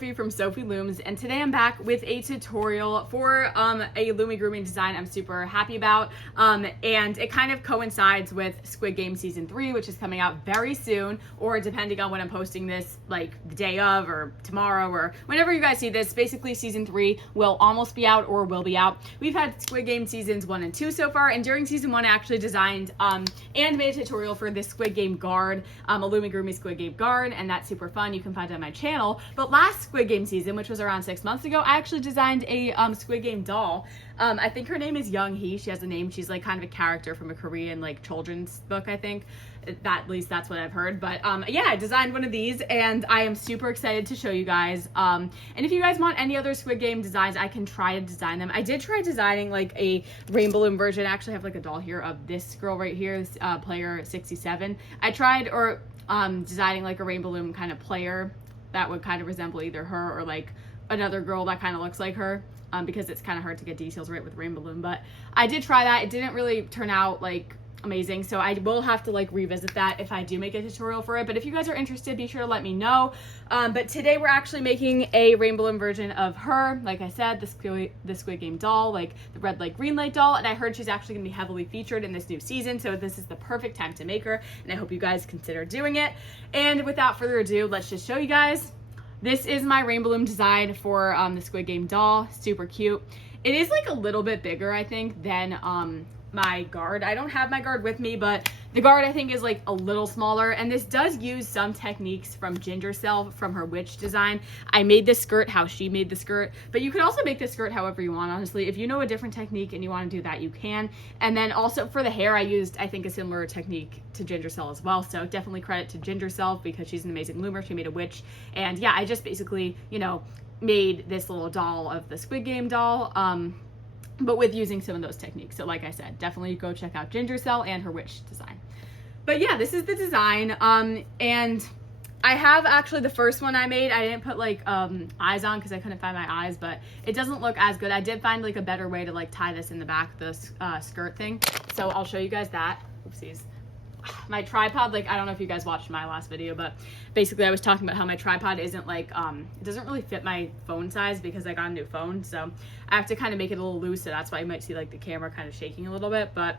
Sophie from Sophie Looms, and today I'm back with a tutorial for a loomigurumi design I'm super happy about, and it kind of coincides with Squid Game Season 3, which is coming out very soon, or depending on when I'm posting this, like the day of or tomorrow or whenever you guys see this. Basically Season 3 will almost be out or will be out. We've had Squid Game Seasons 1 and 2 so far, and during Season 1 I actually designed and made a tutorial for this Squid Game guard, a loomigurumi Squid Game guard, and that's super fun. You can find it on my channel. But last Squid Game season, which was around 6 months ago, I actually designed a Squid Game doll. I think her name is Younghee. She has a name. She's like kind of a character from a Korean like children's book, I think. At least that's what I've heard. But yeah, I designed one of these and I am super excited to show you guys. And if you guys want any other Squid Game designs, I can try to design them. I did try designing like a rainbow loom version. I actually have like a doll here of this girl right here, this, player 67. I tried designing like a rainbow loom kind of player that would kind of resemble either her or like another girl that kind of looks like her, because it's kind of hard to get details right with rainbow loom. But I did try that. It didn't really turn out like amazing, so I will have to like revisit that if I do make a tutorial for it. But if you guys are interested, be sure to let me know. But today we're actually making a rainbow loom version of her. Like I said, the Squid Game doll, like the red light green light doll, and I heard she's actually going to be heavily featured in this new season, so this is the perfect time to make her, and I hope you guys consider doing it. And without further ado, let's just show you guys. This is my rainbow loom design for the Squid Game doll. Super cute. It is like a little bit bigger, I think, than my guard. I don't have my guard with me, but the guard I think is like a little smaller, and this does use some techniques from Ginger Cell from her witch design. I made this skirt how she made the skirt, but you could also make this skirt however you want, honestly. If you know a different technique and you want to do that, you can. And then also for the hair, I used, I think, a similar technique to Ginger Cell as well, so definitely credit to Ginger Cell because she's an amazing loomer. She made a witch, and yeah, I just basically, you know, made this little doll of the Squid Game doll, but with using some of those techniques. So like I said, definitely go check out Ginger Cell and her witch design. But yeah, this is the design, and I have actually the first one I made. I didn't put like eyes on because I couldn't find my eyes, but it doesn't look as good. I did find like a better way to like tie this in the back, this skirt thing. So I'll show you guys that. Oopsies. My tripod, like, I don't know if you guys watched my last video, but basically I was talking about how my tripod isn't like, it doesn't really fit my phone size because I got a new phone, so I have to kind of make it a little loose, so that's why you might see like the camera kind of shaking a little bit. But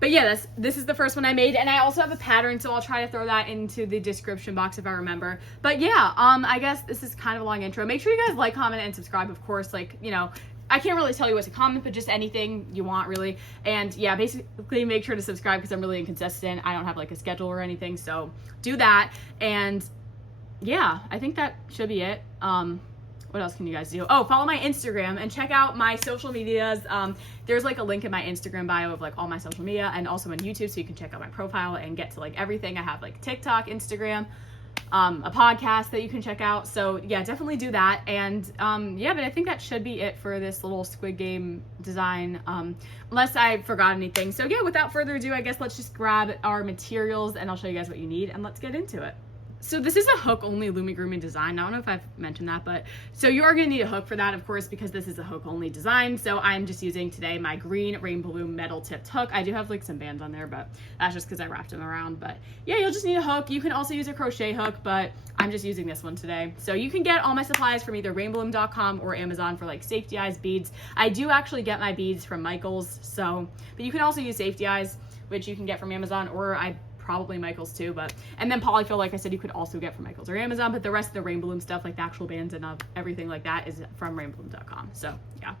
yeah, this is the first one I made, and I also have a pattern, so I'll try to throw that into the description box if I remember. But yeah, I guess this is kind of a long intro. Make sure you guys like, comment, and subscribe, of course. Like, you know, I can't really tell you what to comment, but just anything you want, really. And yeah, basically make sure to subscribe because I'm really inconsistent. I don't have like a schedule or anything, so do that. And yeah, I think that should be it. What else can you guys do? Oh, follow my Instagram and check out my social medias. There's like a link in my Instagram bio of like all my social media, and also on YouTube, so you can check out my profile and get to like everything. I have like TikTok, Instagram, a podcast that you can check out. So yeah, definitely do that. And yeah, but I think that should be it for this little Squid Game design, unless I forgot anything. So yeah, without further ado, I guess let's just grab our materials and I'll show you guys what you need, and let's get into it. So this is a hook only loomigurumi design. I don't know if I've mentioned that, but so you are going to need a hook for that, of course, because this is a hook only design. So I'm just using today my green rainbow loom metal tipped hook. I do have like some bands on there, but that's just because I wrapped them around. But yeah, you'll just need a hook. You can also use a crochet hook, but I'm just using this one today. So you can get all my supplies from either rainbowloom.com or Amazon for like safety eyes, beads. I do actually get my beads from Michael's, so, but you can also use safety eyes, which you can get from Amazon, or probably Michael's too, but, and then polyfill, like I said, you could also get from Michael's or Amazon, but the rest of the rainbow loom stuff, like the actual bands and everything like that, is from rainbowloom.com. So yeah.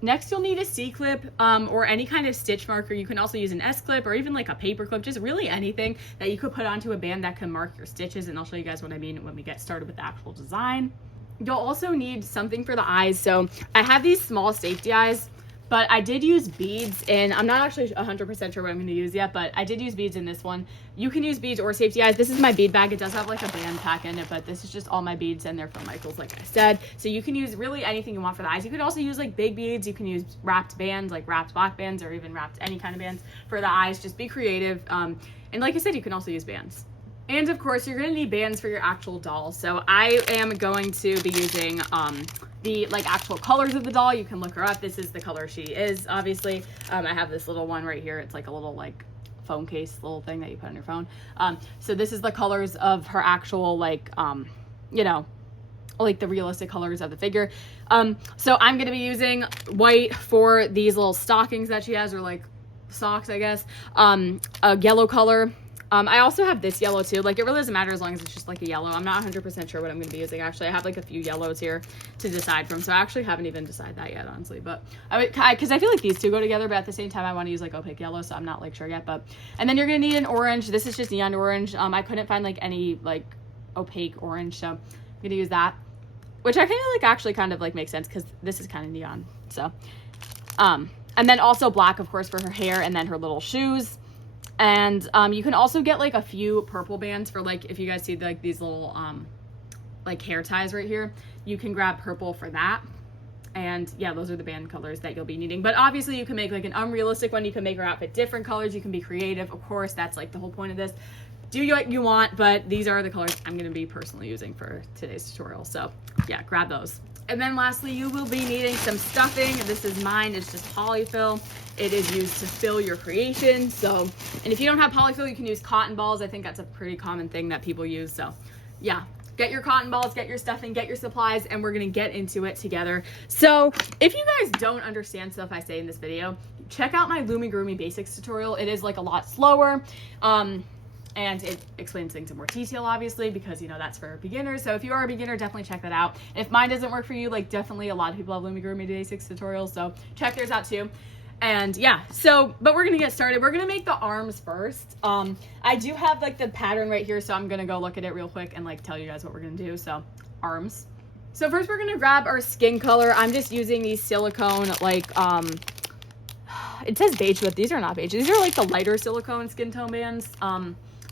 Next, you'll need a C-clip or any kind of stitch marker. You can also use an S-clip or even like a paper clip, just really anything that you could put onto a band that can mark your stitches, and I'll show you guys what I mean when we get started with the actual design. You'll also need something for the eyes. So I have these small safety eyes, but I did use beads, and I'm not actually 100% sure what I'm going to use yet, but I did use beads in this one. You can use beads or safety eyes. This is my bead bag. It does have like a band pack in it, but this is just all my beads, and they're from Michael's, like I said. So you can use really anything you want for the eyes. You could also use like big beads. You can use wrapped bands, like wrapped black bands, or even wrapped any kind of bands for the eyes. Just be creative. And like I said, you can also use bands. And of course, you're going to need bands for your actual doll. So I am going to be using the like actual colors of the doll. You can look her up. This is the color she is, obviously. I have this little one right here. It's like a little like phone case little thing that you put on your phone. So this is the colors of her actual like, you know, like the realistic colors of the figure. So I'm gonna be using white for these little stockings that she has, or like socks, I guess. A yellow color. I also have this yellow too. Like, it really doesn't matter as long as it's just like a yellow. I'm not 100% sure what I'm going to be using. Actually, I have like a few yellows here to decide from. So I actually haven't even decided that yet, honestly. But because I feel like these two go together, but at the same time, I want to use like opaque yellow. So I'm not like sure yet. And then you're going to need an orange. This is just neon orange. I couldn't find like any like opaque orange. So I'm going to use that, which I kind of like actually kind of like makes sense because this is kind of neon. So, and then also black, of course, for her hair and then her little shoes. And you can also get like a few purple bands for like, if you guys see like these little like hair ties right here, you can grab purple for that. And yeah, those are the band colors that you'll be needing. But obviously you can make like an unrealistic one. You can make her outfit different colors. You can be creative. Of course, that's like the whole point of this. Do what you want, but these are the colors I'm going to be personally using for today's tutorial. So yeah, grab those. And then lastly, you will be needing some stuffing. This is mine. It's just polyfill. It is used to fill your creation. So, and if you don't have polyfill, you can use cotton balls. I think that's a pretty common thing that people use. So yeah, get your cotton balls, get your stuffing, get your supplies, and we're going to get into it together. So if you guys don't understand stuff I say in this video, check out my loomigurumi basics tutorial. It is like a lot slower. And it explains things in more detail, obviously, because, you know, that's for beginners. So if you are a beginner, definitely check that out. And if mine doesn't work for you, like, definitely a lot of people have loomigurumi basics tutorials, so check theirs out too. And yeah, so, but we're gonna get started. We're gonna make the arms first. I do have like the pattern right here, so I'm gonna go look at it real quick and like tell you guys what we're gonna do. So, arms. So first we're gonna grab our skin color. I'm just using these silicone, like, it says beige, but these are not beige. These are like the lighter silicone skin tone bands,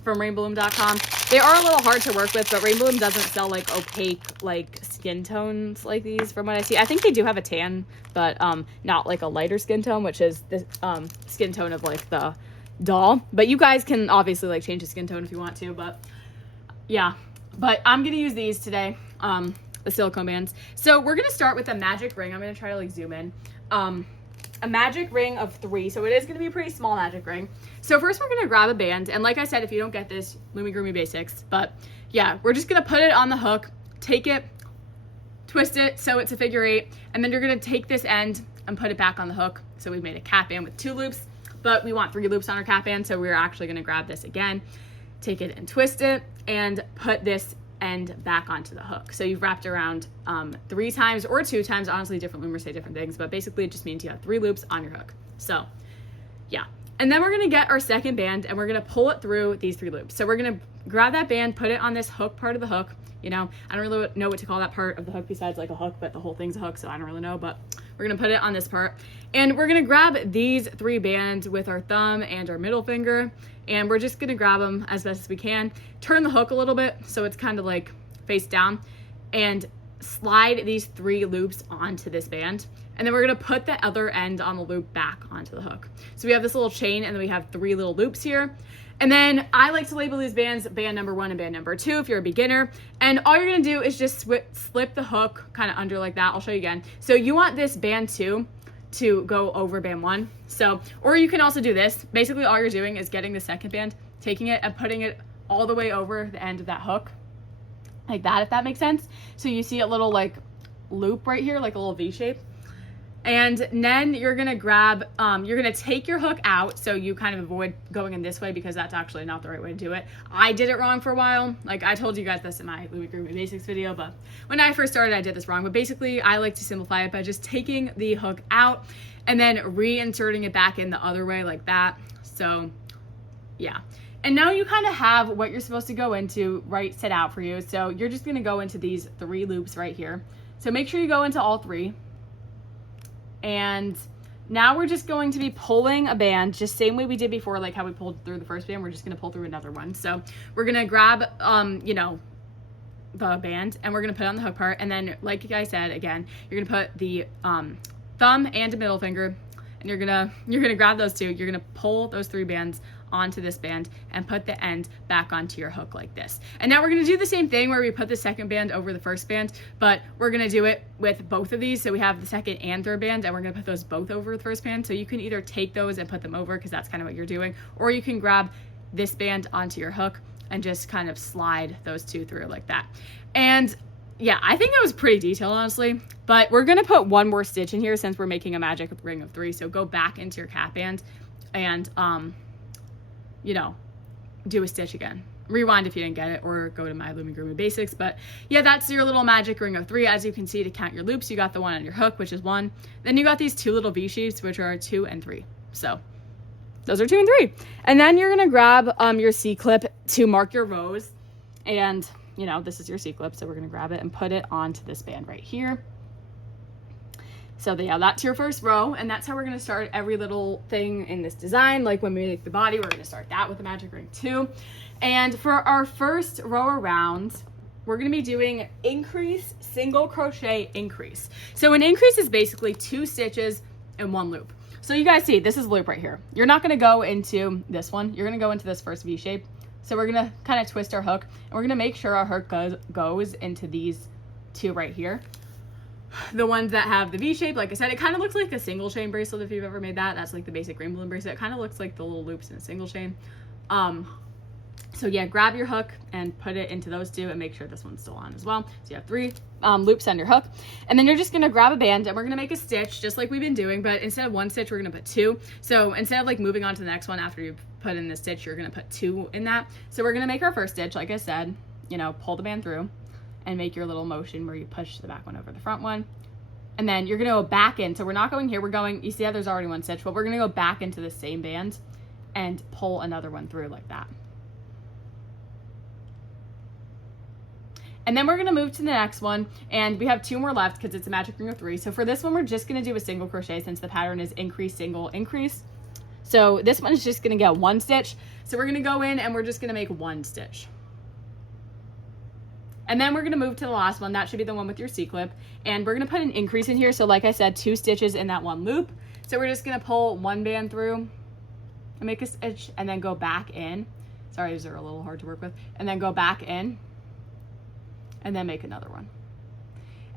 from rainbowloom.com. They are a little hard to work with, but Rainbow Loom doesn't sell like opaque like skin tones like these from what I see. I think they do have a tan, but not like a lighter skin tone, which is the skin tone of like the doll. But you guys can obviously like change the skin tone if you want to, but yeah. But I'm gonna use these today, the silicone bands. So we're gonna start with a magic ring. I'm gonna try to like zoom in. A magic ring of 3, so it is going to be a pretty small magic ring. So first we're going to grab a band, and like I said, if you don't get this, loomigurumi basics, but yeah, we're just going to put it on the hook, take it, twist it so it's a figure 8, and then you're going to take this end and put it back on the hook. So we've made a cap band with 2 loops, but we want 3 loops on our cap band, so we're actually going to grab this again, take it and twist it, and put this end back onto the hook. So you've wrapped around 3 times or 2 times. Honestly, different loomers say different things, but basically it just means you have 3 loops on your hook. So yeah, and then we're gonna get our second band and we're gonna pull it through these 3 loops. So we're gonna grab that band, put it on this hook part of the hook. You know, I don't really know what to call that part of the hook besides like a hook, but the whole thing's a hook, so I don't really know, but we're gonna put it on this part. And we're gonna grab these 3 bands with our thumb and our middle finger, and we're just gonna grab them as best as we can, turn the hook a little bit so it's kind of like face down, and slide these 3 loops onto this band. And then we're gonna put the other end on the loop back onto the hook. So we have this little chain, and then we have 3 little loops here. And then I like to label these bands band number 1 and band number 2 if you're a beginner. And all you're gonna do is just slip the hook kind of under like that. I'll show you again. So you want this band 2 to go over band 1. So, or you can also do this. Basically all you're doing is getting the second band, taking it and putting it all the way over the end of that hook. Like that, if that makes sense. So you see a little like loop right here, like a little V shape. And then you're gonna grab, you're gonna take your hook out so you kind of avoid going in this way because that's actually not the right way to do it. I did it wrong for a while. Like I told you guys this in my loomigurumi basics video, but when I first started I did this wrong. But basically I like to simplify it by just taking the hook out and then reinserting it back in the other way like that. So yeah. And now you kind of have what you're supposed to go into right set out for you. So you're just gonna go into these 3 loops right here. So make sure you go into all 3. And now we're just going to be pulling a band, just same way we did before, like how we pulled through the first band, we're just gonna pull through another one. So we're gonna grab, you know, the band and we're gonna put it on the hook part. And then like I said, again, you're gonna put the thumb and a middle finger, and you're gonna grab those 2, you're gonna pull those 3 bands onto this band and put the end back onto your hook like this. And now we're gonna do the same thing where we put the second band over the first band, but we're gonna do it with both of these. So we have the second and third band, and we're gonna put those both over the first band. So you can either take those and put them over, because that's kind of what you're doing, or you can grab this band onto your hook and just kind of slide those 2 through like that. And yeah, I think that was pretty detailed, honestly. But we're going to put one more stitch in here since we're making a magic ring of 3. So go back into your cap band and, you know, do a stitch again. Rewind if you didn't get it, or go to my loomigurumi basics. But yeah, that's your little magic ring of 3. As you can see, to count your loops, you got the one on your hook, which is 1. Then you got these 2 little V shapes, which are 2 and 3. So those are 2 and 3. And then you're going to grab your C-clip to mark your rows. And, you know, this is your C-clip. So we're going to grab it and put it onto this band right here. So yeah, that's your first row, and that's how we're going to start every little thing in this design. Like when we make the body, we're going to start that with the magic ring too. And for our first row around, we're going to be doing increase, single crochet, increase. So an increase is basically 2 stitches and 1 loop. So you guys see, this is the loop right here. You're not going to go into this one. You're going to go into this first V shape. So we're going to kind of twist our hook, and we're going to make sure our hook goes into these 2 right here. The ones that have the V shape, like I said, it kind of looks like a single chain bracelet if you've ever made that. That's like the basic rainbow loom bracelet. It kind of looks like the little loops in a single chain. So yeah, grab your hook and put it into those 2 and make sure this one's still on as well. So you have 3 loops on your hook, and then you're just gonna grab a band and we're gonna make a stitch just like we've been doing, but instead of 1 stitch, we're gonna put 2. So instead of like moving on to the next one after you put in the stitch, you're gonna put 2 in that. So we're gonna make our first stitch, like I said, you know, pull the band through and make your little motion where you push the back one over the front one. And then you're going to go back in. So we're not going here. We're going, you see how there's already 1 stitch, but we're going to go back into the same band and pull another one through like that. And then we're going to move to the next one, and we have 2 more left because it's a magic ring of 3. So for this one, we're just going to do a single crochet since the pattern is increase, single, increase. So this one is just going to get 1 stitch. So we're going to go in and we're just going to make 1 stitch. And then we're going to move to the last one. That should be the one with your C-clip. And we're going to put an increase in here. So like I said, 2 stitches in that 1 loop. So we're just going to pull 1 band through and make a stitch and then go back in. Sorry, these are a little hard to work with. And then go back in and then make another one.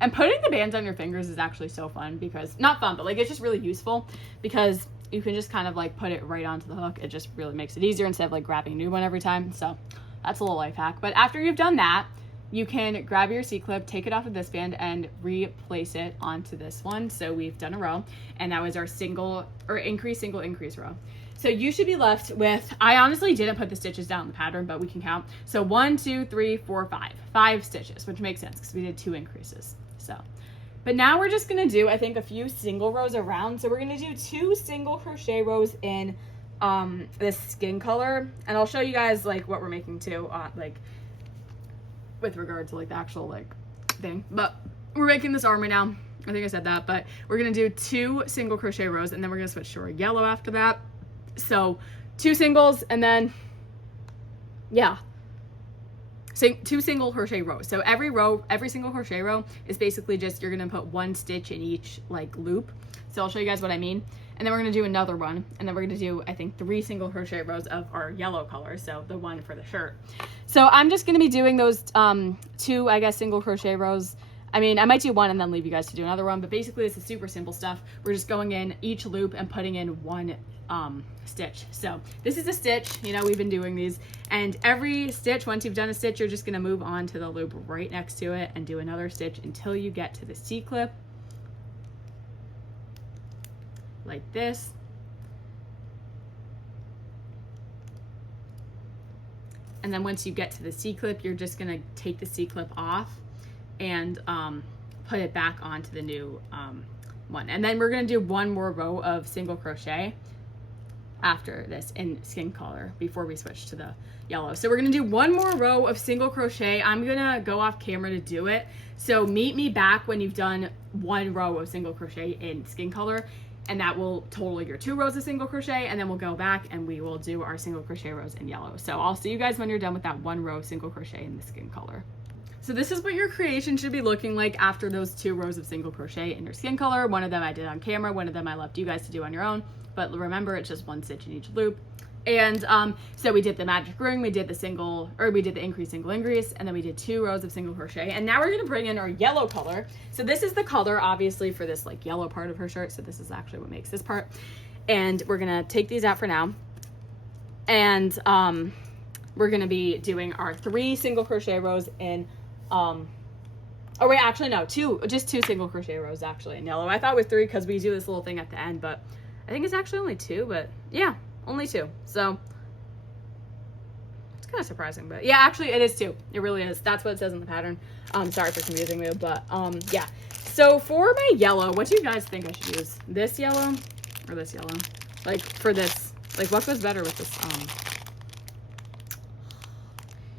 And putting the bands on your fingers is actually so fun because, not fun, but like it's just really useful because you can just kind of like put it right onto the hook. It just really makes it easier instead of like grabbing a new one every time. So that's a little life hack. But after you've done that, you can grab your C-clip, take it off of this band, and replace it onto this one. So we've done a row, and that was our single or increase, single, increase row. So you should be left with, I honestly didn't put the stitches down in the pattern, but we can count. So 1, 2, 3, 4, 5. 5 stitches, which makes sense because we did 2 increases. So, but now we're just gonna do, I think, a few single rows around. So we're gonna do 2 single crochet rows in this skin color, and I'll show you guys like what we're making too, like with regard to like the actual like thing. But we're making this arm right now. I think I said that, but we're gonna do 2 single crochet rows, and then we're gonna switch to our yellow after that. So 2 singles, and then yeah, 2 single crochet rows. So every single crochet row is basically just, you're gonna put 1 stitch in each like loop. So I'll show you guys what I mean. And then we're gonna do another one, and then we're gonna do, I think, 3 single crochet rows of our yellow color, so the one for the shirt. So I'm just gonna be doing those 2, I guess, single crochet rows. I mean, I might do 1 and then leave you guys to do another one, but basically this is super simple stuff. We're just going in each loop and putting in 1 stitch. So this is a stitch, you know, we've been doing these, and every stitch, once you've done a stitch, you're just gonna move on to the loop right next to it and do another stitch until you get to the C-clip. Like this. And then once you get to the C-clip, you're just gonna take the C-clip off and put it back onto the new one. And then we're gonna do 1 more row of single crochet after this in skin color before we switch to the yellow. So we're gonna do 1 more row of single crochet. I'm gonna go off camera to do it. So meet me back when you've done 1 row of single crochet in skin color, and that will total your 2 rows of single crochet, and then we'll go back and we will do our single crochet rows in yellow. So I'll see you guys when you're done with that 1 row of single crochet in the skin color. So this is what your creation should be looking like after those 2 rows of single crochet in your skin color. One of them I did on camera, one of them I left you guys to do on your own, but remember, it's just 1 stitch in each loop. And so we did the magic ring, we did the increase, single, increase, and then we did 2 rows of single crochet. And now we're gonna bring in our yellow color. So this is the color, obviously, for this like yellow part of her shirt. So this is actually what makes this part. And we're gonna take these out for now. And we're gonna be doing our 3 single crochet rows in Oh wait, actually no, just two single crochet rows actually in yellow. I thought it was 3 because we do this little thing at the end, but I think it's actually only 2, but yeah, only 2. So it's kind of surprising, but yeah, actually it is 2. It really is. That's what it says in the pattern. Sorry for confusing you, but yeah. So for my yellow, what do you guys think I should use? This yellow or this yellow? Like for this, like what goes better with this?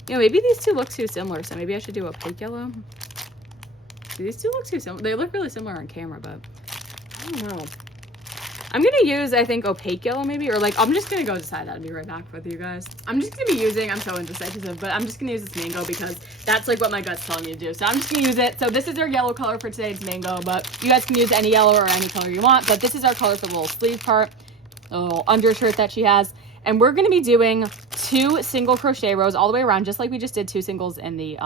You know, maybe these two look too similar, so maybe I should do opaque yellow. See, these two look too similar. They look really similar on camera, but I don't know. I'm gonna use, I think, opaque yellow maybe, or like, I'm just gonna go decide that and be right back with you guys. I'm just gonna be using, I'm so indecisive, but I'm just gonna use this mango because that's like what my gut's telling me to do. So I'm just gonna use it. So this is our yellow color for today, it's mango, but you guys can use any yellow or any color you want, but this is our color for the little sleeve part, the little undershirt that she has. And we're gonna be doing 2 single crochet rows all the way around, just like we just did 2 singles in the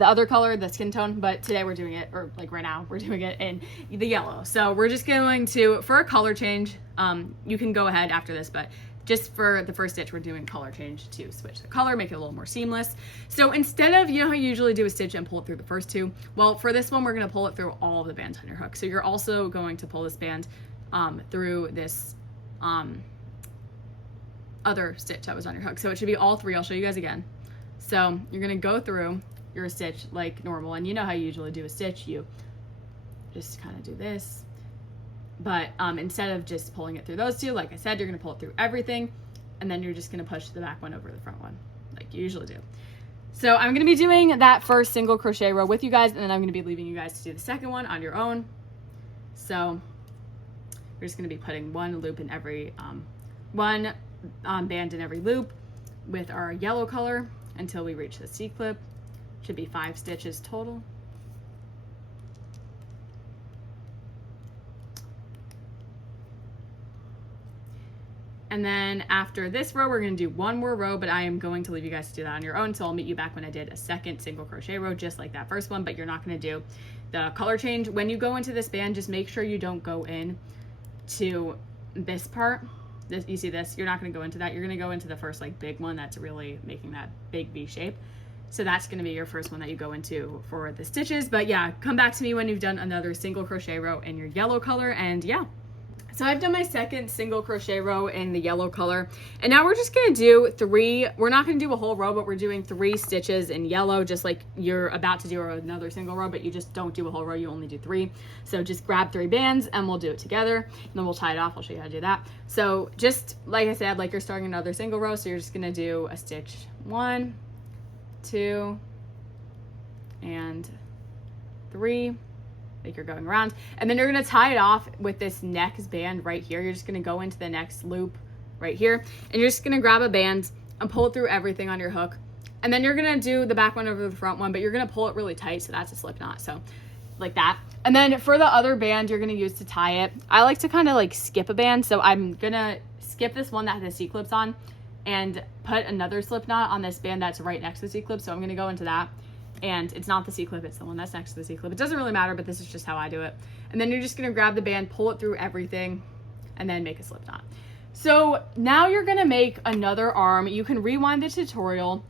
other color, the skin tone, but today we're doing it, or like right now, we're doing it in the yellow. So we're just going to, for a color change, you can go ahead after this, but just for the first stitch, we're doing color change to switch the color, make it a little more seamless. So instead of, you know how you usually do a stitch and pull it through the first 2, well, for this one, we're gonna pull it through all of the bands on your hook. So you're also going to pull this band through this other stitch that was on your hook. So it should be all 3. I'll show you guys again. So you're gonna go through your stitch like normal, and you know how you usually do a stitch, you just kind of do this, but instead of just pulling it through those 2, like I said, you're gonna pull it through everything, and then you're just gonna push the back one over the front one like you usually do. So I'm gonna be doing that first single crochet row with you guys, and then I'm gonna be leaving you guys to do the second one on your own. So we're just gonna be putting 1 loop in every one band in every loop with our yellow color until we reach the C-clip. Should be 5 stitches total. And then after this row, we're going to do 1 more row, but I am going to leave you guys to do that on your own. So I'll meet you back when I did a second single crochet row, just like that first one, but you're not going to do the color change. When you go into this band, just make sure you don't go in to this part. This, you see this, you're not going to go into that. You're going to go into the first like big one that's really making that big V shape. So that's going to be your first one that you go into for the stitches. But yeah, come back to me when you've done another single crochet row in your yellow color. And yeah, so I've done my second single crochet row in the yellow color. And now we're just going to do 3. We're not going to do a whole row, but we're doing 3 stitches in yellow, just like you're about to do another single row, but you just don't do a whole row. You only do 3. So just grab 3 bands and we'll do it together. And then we'll tie it off. I'll show you how to do that. So just like I said, like you're starting another single row. So you're just going to do a stitch 1, 2, and 3, like you're going around, and then you're going to tie it off with this next band right here. You're just going to go into the next loop right here, and you're just going to grab a band and pull it through everything on your hook, and then you're going to do the back one over the front one, but you're going to pull it really tight, so that's a slip knot, so like that. And then for the other band you're going to use to tie it, I like to kind of like skip a band, so I'm going to skip this one that has the C-clips on and put another slip knot on this band that's right next to the C-clip. So I'm going to go into that, and it's not the C-clip, it's the one that's next to the C-clip. It doesn't really matter, but this is just how I do it. And then you're just going to grab the band, pull it through everything, and then make a slip knot. So now you're going to make another arm. You can rewind the tutorial,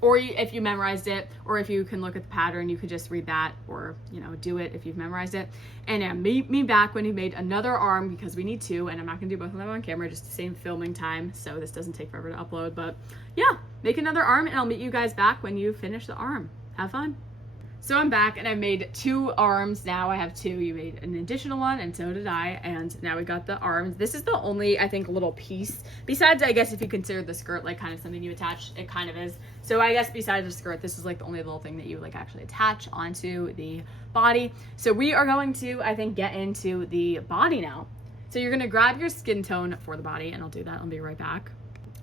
or if you memorized it, or if you can look at the pattern, you could just read that, or you know, do it if you've memorized it. And meet me back when you made another arm, because we need 2, and I'm not gonna do both of them on camera, just the same filming time, so this doesn't take forever to upload. But yeah, make another arm, and I'll meet you guys back when you finish the arm. Have fun. So I'm back, and I've made 2 arms now. I have 2. You made an additional one, and so did I. And now we got the arms. This is the only, I think, little piece. Besides, I guess if you consider the skirt like kind of something you attach, it kind of is. So I guess besides the skirt, this is like the only little thing that you like actually attach onto the body. So we are going to, I think, get into the body now. So you're going to grab your skin tone for the body, and I'll do that. I'll be right back.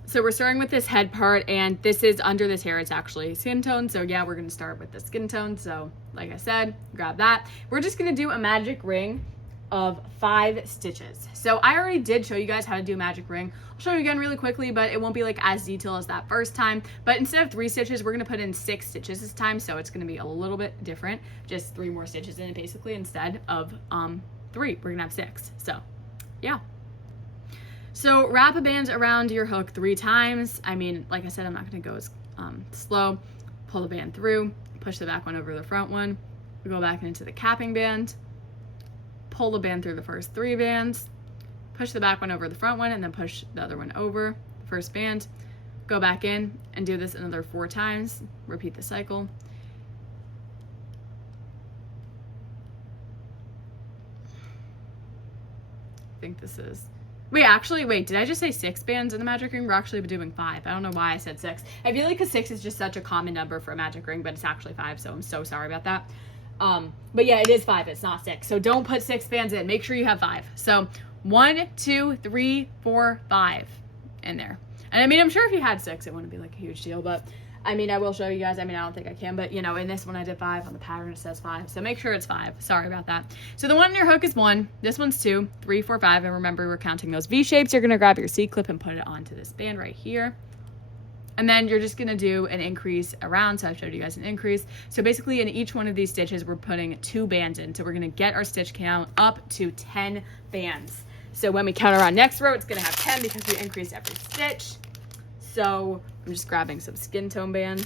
So we're starting with this head part, and this is under this hair. It's actually skin tone. So yeah, we're going to start with the skin tone. So like I said, grab that. We're just going to do a magic ring of 5 stitches. So I already did show you guys how to do a magic ring. I'll show you again really quickly, but it won't be like as detailed as that first time. But instead of 3 stitches, we're going to put in 6 stitches this time. So it's going to be a little bit different. Just 3 more stitches in it basically instead of 3. We're going to have 6. So yeah. So wrap a band around your hook 3 times. I mean, like I said, I'm not going to go as slow. pull the band through, push the back one over the front one, go back into the capping band, pull the band through the first 3 bands, push the back one over the front one, and then push the other one over the first band, go back in and do this another 4 times, repeat the cycle. I think this is, wait, did I just say 6 bands in the magic ring? We're actually doing 5. I don't know why I said 6. I feel like 6 is just such a common number for a magic ring, but it's actually 5, so I'm so sorry about that. But yeah, it is 5, it's not 6. So don't put 6 bands in, make sure you have 5. So 1, 2, 3, 4, 5 in there. And I mean, I'm sure if you had 6, it wouldn't be like a huge deal, but I mean, I will show you guys. I mean, I don't think I can, but you know, in this one I did 5, on the pattern it says 5. So make sure it's 5. Sorry about that. So the one in your hook is 1, this one's 2, 3, 4, 5. And remember, we're counting those V shapes. You're gonna grab your C clip and put it onto this band right here. And then you're just gonna do an increase around. So I showed you guys an increase. So basically in each one of these stitches, we're putting 2 bands in. So we're gonna get our stitch count up to 10 bands. So when we count around next row, it's gonna have 10 because we increased every stitch. So I'm just grabbing some skin tone bands.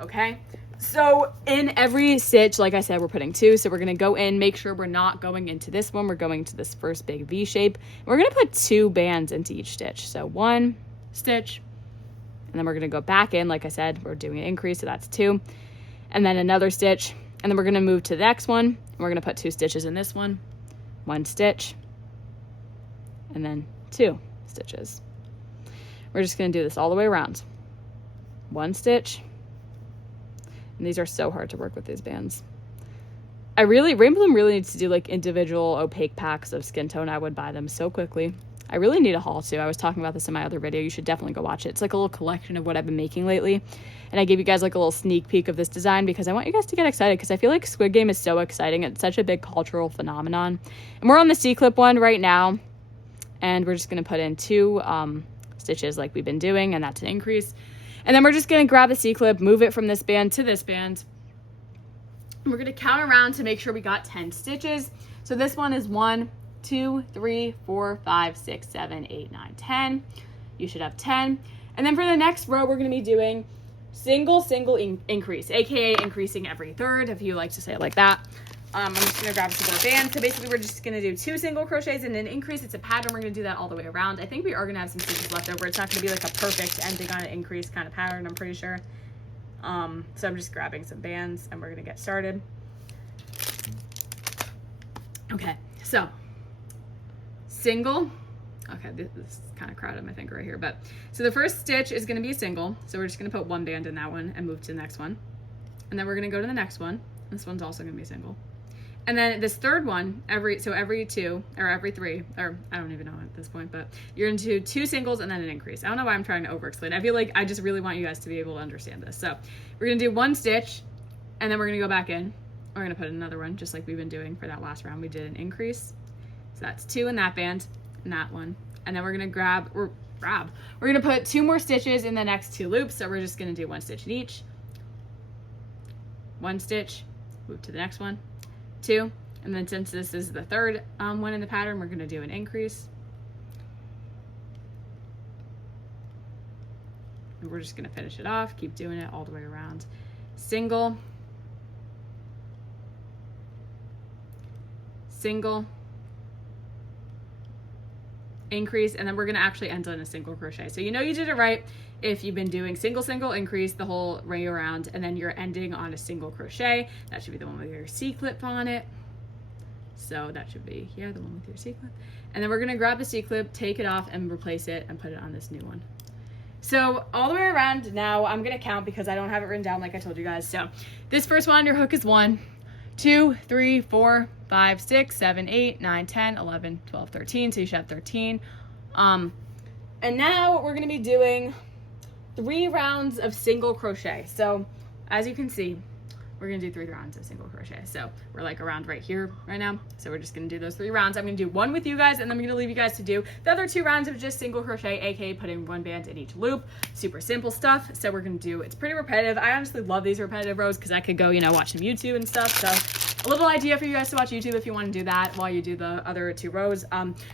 Okay, so in every stitch, like I said, we're putting 2. So we're gonna go in, make sure we're not going into this one. We're going to this first big V shape. We're gonna put 2 bands into each stitch. So 1 stitch, and then we're gonna go back in. Like I said, we're doing an increase, so that's 2. And then another stitch, and then we're gonna move to the next one. And we're gonna put 2 stitches in this one, 1 stitch, and then 2 stitches. We're just going to do this all the way around. 1 stitch. And these are so hard to work with, these bands. Rainbow Loom really needs to do like individual opaque packs of skin tone. I would buy them so quickly. I really need a haul too. I was talking about this in my other video. You should definitely go watch it. It's like a little collection of what I've been making lately. And I gave you guys like a little sneak peek of this design because I want you guys to get excited, because I feel like Squid Game is so exciting. It's such a big cultural phenomenon. And we're on the C-clip one right now. And we're just going to put in 2 stitches like we've been doing, and that's an increase. And then we're just going to grab the C-clip, move it from this band to this band. And we're going to count around to make sure we got 10 stitches. So this one is 1, 2, 3, 4, 5, 6, 7, 8, 9, 10. You should have 10. And then for the next row, we're going to be doing single increase, aka increasing every third, if you like to say it like that. I'm just going to grab some more bands. So basically we're just going to do 2 single crochets and an increase. It's a pattern. We're going to do that all the way around. I think we are going to have some stitches left over. It's not going to be like a perfect ending on an increase kind of pattern, I'm pretty sure. So I'm just grabbing some bands and we're going to get started. Okay, so single. Okay, this is kind of crowded my finger right here, but so the first stitch is going to be a single. So we're just going to put 1 band in that one and move to the next one. And then we're going to go to the next one. This one's also going to be a single. And then this third one, every 2 or every 3, or I don't even know at this point, but you're into 2 singles and then an increase. I don't know why I'm trying to over explain. I feel like I just really want you guys to be able to understand this. So we're going to do 1 stitch and then we're going to go back in. We're going to put another one just like we've been doing for that last round. We did an increase. So that's 2 in that band and that one. And then we're going to we're going to put 2 more stitches in the next 2 loops. So we're just going to do 1 stitch in each. 1 stitch, move to the next one, 2, and then since this is the third one in the pattern, we're going to do an increase. And we're just going to finish it off, keep doing it all the way around. Single, single, increase, and then we're going to actually end on a single crochet. So you know you did it right if you've been doing single increase the whole way around, and then you're ending on a single crochet. That should be the one with your C-clip on it. So that should be, yeah, the one with your C-clip. And then we're going to grab the C-clip, take it off, and replace it and put it on this new one. So all the way around now, I'm going to count because I don't have it written down like I told you guys. So this first one on your hook is 1, 2, 3, 4, 5, 6, 7, 8, 9, 10, 11, 12, 13. So you should have 13. And now we're going to be doing 3 rounds of single crochet. So as you can see, we're going to do 3 rounds of single crochet. So we're like around right here right now. So we're just going to do those 3 rounds. I'm going to do 1 with you guys, and then I'm going to leave you guys to do the other 2 rounds of just single crochet, aka putting 1 band in each loop. Super simple stuff. So we're going to do, it's pretty repetitive. I honestly love these repetitive rows because I could go, you know, watch some YouTube and stuff. So a little idea for you guys to watch YouTube if you want to do that while you do the other 2 rows.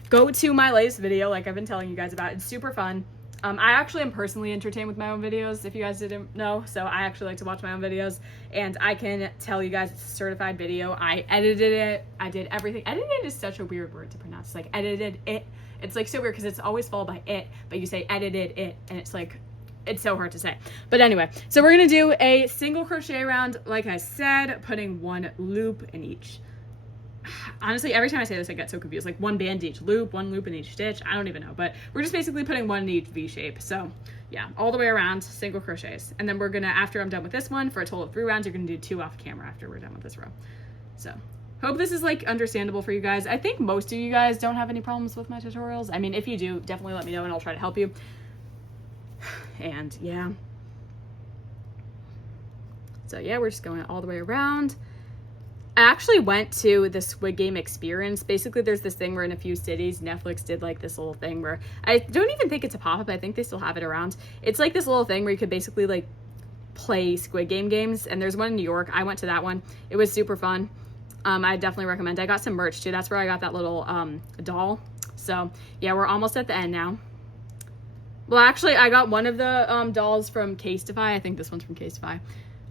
Go to my latest video, like I've been telling you guys about. It's super fun. I actually am personally entertained with my own videos, if you guys didn't know. So I actually like to watch my own videos, and I can tell you guys it's a certified video. I edited it. I did everything. Edited is such a weird word to pronounce. It's like edited it. It's like so weird because it's always followed by it, but you say edited it, and it's like, it's so hard to say. But anyway, so we're gonna do a single crochet round, like I said, putting 1 loop in each. Honestly, every time I say this, I get so confused. Like 1 band each loop, 1 loop in each stitch. I don't even know, but we're just basically putting 1 in each V shape. So yeah, all the way around, single crochets. And then we're gonna, after I'm done with this one, for a total of 3 rounds, you're gonna do 2 off camera after we're done with this row. So hope this is like understandable for you guys. I think most of you guys don't have any problems with my tutorials. I mean, if you do, definitely let me know and I'll try to help you. And yeah. So yeah, we're just going all the way around. I actually went to the Squid Game experience. Basically, there's this thing where in a few cities, Netflix did like this little thing where, I don't even think it's a pop-up. I think they still have it around. It's like this little thing where you could basically like play Squid Game games. And there's one in New York. I went to that one. It was super fun. I definitely recommend. I got some merch too. That's where I got that little doll. So yeah, we're almost at the end now. Well, actually, I got one of the dolls from Casetify. I think this one's from Casetify.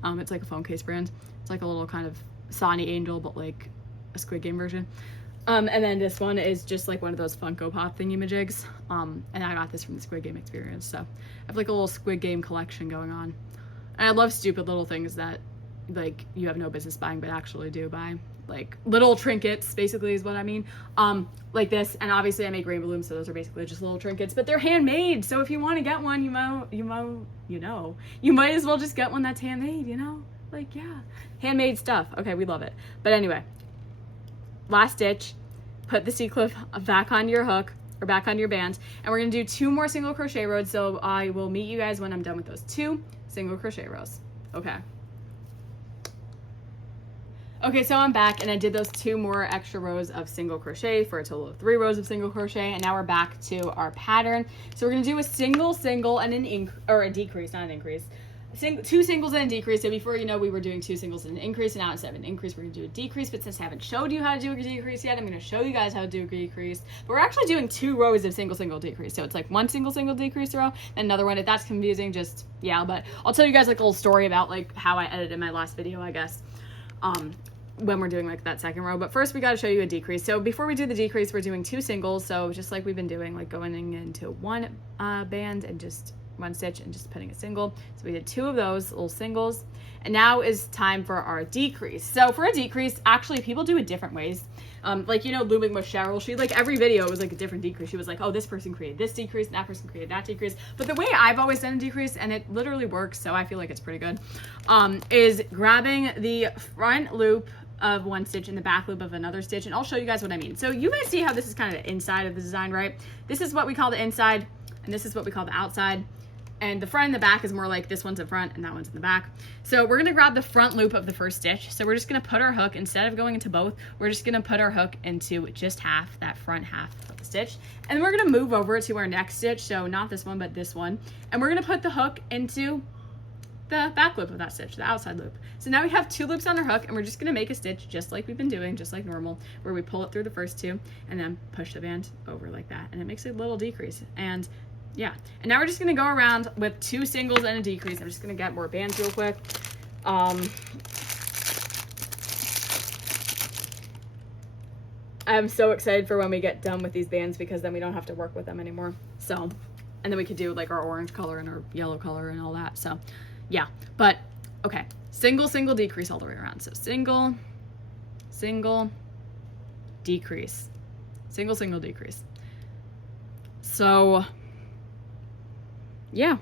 It's like a phone case brand. It's like a little kind of Sonny Angel, but like a Squid Game version. And then this one is just like one of those Funko Pop thingy-majigs. And I got this from the Squid Game experience. So I have like a little Squid Game collection going on. And I love stupid little things that like you have no business buying, but actually do buy. Like little trinkets, basically is what I mean. Like this, and obviously I make rainbow looms, so those are basically just little trinkets, but they're handmade. So if you want to get one, you might as well just get one that's handmade, you know? Like, yeah, handmade stuff. Okay, we love it. But anyway, last stitch, put the C-clip back onto your hook or back onto your band, and we're gonna do 2 more single crochet rows. So I will meet you guys when I'm done with those 2 single crochet rows. Okay. Okay, so I'm back and I did those 2 more extra rows of single crochet for a total of 3 rows of single crochet, and now we're back to our pattern. So we're gonna do a single and an a decrease, not an increase. 2 singles and a decrease. So before, you know, we were doing 2 singles and an increase, and now instead of an increase, we're gonna do a decrease. But since I haven't showed you how to do a decrease yet, I'm gonna show you guys how to do a decrease. But we're actually doing 2 rows of single decrease. So it's like 1 single decrease row, and another one. If that's confusing, just, yeah, but I'll tell you guys like a little story about like how I edited my last video, I guess. When we're doing like that second row. But first we got to show you a decrease. So before we do the decrease, we're doing 2 singles. So just like we've been doing, like going into 1 band and just 1 stitch and just putting a single. So we did 2 of those little singles, and now is time for our decrease. So for a decrease, actually people do it different ways. Like, you know, looming with Cheryl, she like every video was like a different decrease. She was like, oh, this person created this decrease and that person created that decrease. But the way I've always done a decrease, and it literally works, so I feel like it's pretty good, is grabbing the front loop of 1 stitch and the back loop of another stitch, and I'll show you guys what I mean. So you guys see how this is kind of the inside of the design, right? This is what we call the inside, and this is what we call the outside. And the front and the back is more like this one's in front and that one's in the back. So we're gonna grab the front loop of the first stitch. So we're just gonna put our hook, instead of going into both, we're just gonna put our hook into just half, that front half of the stitch. And then we're gonna move over to our next stitch. So not this one, but this one. And we're gonna put the hook into the back loop of that stitch, the outside loop. So now we have 2 loops on our hook, and we're just gonna make a stitch just like we've been doing, just like normal, where we pull it through the first 2 and then push the band over like that. And it makes a little decrease. And yeah, and now we're just gonna go around with 2 singles and a decrease. I'm just gonna get more bands real quick. I'm so excited for when we get done with these bands, because then we don't have to work with them anymore. So, and then we could do like our orange color and our yellow color and all that. So yeah, but okay, single decrease all the way around. So single decrease, single decrease. So yeah,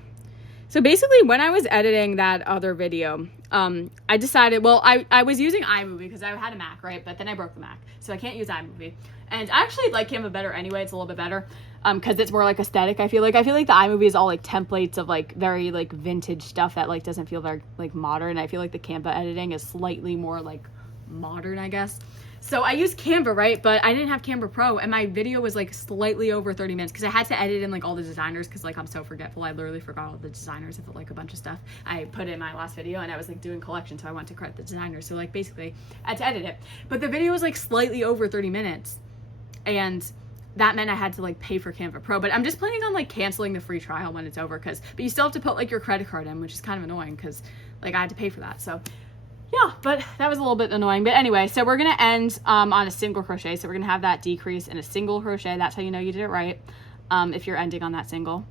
so basically when I was editing that other video, I decided, well, I was using iMovie because I had a Mac, right? But then I broke the Mac, so I can't use iMovie. And I actually like Canva better anyway. It's a little bit better because it's more like aesthetic. I feel like the iMovie is all like templates of like very like vintage stuff that like doesn't feel very like modern. I feel like the Canva editing is slightly more like modern, I guess. So I used Canva, right? But I didn't have Canva Pro, and my video was like slightly over 30 minutes because I had to edit in like all the designers, because like I'm so forgetful. I literally forgot all the designers of like a bunch of stuff I put in my last video, and I was like doing collection, so I went to credit the designers. So like basically I had to edit it. But the video was like slightly over 30 minutes. And that meant I had to like pay for Canva Pro, but I'm just planning on like canceling the free trial when it's over, but you still have to put like your credit card in, which is kind of annoying because like I had to pay for that. So yeah, but that was a little bit annoying. But anyway, so we're gonna end on a single crochet. So we're gonna have that decrease in a single crochet. That's how you know you did it right, if you're ending on that single.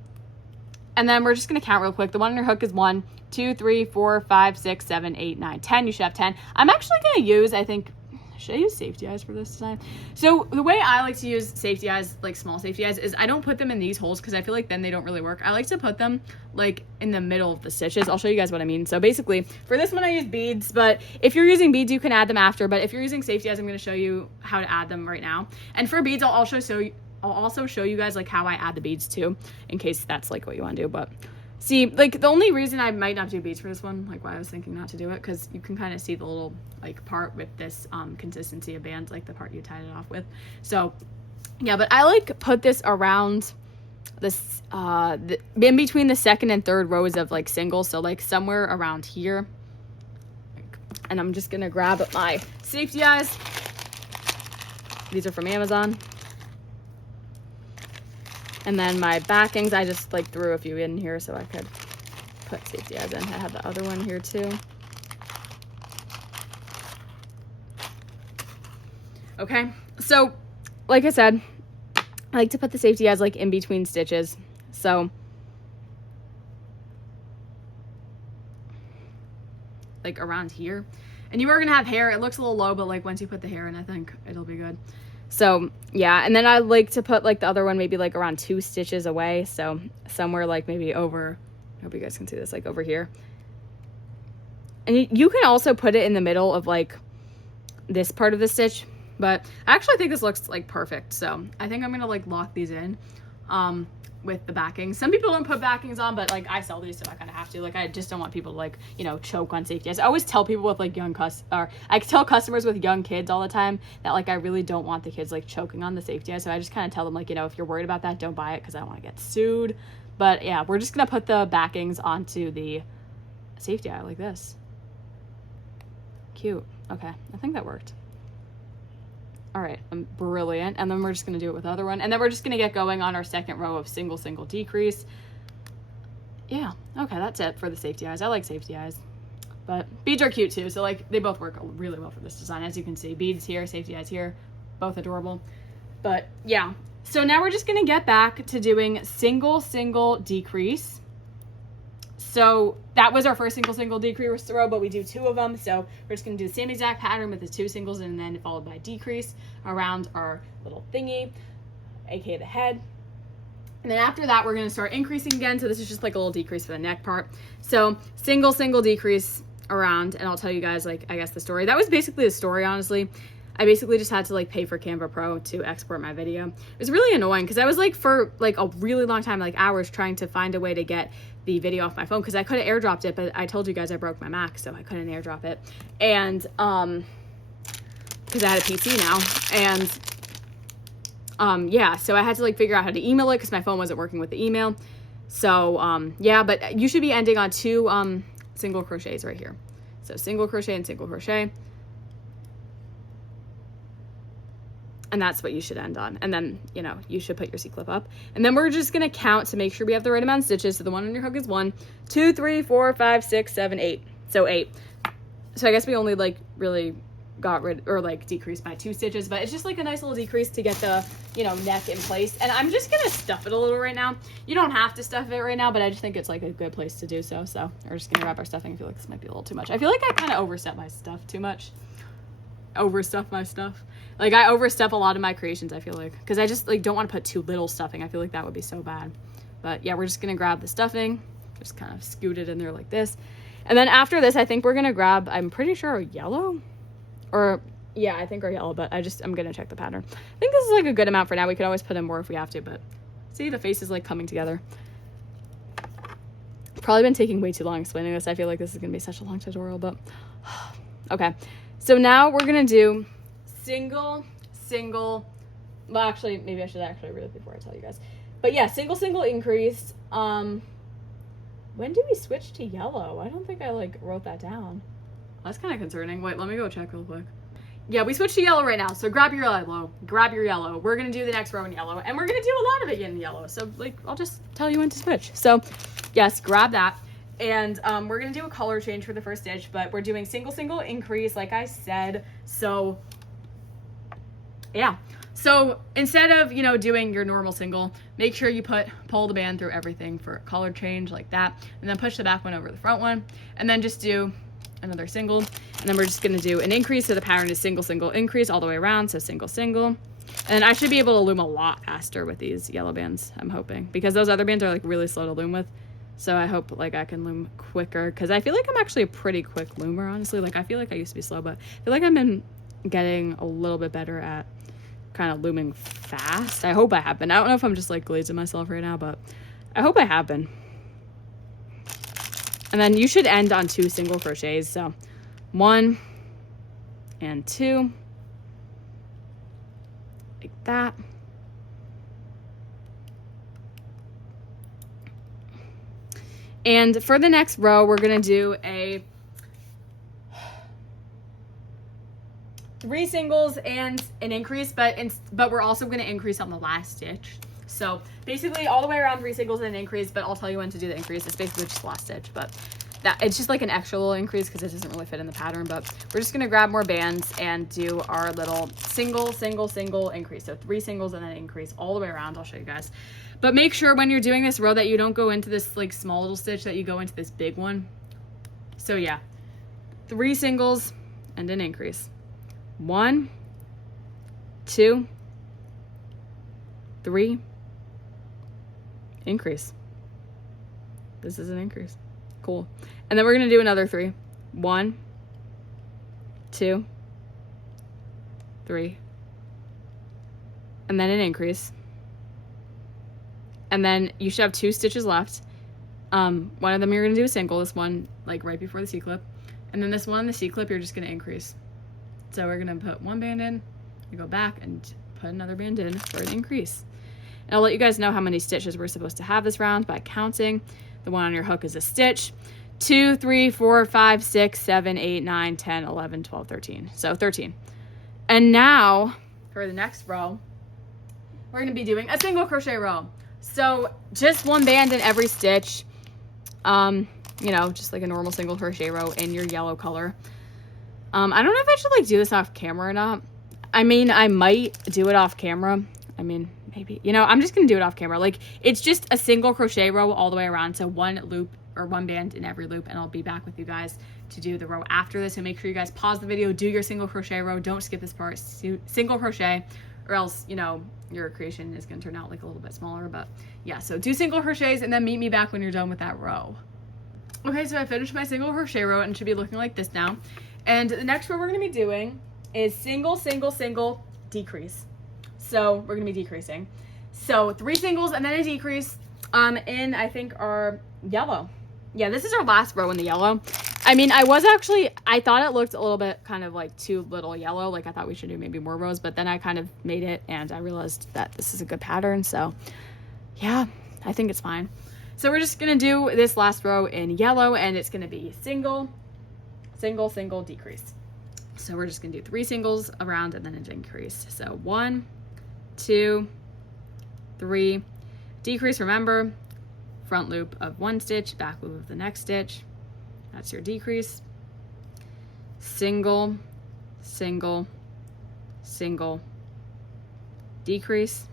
And then we're just gonna count real quick. The one on your hook is 1, 2, 3, 4, 5, 6, 7, 8, 9, 10. You should have 10. I'm actually gonna use, I think, should I use safety eyes for this design? So the way I like to use safety eyes, like small safety eyes, is I don't put them in these holes because I feel like then they don't really work. I like to put them like in the middle of the stitches. I'll show you guys what I mean. So basically for this one I use beads, but if you're using beads you can add them after, but if you're using safety eyes I'm going to show you how to add them right now. And for beads I'll also show you guys like how I add the beads too, in case that's like what you want to do. But see, like the only reason I might not do beads for this one, like why I was thinking not to do it, because you can kind of see the little like part with this consistency of bands, like the part you tied it off with. So yeah, but I like put this around this in between the second and third rows of like singles, so like somewhere around here. And I'm just gonna grab my safety eyes. These are from Amazon. And then my backings, I just like threw a few in here so I could put safety eyes in. I have the other one here too. Okay, so like I said, I like to put the safety eyes like in between stitches. So like around here. And you are gonna have hair. It looks a little low, but like once you put the hair in, I think it'll be good. So yeah, and then I like to put like the other one maybe like around 2 stitches away. So somewhere like maybe over, I hope you guys can see this, like over here. And you can also put it in the middle of like this part of the stitch, but I actually think this looks like perfect. So I think I'm gonna like lock these in with the backings. Some people don't put backings on, but like I sell these, so I kind of have to. Like I just don't want people to like, you know, choke on safety eyes. I always tell people with like I tell customers with young kids all the time that like I really don't want the kids like choking on the safety eyes. So I just kind of tell them like, you know, if you're worried about that, don't buy it because I don't want to get sued. But yeah, we're just gonna put the backings onto the safety eye like this. Cute. Okay, I think that worked. All right, brilliant. And then we're just gonna do it with the other one. And then we're just gonna get going on our second row of single, single decrease. Yeah, okay, that's it for the safety eyes. I like safety eyes, but beads are cute too. So like they both work really well for this design. As you can see, beads here, safety eyes here, both adorable. But yeah, so now we're just gonna get back to doing single, single decrease. So that was our first single, single decrease row, but we do 2 of them. So we're just gonna do the same exact pattern with the 2 singles and then followed by decrease around our little thingy, aka the head. And then after that, we're gonna start increasing again. So this is just like a little decrease for the neck part. So single, single decrease around, and I'll tell you guys like, I guess the story. That was basically the story, honestly. I basically just had to like pay for Canva Pro to export my video. It was really annoying because I was like for like a really long time, like hours, trying to find a way to get the video off my phone because I could have airdropped it, but I told you guys I broke my Mac, so I couldn't airdrop it. And because I had a PC now, and yeah, so I had to like figure out how to email it because my phone wasn't working with the email. So yeah, but you should be ending on 2 single crochets right here. So single crochet and single crochet. And that's what you should end on. And then, you know, you should put your C-clip up. And then we're just gonna count to make sure we have the right amount of stitches. So the one on your hook is 1, 2, 3, 4, 5, 6, 7, 8. So 8. So I guess we only like really got rid or like decreased by 2 stitches, but it's just like a nice little decrease to get the, you know, neck in place. And I'm just gonna stuff it a little right now. You don't have to stuff it right now, but I just think it's like a good place to do so. So we're just gonna grab our stuffing. I feel like this might be a little too much. I feel like I kind of overstep my stuff too much. Overstuff my stuff. Like I overstep a lot of my creations, I feel like, because I just like don't want to put too little stuffing. I feel like that would be so bad. But yeah, we're just gonna grab the stuffing, just kind of scoot it in there like this. And then after this, I think we're gonna grab, I'm pretty sure a yellow, or yeah, I think our yellow, but I'm gonna check the pattern. I think this is like a good amount for now. We could always put in more if we have to, but see, the face is like coming together. Probably been taking way too long explaining this. I feel like this is gonna be such a long tutorial, but okay. So now we're gonna do single, single, well actually, maybe I should actually read it before I tell you guys. But yeah, single, single increase. When do we switch to yellow? I don't think I like wrote that down. That's kind of concerning. Wait, let me go check real quick. Yeah, we switched to yellow right now. So grab your yellow. Grab your yellow. We're going to do the next row in yellow. And we're going to do a lot of it in yellow. So, like, I'll just tell you when to switch. So, yes, grab that. And we're going to do a color change for the first stitch. But we're doing single, single increase, like I said. So, yeah. So, instead of, you know, doing your normal single, make sure you pull the band through everything for a color change like that. And then push the back one over the front one. And then just do another single, and then we're just going to do an increase. So the pattern is single, single, increase all the way around. So single, single, and I should be able to loom a lot faster with these yellow bands, I'm hoping, because those other bands are like really slow to loom with. So I hope like I can loom quicker, because I feel like I'm actually a pretty quick loomer, honestly. Like I feel like I used to be slow, but I feel like I've been getting a little bit better at kind of looming fast. I hope I have been. I don't know if I'm just like glazing myself right now, but I hope I have been. And then you should end on 2 single crochets. So 1 and 2, like that. And for the next row, we're gonna do a 3 singles and an increase, but we're also gonna increase on the last stitch. So basically all the way around 3 singles and an increase, but I'll tell you when to do the increase. It's basically just the last stitch, but it's just like an extra little increase because it doesn't really fit in the pattern. But we're just gonna grab more bands and do our little single, single, single increase. So 3 singles and then increase all the way around. I'll show you guys. But make sure when you're doing this row that you don't go into this like small little stitch, that you go into this big one. So yeah, 3 singles and an increase. 1, 2, 3, increase. This is an increase. Cool. And then we're going to do another 3. 1, 2, 3, and then an increase. And then you should have 2 stitches left. One of them you're going to do a single, this one like right before the C-clip. And then this one, the C-clip, you're just going to increase. So we're going to put 1 band in, you go back and put another band in for an increase. And I'll let you guys know how many stitches we're supposed to have this round by counting. The one on your hook is a stitch. 2, 3, 4, 5, 6, 7, 8, 9, 10, 11, 12, 13. So 13. And now for the next row, we're going to be doing a single crochet row. So just 1 band in every stitch. You know, just like a normal single crochet row in your yellow color. I don't know if I should like do this off camera or not. I mean, I might do it off camera. I mean, maybe, you know, I'm just gonna do it off camera. Like, it's just a single crochet row all the way around. So 1 loop or 1 band in every loop, and I'll be back with you guys to do the row after this. So make sure you guys pause the video, do your single crochet row, don't skip this part, single crochet, or else, you know, your creation is gonna turn out like a little bit smaller. But yeah, so do single crochets and then meet me back when you're done with that row. Okay, so I finished my single crochet row and it should be looking like this now. And the next row we're gonna be doing is single, single, single, decrease. So we're gonna be decreasing. So 3 singles and then a decrease in, I think, our yellow. Yeah, this is our last row in the yellow. I mean, I thought it looked a little bit kind of like too little yellow. Like, I thought we should do maybe more rows, but then I kind of made it and I realized that this is a good pattern. So yeah, I think it's fine. So we're just gonna do this last row in yellow, and it's gonna be single, single, single, decrease. So we're just gonna do 3 singles around and then an increase. So 1, 2, 3, decrease. Remember, front loop of 1 stitch, back loop of the next stitch. That's your decrease. Single, single, single, decrease.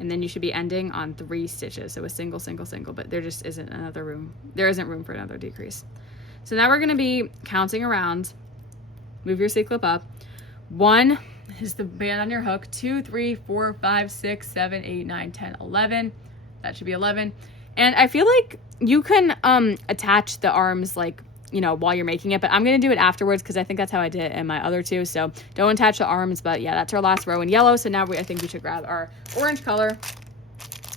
And then you should be ending on 3 stitches. So a single, single, single, but there just isn't another room. There isn't room for another decrease. So now we're gonna be counting around. Move your C-clip up. 1 is the band on your hook. 2, 3, 4, 5, 6, 7, 8, 9, 10, 11. That should be 11. And I feel like you can attach the arms, like, you know, while you're making it, but I'm gonna do it afterwards because I think that's how I did it in my other 2. So don't attach the arms, but yeah, that's our last row in yellow. So now I think we should grab our orange color.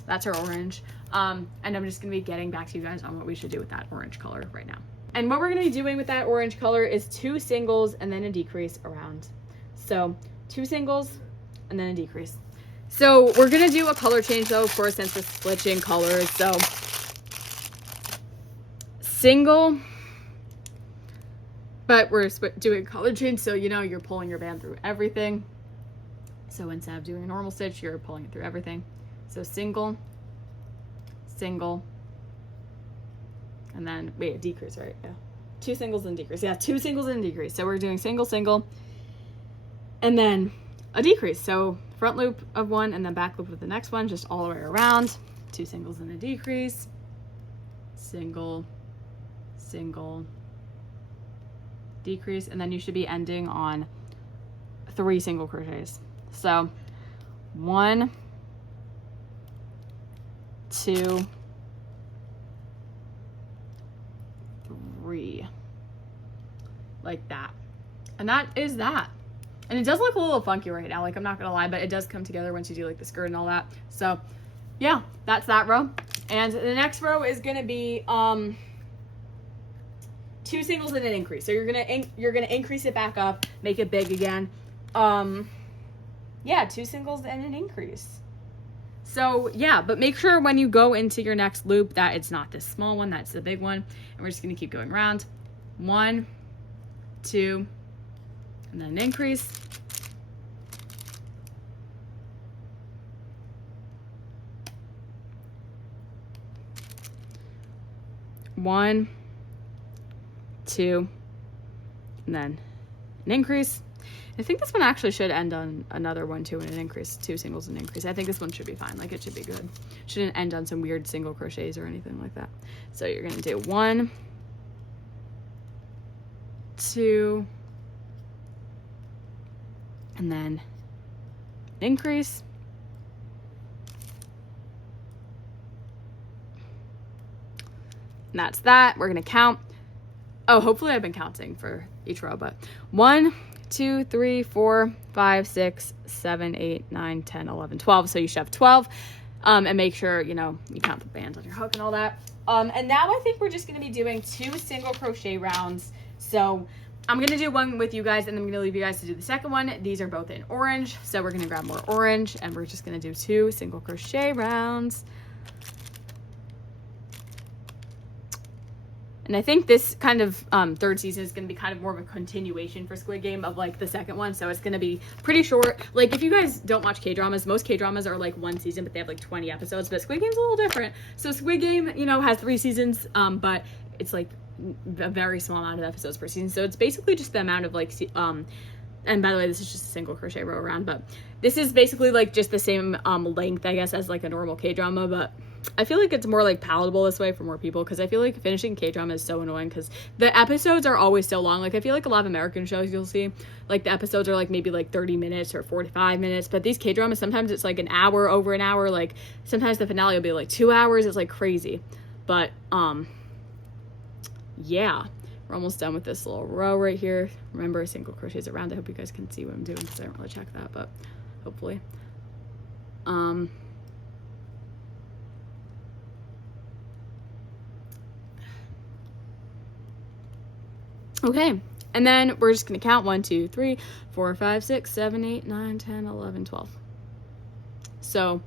That's our orange. And I'm just gonna be getting back to you guys on what we should do with that orange color right now. And what we're gonna be doing with that orange color is 2 singles and then a decrease around. So 2 singles and then a decrease. So we're gonna do a color change though, of course, since we're switching colors. So single, but we're doing color change, so you know you're pulling your band through everything. So instead of doing a normal stitch, you're pulling it through everything. So single, single, and then wait, a decrease, right? Yeah, 2 singles and decrease. Yeah, 2 singles and decrease. So we're doing single, single, and then a decrease. So front loop of 1 and then back loop of the next one, just all the way around. 2 singles and a decrease, single, single, decrease, and then you should be ending on 3 single crochets. So 1, 2, 3, like that. And that is that. And it does look a little funky right now, like I'm not gonna lie, but it does come together once you do like the skirt and all that. So yeah, that's that row. And the next row is gonna be 2 singles and an increase. So you're gonna increase it back up, make it big again. Yeah, 2 singles and an increase. So yeah, but make sure when you go into your next loop that it's not this small one, that's the big one. And we're just gonna keep going around. 1, 2, and then an increase. One, 2, and then an increase. I think this one actually should end on another 1, 2, and an increase, 2 singles and an increase. I think this one should be fine. Like it should be good. Shouldn't end on some weird single crochets or anything like that. So you're gonna do 1, 2, and then an increase. And that's that. We're gonna count. Oh, hopefully I've been counting for each row, but 1, 2, 3, 4, 5, 6, 7, 8, 9, 10, 11, 12. So you should have 12. And make sure, you know, you count the bands on your hook and all that. And now I think we're just going to be doing 2 single crochet rounds. So I'm going to do one with you guys, and then I'm going to leave you guys to do the second one. These are both in orange. So we're going to grab more orange, and we're just going to do 2 single crochet rounds. And I think this kind of third season is going to be kind of more of a continuation for Squid Game of like the second one. So it's going to be pretty short. Like if you guys don't watch K-dramas, most K-dramas are like 1 season, but they have like 20 episodes. But Squid Game's a little different. So Squid Game, you know, has 3 seasons, but it's like a very small amount of episodes per season. So it's basically just the amount of like, and by the way, this is just a single crochet row around, but this is basically like just the same length, I guess, as like a normal K-drama, but I feel like it's more like palatable this way for more people, because I feel like finishing K-drama is so annoying because the episodes are always so long. Like I feel like a lot of American shows you'll see, like the episodes are like maybe like 30 minutes or 45 minutes, but these K-dramas, sometimes it's like an hour, over an hour. Like sometimes the finale will be like 2 hours. It's like crazy. But yeah, we're almost done with this little row right here. Remember, single crochets around. I hope you guys can see what I'm doing because I don't really check that, but hopefully. Okay, and then we're just going to count 1, 2, 3, 4, 5, 6, 7, 8, 9, 10, 11, 12. So,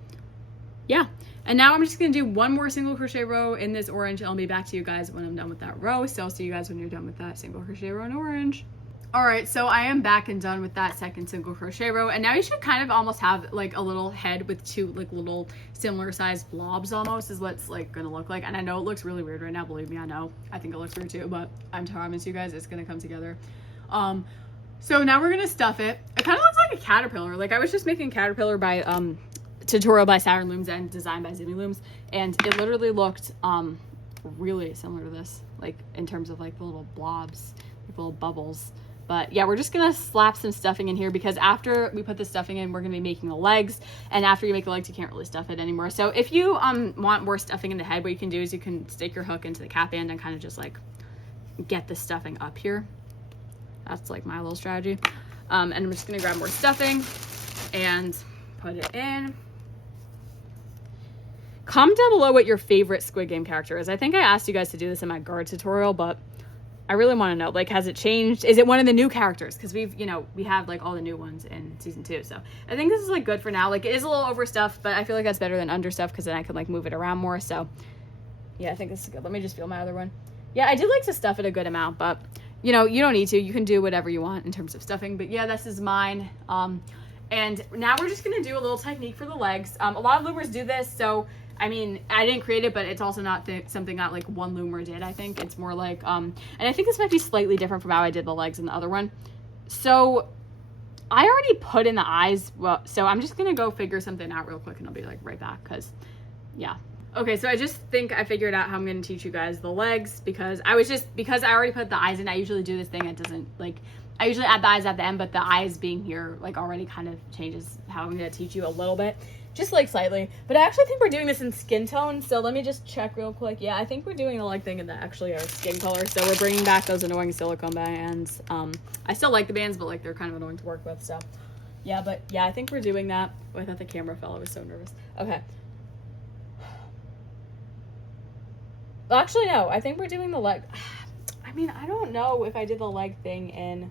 yeah. And now I'm just going to do one more single crochet row in this orange, and I'll be back to you guys when I'm done with that row. So I'll see you guys when you're done with that single crochet row in orange. All right, so I am back and done with that second single crochet row, and now you should kind of almost have like a little head with 2 like little similar sized blobs almost is what it's like gonna look like. And I know it looks really weird right now, believe me, I know. I think it looks weird too, but I promise you guys it's gonna come together. So now we're gonna stuff it. It kind of looks like a caterpillar. Like I was just making caterpillar by tutorial by Saturn Looms and designed by Zimmy Looms, and it literally looked really similar to this, like in terms of like the little blobs, like little bubbles. But yeah, we're just gonna slap some stuffing in here because after we put the stuffing in, we're gonna be making the legs. And after you make the legs, you can't really stuff it anymore. So if you want more stuffing in the head, what you can do is you can stick your hook into the cap band and kind of just like get the stuffing up here. That's like my little strategy. And I'm just gonna grab more stuffing and put it in. Comment down below what your favorite Squid Game character is. I think I asked you guys to do this in my guard tutorial, but I really want to know, like, has it changed? Is it one of the new characters? Because we've, you know, we have like all the new ones in season 2. So I think this is like good for now. Like it is a little overstuffed, but I feel like that's better than understuffed because then I can like move it around more. So yeah, I think this is good. Let me just feel my other one. Yeah, I did like to stuff it a good amount, but you know, you don't need to. You can do whatever you want in terms of stuffing. But yeah, this is mine. And now we're just going to do a little technique for the legs. A lot of loomers do this. So, I mean, I didn't create it, but it's also not something that like one loomer did, I think. It's more like, and I think this might be slightly different from how I did the legs in the other one. So I already put in the eyes. Well, so I'm just going to go figure something out real quick and I'll be like right back because yeah. Okay, so I just think I figured out how I'm going to teach you guys the legs because I already put the eyes in. I usually do this thing. It doesn't like, I usually add the eyes at the end, but the eyes being here like already kind of changes how I'm going to teach you a little bit, just like slightly. But I actually think we're doing this in skin tone. So let me just check real quick. Yeah, I think we're doing the leg thing in the actually our skin color. So we're bringing back those annoying silicone bands. I still like the bands, but like they're kind of annoying to work with. So yeah, but yeah, I think we're doing that. Oh, I thought the camera fell. I was so nervous. Okay. Well, actually, no. I think we're doing the leg. I mean, I don't know if I did the leg thing in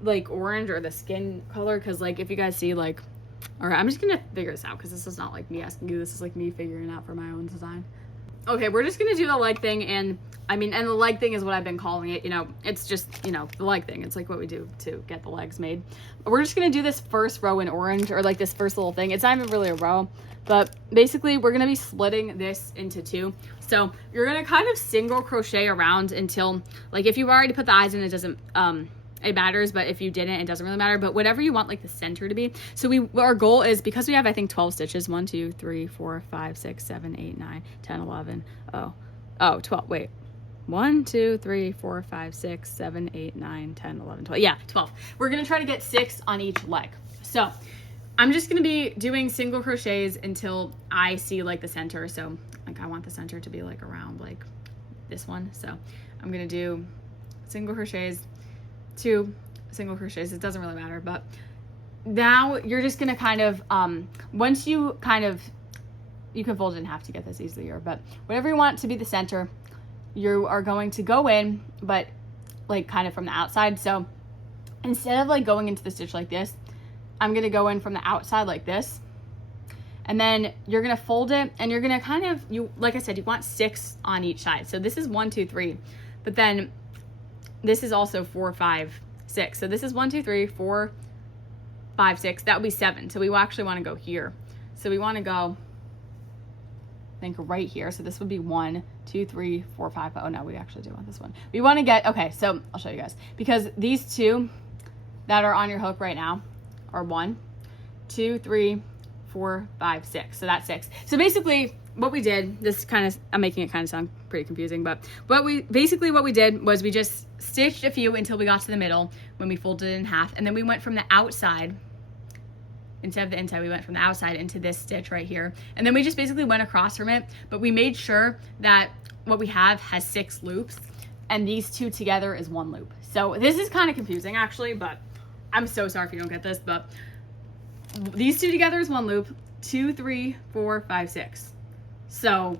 like orange or the skin color, because like if you guys see like, all right, I'm just gonna figure this out because this is not like me asking you. This is like me figuring it out for my own design. Okay, we're just gonna do the leg thing, and I mean, and the leg thing is what I've been calling it. You know, it's just, you know, the leg thing. It's like what we do to get the legs made. We're just gonna do this first row in orange, or like this first little thing. It's not even really a row. But basically, we're going to be splitting this into two. So you're going to kind of single crochet around until, like, if you've already put the eyes in, it doesn't, it matters. But if you didn't, it doesn't really matter. But whatever you want, like, the center to be. So our goal is, because we have, I think, 12 stitches. 1, 2, 3, 4, 5, 6, 7, 8, 9, 10, 11. Oh, 12. Wait. 1, 2, 3, 4, 5, 6, 7, 8, 9, 10, 11, 12. Yeah, 12. We're going to try to get 6 on each leg. So I'm just going to be doing single crochets until I see like the center. So like I want the center to be like around like this one. So I'm going to do single crochets, 2 single crochets. It doesn't really matter, but now you're just going to kind of, once you kind of, you can fold it in half to get this easier, but whatever you want to be the center, you are going to go in, but like kind of from the outside. So instead of like going into the stitch like this, I'm going to go in from the outside like this, and then you're going to fold it, and you're going to kind of, like I said, you want 6 on each side. So this is 1, 2, 3, but then this is also 4, 5, 6. So this is 1, 2, 3, 4, 5, 6. That would be 7. So we actually want to go here. So we want to go, I think, right here. So this would be 1, 2, 3, 4, 5. Oh no, we actually do want this one. We want to get, okay, so I'll show you guys, because these two that are on your hook right now are 1, 2, 3, 4, 5, 6. So that's 6. So basically what we did, this kind of, I'm making it kind of sound pretty confusing, but what we did was we just stitched a few until we got to the middle when we folded it in half. And then we went from the outside, instead of the inside, we went from the outside into this stitch right here. And then we just basically went across from it, but we made sure that what we have has 6 loops, and these two together is 1 loop. So this is kind of confusing actually, but I'm so sorry if you don't get this, but these two together is 1 loop, 2, 3, 4, 5, 6. So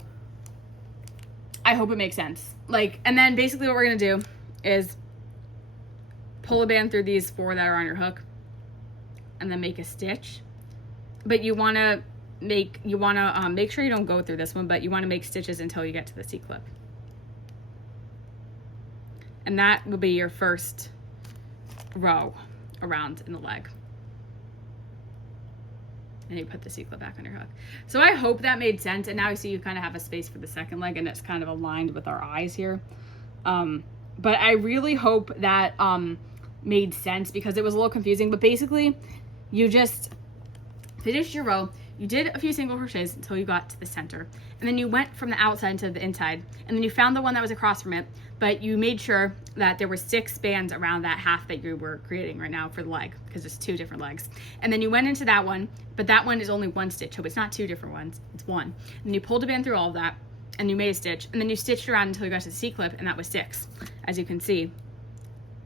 I hope it makes sense. Like, and then basically what we're going to do is pull a band through these 4 that are on your hook and then make a stitch. But you want to make sure you don't go through this one, but you want to make stitches until you get to the C-clip. And that will be your first row around in the leg. And you put the C-clip back on your hook. So I hope that made sense. And now you see you kind of have a space for the second leg, and it's kind of aligned with our eyes here. But I really hope that made sense, because it was a little confusing. But basically, you just finished your row. You did a few single crochets until you got to the center. And then you went from the outside to the inside. And then you found the one that was across from it. But you made sure that there were 6 bands around that half that you were creating right now for the leg, because it's 2 different legs. And then you went into that one, but that one is only 1 stitch. So it's not 2 different ones, it's 1. And then you pulled a band through all of that, and you made a stitch. And then you stitched around until you got to the C-clip, and that was 6. As you can see,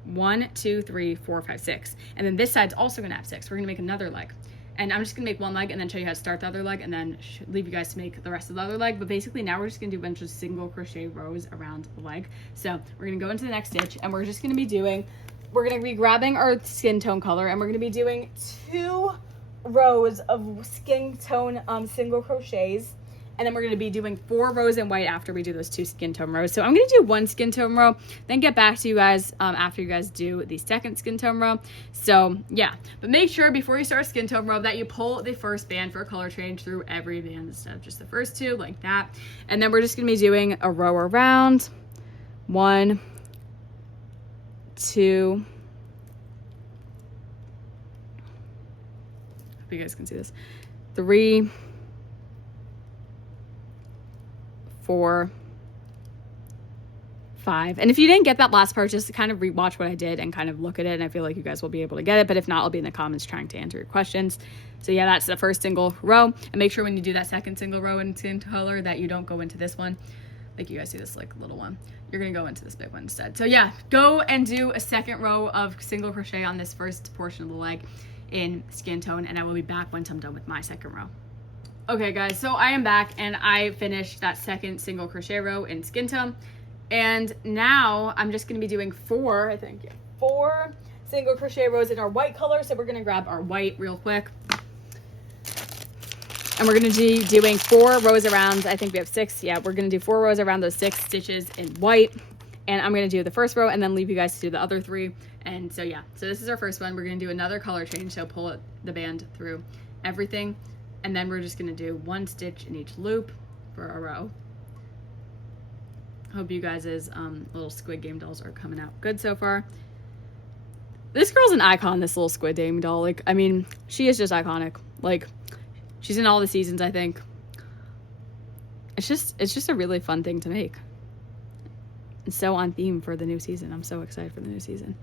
1, 2, 3, 4, 5, 6. And then this side's also gonna have 6. We're gonna make another leg. And I'm just gonna make 1 leg and then show you how to start the other leg, and then leave you guys to make the rest of the other leg. But basically now we're just gonna do a bunch of single crochet rows around the leg. So we're gonna go into the next stitch, and we're just gonna be grabbing our skin tone color, and we're gonna be doing 2 rows of skin tone single crochets. And then we're going to be doing 4 rows in white after we do those 2 skin tone rows. So I'm going to do 1 skin tone row, then get back to you guys after you guys do the 2nd skin tone row. So yeah, but make sure before you start a skin tone row that you pull the first band for a color change through every band instead of just the first 2, like that. And then we're just going to be doing a row around. 1, 2. Hope you guys can see this. 3, 4, 5. And if you didn't get that last part, just kind of rewatch what I did and kind of look at it, and I feel like you guys will be able to get it. But if not, I'll be in the comments trying to answer your questions. So yeah, that's the first single row. And make sure when you do that 2nd single row in skin color that you don't go into this one. Like you guys see this like little one. You're gonna go into this big one instead. So yeah, go and do a 2nd row of single crochet on this first portion of the leg in skin tone, and I will be back once I'm done with my 2nd row. Okay guys, so I am back and I finished that 2nd single crochet row in skin tone, and now I'm just going to be doing 4, I think, yeah, 4 single crochet rows in our white color. So we're going to grab our white real quick, and we're going to be doing 4 rows around, I think we have 6, yeah, we're going to do 4 rows around those 6 stitches in white, and I'm going to do the first row and then leave you guys to do the other 3. And so yeah, so this is our first one. We're going to do another color change, so pull the band through everything. And then we're just going to do 1 stitch in each loop for a row. Hope you guys' little Squid Game dolls are coming out good so far. This girl's an icon, this little Squid Game doll. Like, I mean, she is just iconic. Like, she's in all the seasons, I think. It's just a really fun thing to make. It's so on theme for the new season. I'm so excited for the new season.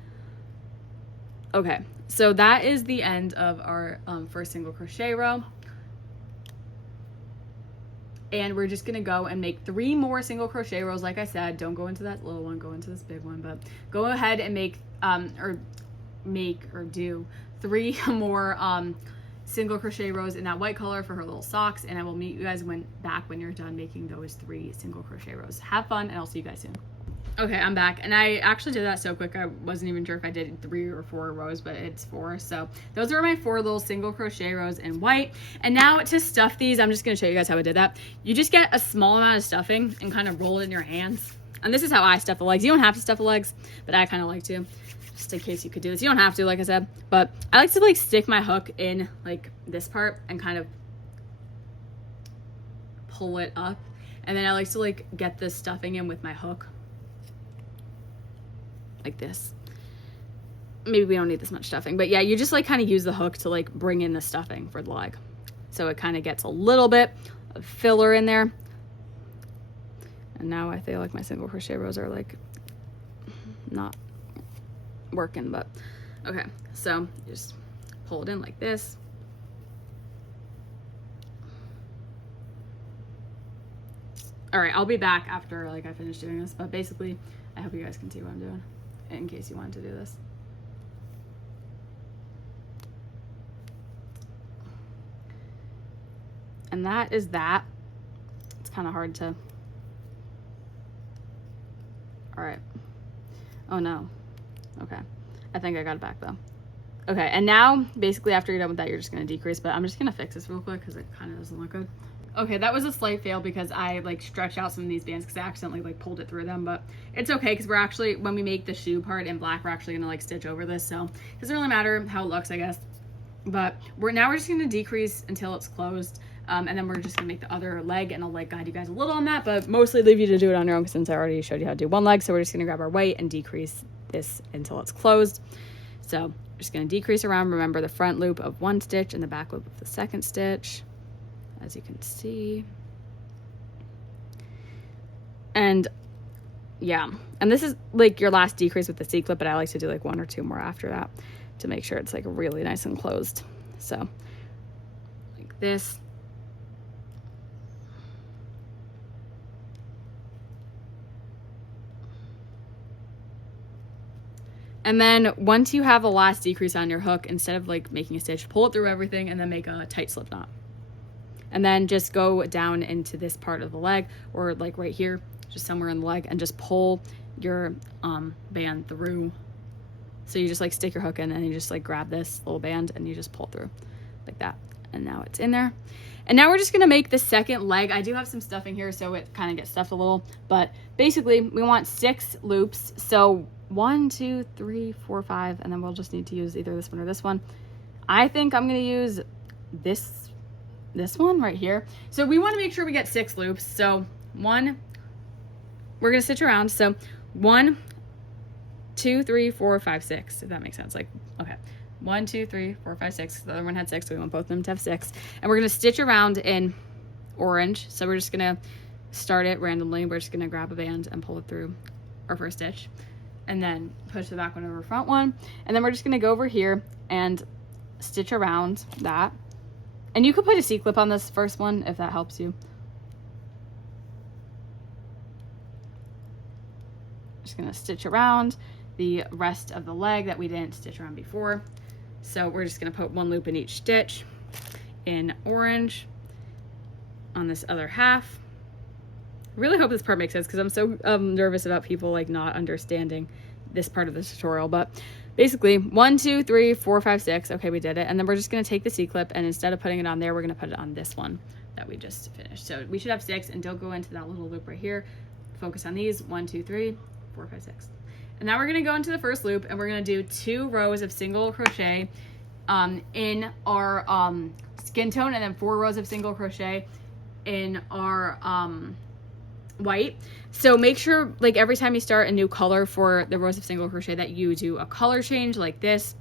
Okay, so that is the end of our first single crochet row. And we're just gonna go and make 3 more single crochet rows. Like I said, don't go into that little one, go into this big one, but go ahead and make or do 3 more single crochet rows in that white color for her little socks. And I will meet you guys back when you're done making those 3 single crochet rows. Have fun, and I'll see you guys soon. Okay, I'm back, and I actually did that so quick I wasn't even sure if I did 3 or 4 rows, but it's 4. So those are my 4 little single crochet rows in white. And now to stuff these, I'm just going to show you guys how I did that. You just get a small amount of stuffing and kind of roll it in your hands. And this is how I stuff the legs. You don't have to stuff the legs, but I kind of like to, just in case you could do this. You don't have to, like I said, but I like to like stick my hook in like this part and kind of pull it up. And then I like to like get the stuffing in with my hook. Like this. Maybe we don't need this much stuffing, but yeah, you just like kind of use the hook to like bring in the stuffing for the leg. So it kind of gets a little bit of filler in there. And now I feel like my single crochet rows are like not working, but okay. So just pull it in like this. All right, I'll be back after like I finish doing this, but basically I hope you guys can see what I'm doing in case you wanted to do this. And that is that. It's kind of hard to, all right. Oh no. Okay. I think I got it back though. Okay, and now basically after you're done with that, you're just gonna decrease, but I'm just gonna fix this real quick because it kind of doesn't look good. Okay, that was a slight fail because I like stretched out some of these bands because I accidentally like pulled it through them, but it's okay because we're actually, when we make the shoe part in black, we're actually gonna like stitch over this, so it doesn't really matter how it looks, I guess. But we're just gonna decrease until it's closed, and then we're just gonna make the other leg, and I'll like guide you guys a little on that, but mostly leave you to do it on your own since I already showed you how to do one leg. So we're just gonna grab our white and decrease this until it's closed. So we're just gonna decrease around. Remember the front loop of 1 stitch and the back loop of the 2nd stitch, as you can see. And yeah, and this is like your last decrease with the C-clip, but I like to do like 1 or 2 more after that to make sure it's like really nice and closed. So like this. And then once you have a last decrease on your hook, instead of like making a stitch, pull it through everything and then make a tight slip knot. And then just go down into this part of the leg, or like right here, just somewhere in the leg, and just pull your band through. So you just like stick your hook in and you just like grab this little band and you just pull through like that. And now it's in there. And now we're just gonna make the second leg. I do have some stuffing here, so it kind of gets stuffed a little, but basically we want 6 loops. So 1, 2, 3, 4, 5, and then we'll just need to use either this one or this one. I think I'm gonna use this one right here. So we want to make sure we get 6 loops. So 1, we're gonna stitch around. So 1, 2, 3, 4, 5, 6, if that makes sense. Like, okay, 1, 2, 3, 4, 5, 6. The other one had 6, so we want both of them to have 6. And we're gonna stitch around in orange. So we're just gonna start it randomly. We're just gonna grab a band and pull it through our first stitch, and then push the back one over front one. And then we're just gonna go over here and stitch around that. And you could put a C-clip on this first one if that helps you. Just gonna stitch around the rest of the leg that we didn't stitch around before. So we're just gonna put 1 loop in each stitch in orange on this other half. I really hope this part makes sense because I'm so nervous about people like not understanding this part of the tutorial, but basically 1, 2, 3, 4, 5, 6. Okay, we did it. And then we're just gonna take the C-clip, and instead of putting it on there, we're gonna put it on this one that we just finished. So we should have 6, and don't go into that little loop right here. Focus on these, 1, 2, 3, 4, 5, 6. And now we're gonna go into the first loop, and we're gonna do 2 rows of single crochet in our skin tone, and then 4 rows of single crochet in our white. So make sure, like, every time you start a new color for the rows of single crochet, that you do a color change like this.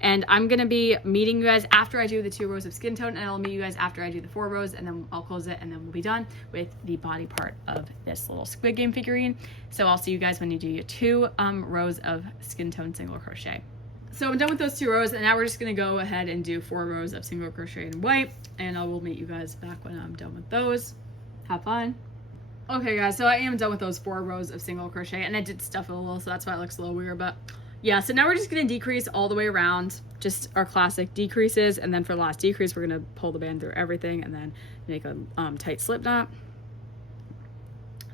And I'm gonna be meeting you guys after I do the 2 rows of skin tone, and I'll meet you guys after I do the 4 rows, and then I'll close it, and then we'll be done with the body part of this little Squid Game figurine. So I'll see you guys when you do your 2 rows of skin tone single crochet. So I'm done with those 2 rows, and now we're just gonna go ahead and do 4 rows of single crochet in white, and I will meet you guys back when I'm done with those. Have fun. Okay guys, so I am done with those 4 rows of single crochet, and I did stuff it a little, so that's why it looks a little weird, but yeah. So now we're just gonna decrease all the way around, just our classic decreases, and then for the last decrease, we're gonna pull the band through everything and then make a tight slip knot.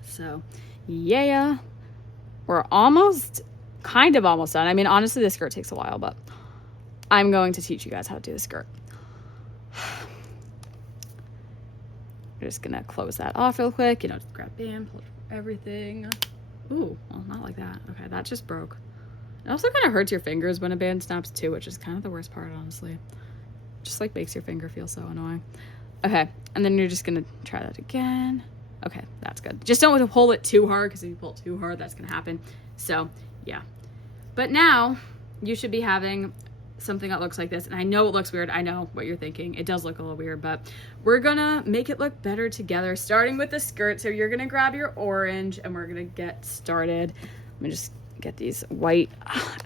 So yeah, we're kind of almost done. I mean, honestly, this skirt takes a while, but I'm going to teach you guys how to do the skirt. We're just gonna close that off real quick, you know, just grab band, pull everything. Ooh, well, not like that. Okay, that just broke. It also kind of hurts your fingers when a band snaps too, which is kind of the worst part, honestly. Just like makes your finger feel so annoying. Okay, and then you're just gonna try that again. Okay, that's good. Just don't pull it too hard, because if you pull it too hard, that's gonna happen. So yeah, but now you should be having something that looks like this. And I know it looks weird. I know what you're thinking. It does look a little weird, but we're gonna make it look better together, starting with the skirt. So you're gonna grab your orange, and we're gonna get started. Let me just get these white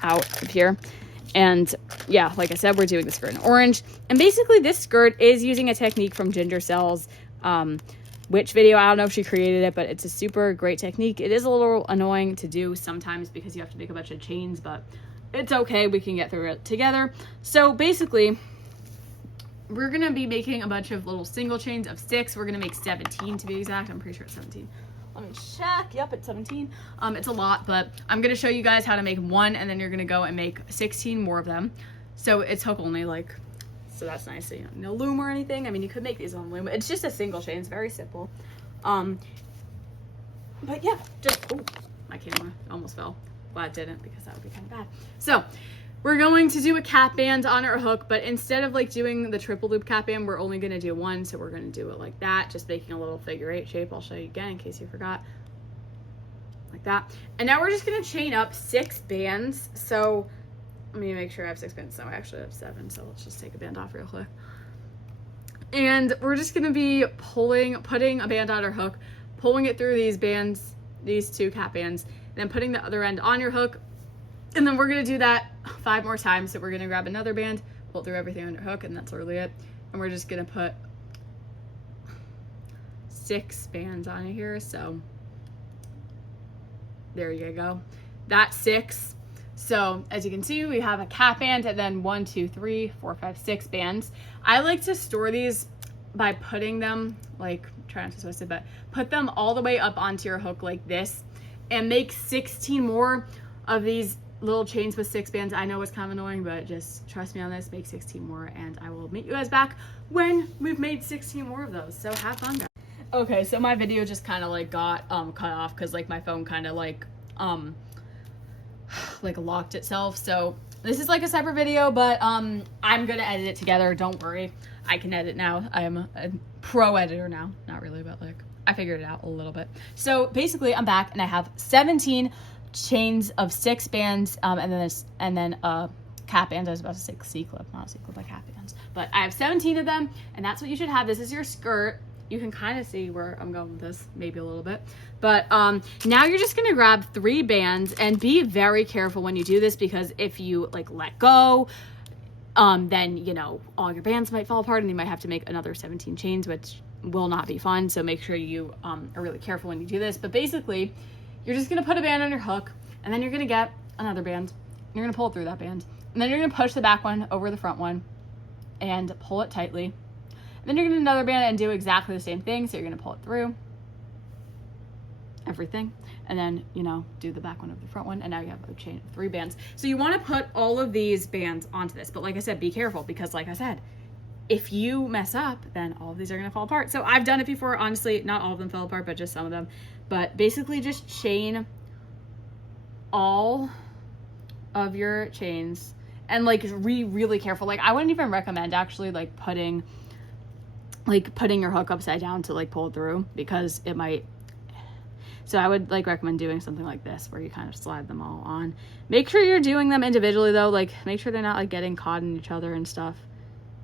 out of here. And yeah, like I said, we're doing the skirt in orange. And basically this skirt is using a technique from Ginger Cell's witch video. I don't know if she created it, but it's a super great technique. It is a little annoying to do sometimes because you have to make a bunch of chains, but it's okay. We can get through it together. So basically, we're gonna be making a bunch of little single chains of 6. We're gonna make 17 to be exact. I'm pretty sure it's 17. Let me check. Yep, it's 17. It's a lot, but I'm gonna show you guys how to make 1, and then you're gonna go and make 16 more of them. So it's hook only, like, so that's nice. So you don't need a loom or anything. I mean, you could make these on loom. It's just a single chain. It's very simple. But yeah, just, oh, my camera almost fell. Glad it didn't, because that would be kind of bad. So we're going to do a cap band on our hook, but instead of like doing the triple loop cap band, we're only going to do 1. So we're going to do it like that, just making a little figure 8 shape. I'll show you again in case you forgot. Like that. And now we're just going to chain up 6 bands. So let me make sure I have 6 bands. No, I actually have 7. So let's just take a band off real quick. And we're just going to be putting a band on our hook, pulling it through these bands, these 2 cap bands, and then putting the other end on your hook. And then we're gonna do that 5 more times. So we're gonna grab another band, pull through everything on your hook, and that's really it. And we're just gonna put 6 bands on here. So there you go. That's 6. So as you can see, we have a cap band, and then 1, 2, 3, 4, 5, 6 bands. I like to store these by putting them, like, try not to twist it, but put them all the way up onto your hook like this, and make 16 more of these little chains with 6 bands. I know it's kind of annoying, but just trust me on this. Make 16 more, and I will meet you guys back when we've made 16 more of those. So have fun, guys. Okay, so my video just kind of like got cut off because like my phone kind of like locked itself. So this is like a separate video, but I'm gonna edit it together. Don't worry, I can edit now. I'm a pro editor now. Not really, but like I figured it out a little bit. So basically I'm back and I have 17 chains of 6 bands, and then a cap band. I was about to say C-clip, not C-clip, like cap bands. But I have 17 of them, and that's what you should have. This is your skirt. You can kind of see where I'm going with this, maybe a little bit. But now you're just gonna grab 3 bands, and be very careful when you do this, because if you like let go, then you know all your bands might fall apart and you might have to make another 17 chains, which will not be fun. So make sure you are really careful when you do this. But basically you're just gonna put a band on your hook, and then you're gonna get another band. You're gonna pull it through that band, and then you're gonna push the back one over the front one and pull it tightly. And then you're gonna do another band and do exactly the same thing. So you're gonna pull it through everything, and then you know do the back one over the front one, and now you have a chain of 3 bands. So you want to put all of these bands onto this, but like I said, be careful, because like I said, if you mess up, then all of these are gonna fall apart. So I've done it before. Honestly, not all of them fell apart, but just some of them. But basically just chain all of your chains, and like be really careful. Like I wouldn't even recommend actually like putting your hook upside down to like pull it through, because it might. So I would like recommend doing something like this, where you kind of slide them all on. Make sure you're doing them individually though. Like make sure they're not like getting caught in each other and stuff.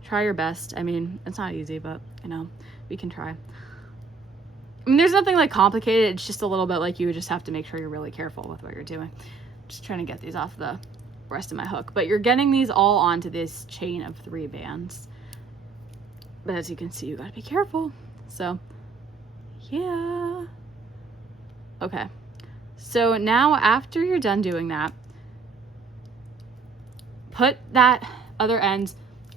Try your best. I mean, it's not easy, but you know, we can try. I mean, there's nothing like complicated. It's just a little bit like you would just have to make sure you're really careful with what you're doing. Just trying to get these off the rest of my hook. But you're getting these all onto this chain of 3 bands. But as you can see, you gotta be careful. So, yeah. Okay. So now after you're done doing that, put that other end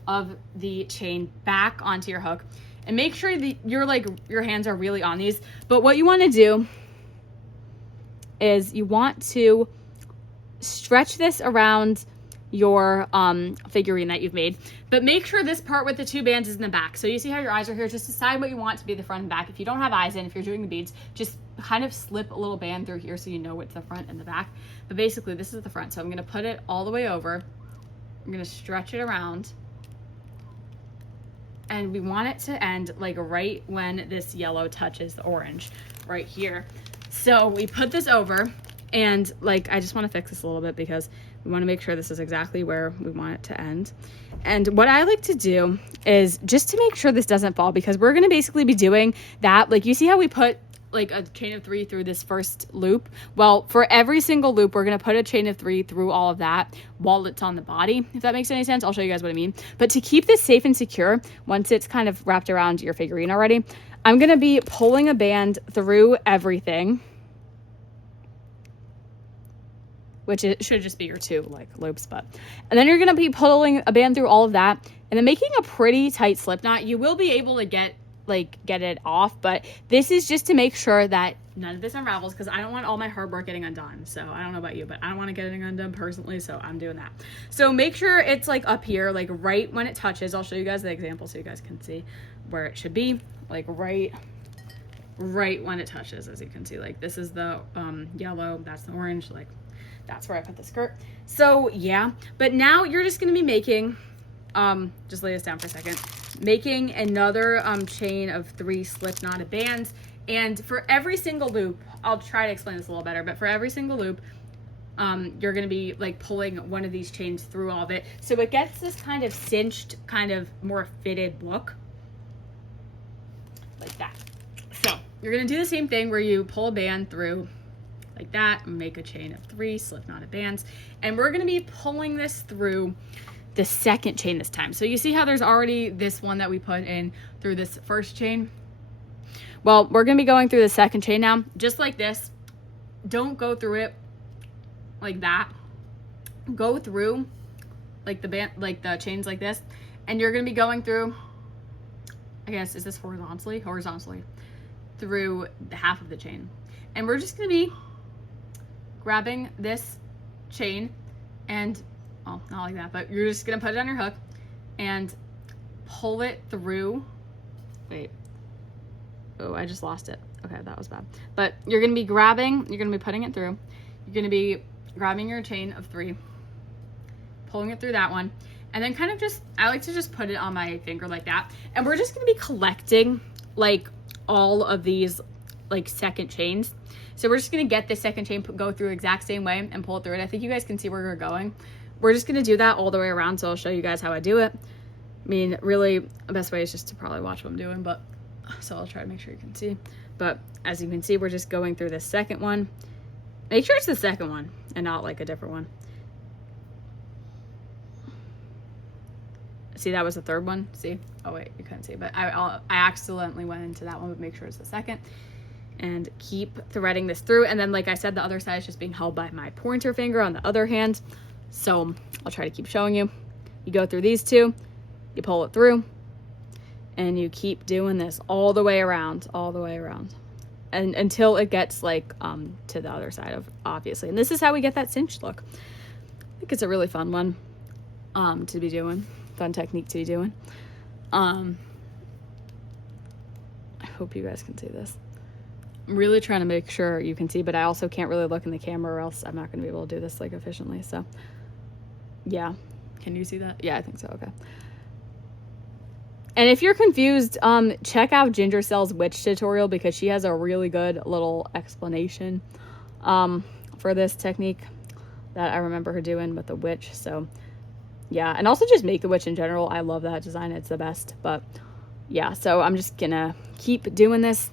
of the chain back onto your hook, and make sure that your hands are really on these. But what you want to do is you want to stretch this around your figurine that you've made, but make sure this part with the 2 bands is in the back. So you see how your eyes are here. Just decide what you want to be the front and back. If you don't have eyes in, if you're doing the beads, just kind of slip a little band through here so you know it's the front and the back. But basically this is the front. So I'm going to put it all the way over. I'm going to stretch it around, and we want it to end like right when this yellow touches the orange right here. So we put this over, and like I just want to fix this a little bit because we want to make sure this is exactly where we want it to end. And what I like to do is just to make sure this doesn't fall, because we're going to basically be doing that. Like you see how we put like a chain of 3 through this first loop? Well, for every single loop, we're going to put a chain of 3 through all of that while it's on the body, if that makes any sense. I'll show you guys what I mean. But to keep this safe and secure, once it's kind of wrapped around your figurine already, I'm going to be pulling a band through everything, which it should just be your 2 like loops, but, and then you're going to be pulling a band through all of that, and then making a pretty tight slip knot. You will be able to get it off, but this is just to make sure that none of this unravels, because I don't want all my hard work getting undone. So I don't know about you, but I don't want to get it undone personally, so I'm doing that. So make sure it's like up here, like right when it touches. I'll show you guys the example so you guys can see where it should be, like right when it touches. As you can see, like this is the yellow, that's the orange, like that's where I put the skirt. So yeah, but now you're just going to be making just lay this down for a second, making another chain of 3 slip knotted bands. And for every single loop, I'll try to explain this a little better, but for every single loop, you're going to be like pulling one of these chains through all of it, so it gets this kind of cinched, kind of more fitted look like that. So you're going to do the same thing where you pull a band through like that and make a chain of 3 slip knotted bands, and we're going to be pulling this through the second chain this time. So you see how there's already this one that we put in through this first chain? Well, we're going to be going through the second chain now, just like this. Don't go through it like that. Go through like the band, like the chains like this, and you're going to be going through, I guess, is this horizontally? Horizontally through the half of the chain. And we're just going to be grabbing this chain and, well, not like that, but you're just gonna put it on your hook and pull it through. Wait. Oh, I just lost it. Okay, that was bad. But you're gonna be putting it through. You're gonna be grabbing your chain of 3, pulling it through that one, and then kind of just, I like to just put it on my finger like that. And we're just gonna be collecting like all of these like second chains. So we're just gonna get the second chain, go through the exact same way and pull it through it. I think you guys can see where we're going. We're just gonna do that all the way around, so I'll show you guys how I do it. I mean, really, the best way is just to probably watch what I'm doing, but so I'll try to make sure you can see. But as you can see, we're just going through the second one. Make sure it's the second one and not like a different one. See, that was the third one. See? Oh wait, you couldn't see, but I accidentally went into that one, but make sure it's the second. And keep threading this through. And then, like I said, the other side is just being held by my pointer finger on the other hand. So I'll try to keep showing you. You go through these 2, you pull it through, and you keep doing this all the way around, and until it gets like to the other side of, obviously. And this is how we get that cinched look. I think it's a really fun one to be doing, fun technique to be doing. I hope you guys can see this. I'm really trying to make sure you can see, but I also can't really look in the camera or else I'm not going to be able to do this like efficiently. So yeah, can you see that? Yeah, I think so. Okay. And if you're confused, check out Ginger Cell's witch tutorial, because she has a really good little explanation for this technique that I remember her doing with the witch. So yeah, and also just Make the Witch in general. I love that design. It's the best. But yeah, so I'm just gonna keep doing this,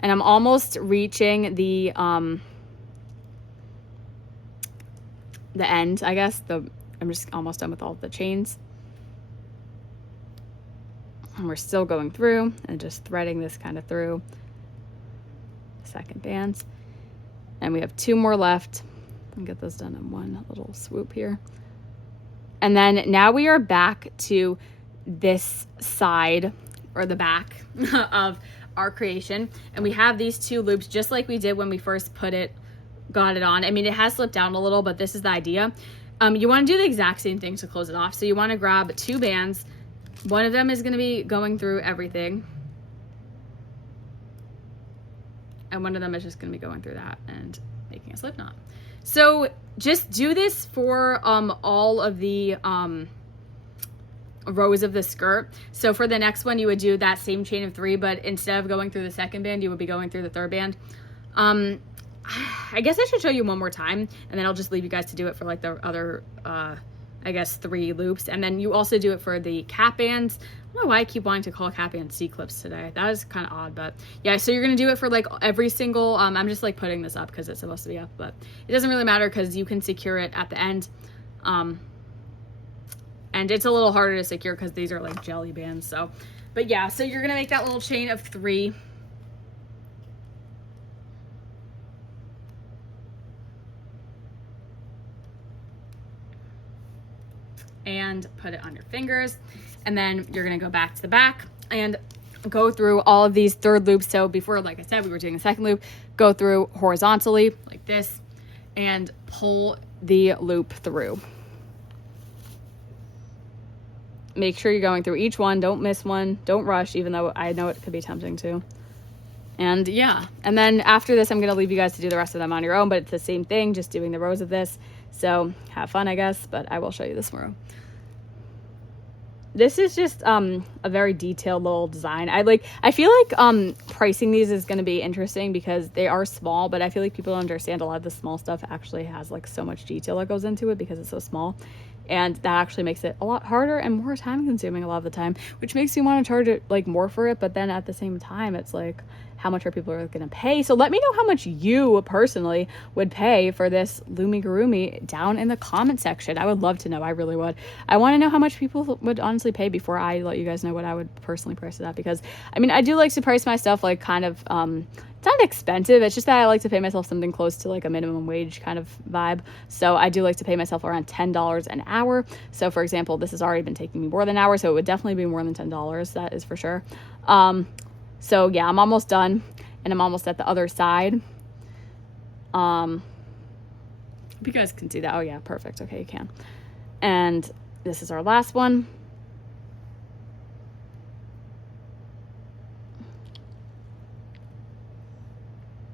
and I'm almost reaching the end, I guess. I'm just almost done with all the chains. And we're still going through and just threading this kind of through second bands. And we have 2 more left. I'll get those done in one little swoop here. And then now we are back to this side, or the back of our creation. And we have these 2 loops just like we did when we first got it on. I mean, it has slipped down a little, but this is the idea. You want to do the exact same thing to close it off. So you want to grab 2 bands. One of them is going to be going through everything. And one of them is just going to be going through that and making a slip knot. So just do this for all of the rows of the skirt. So for the next one, you would do that same chain of 3, but instead of going through the second band, you would be going through the third band. I guess I should show you one more time, and then I'll just leave you guys to do it for like the other, I guess 3 loops. And then you also do it for the cap bands. I don't know why I keep wanting to call cap bands C-clips today. That is kind of odd, but yeah, so you're going to do it for like every single, I'm just like putting this up because it's supposed to be up, but it doesn't really matter because you can secure it at the end. And it's a little harder to secure because these are like jelly bands. So, but yeah, so you're going to make that little chain of 3. And put it on your fingers, and then you're gonna go back to the back and go through all of these third loops. So before, like I said, we were doing a second loop, go through horizontally like this and pull the loop through. Make sure you're going through each one, don't miss one, don't rush, even though I know it could be tempting to. And yeah, and then after this I'm gonna leave you guys to do the rest of them on your own, but it's the same thing, just doing the rows of this. So have fun, I guess, but I will show you this row. This is just a very detailed little design. I feel like pricing these is going to be interesting because they are small, but I feel like people don't understand a lot of the small stuff actually has like so much detail that goes into it because it's so small. And that actually makes it a lot harder and more time consuming a lot of the time, which makes me want to charge it like more for it. But then at the same time, it's like, how much are people going to pay? So let me know how much you personally would pay for this loomigurumi down in the comment section. I would love to know. I really would. I want to know how much people would honestly pay before I let you guys know what I would personally price it at, because I mean, I do like to price my stuff like kind of it's not expensive, it's just that I like to pay myself something close to like a minimum wage kind of vibe. So I do like to pay myself around $10 an hour. So for example, this has already been taking me more than an hour, so it would definitely be more than $10, that is for sure. So yeah, I'm almost done and I'm almost at the other side. Hope you guys can see that. Oh yeah, perfect. Okay, you can. And this is our last one.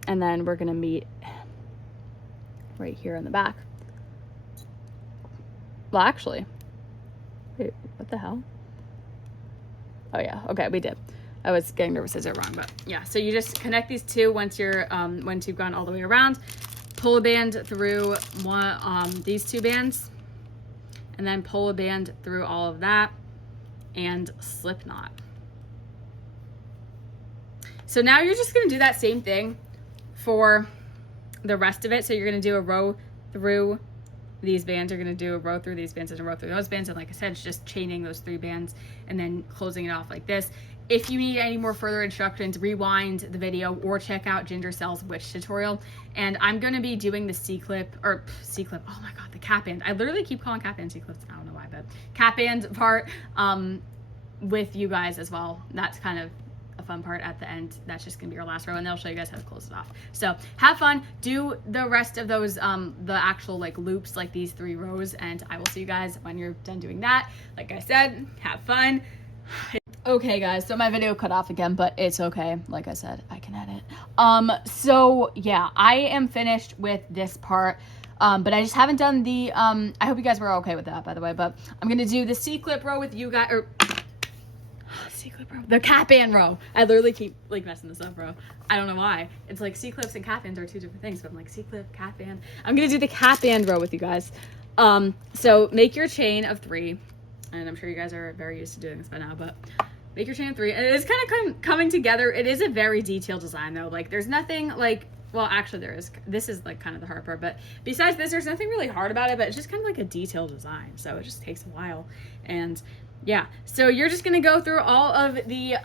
And then we're gonna meet right here in the back. Well, actually, wait, what the hell? Oh yeah, okay, we did. I was getting nervous as I wrong, but yeah. So you just connect these two once you've gone all the way around. Pull a band through these two bands, and then pull a band through all of that, and slip knot. So now you're just gonna do that same thing for the rest of it. So you're gonna do a row through these bands, you're gonna do a row through these bands and a row through those bands, and like I said, it's just chaining those 3 bands and then closing it off like this. If you need any more further instructions, rewind the video or check out Ginger Cell's witch tutorial. And I'm gonna be doing the C-clip, oh my god, the cap band. I literally keep calling cap band C-clips, I don't know why, but cap band part with you guys as well. That's kind of a fun part at the end. That's just gonna be our last row, and they'll show you guys how to close it off. So have fun, do the rest of those the actual like loops, like these 3 rows, and I will see you guys when you're done doing that. Like I said, have fun. Okay guys, so my video cut off again, but it's okay. Like I said, I can edit. So yeah, I am finished with this part. But I just haven't done the I hope you guys were okay with that, by the way, but I'm gonna do the C-clip row with you guys, or C-clip row, the cap band row. I literally keep like messing this up, bro. I don't know why. It's like C-clips and cap bands are 2 different things, but I'm like C-clip, cap band. I'm gonna do the cap band row with you guys. So make your chain of 3, and I'm sure you guys are very used to doing this by now, but make your chain of 3. And it is kind of coming together. It is a very detailed design though. Like there's nothing like, well, actually there is. This is like kind of the hard part, but besides this, there's nothing really hard about it, but it's just kind of like a detailed design. So it just takes a while. And yeah, so you're just gonna go through all of the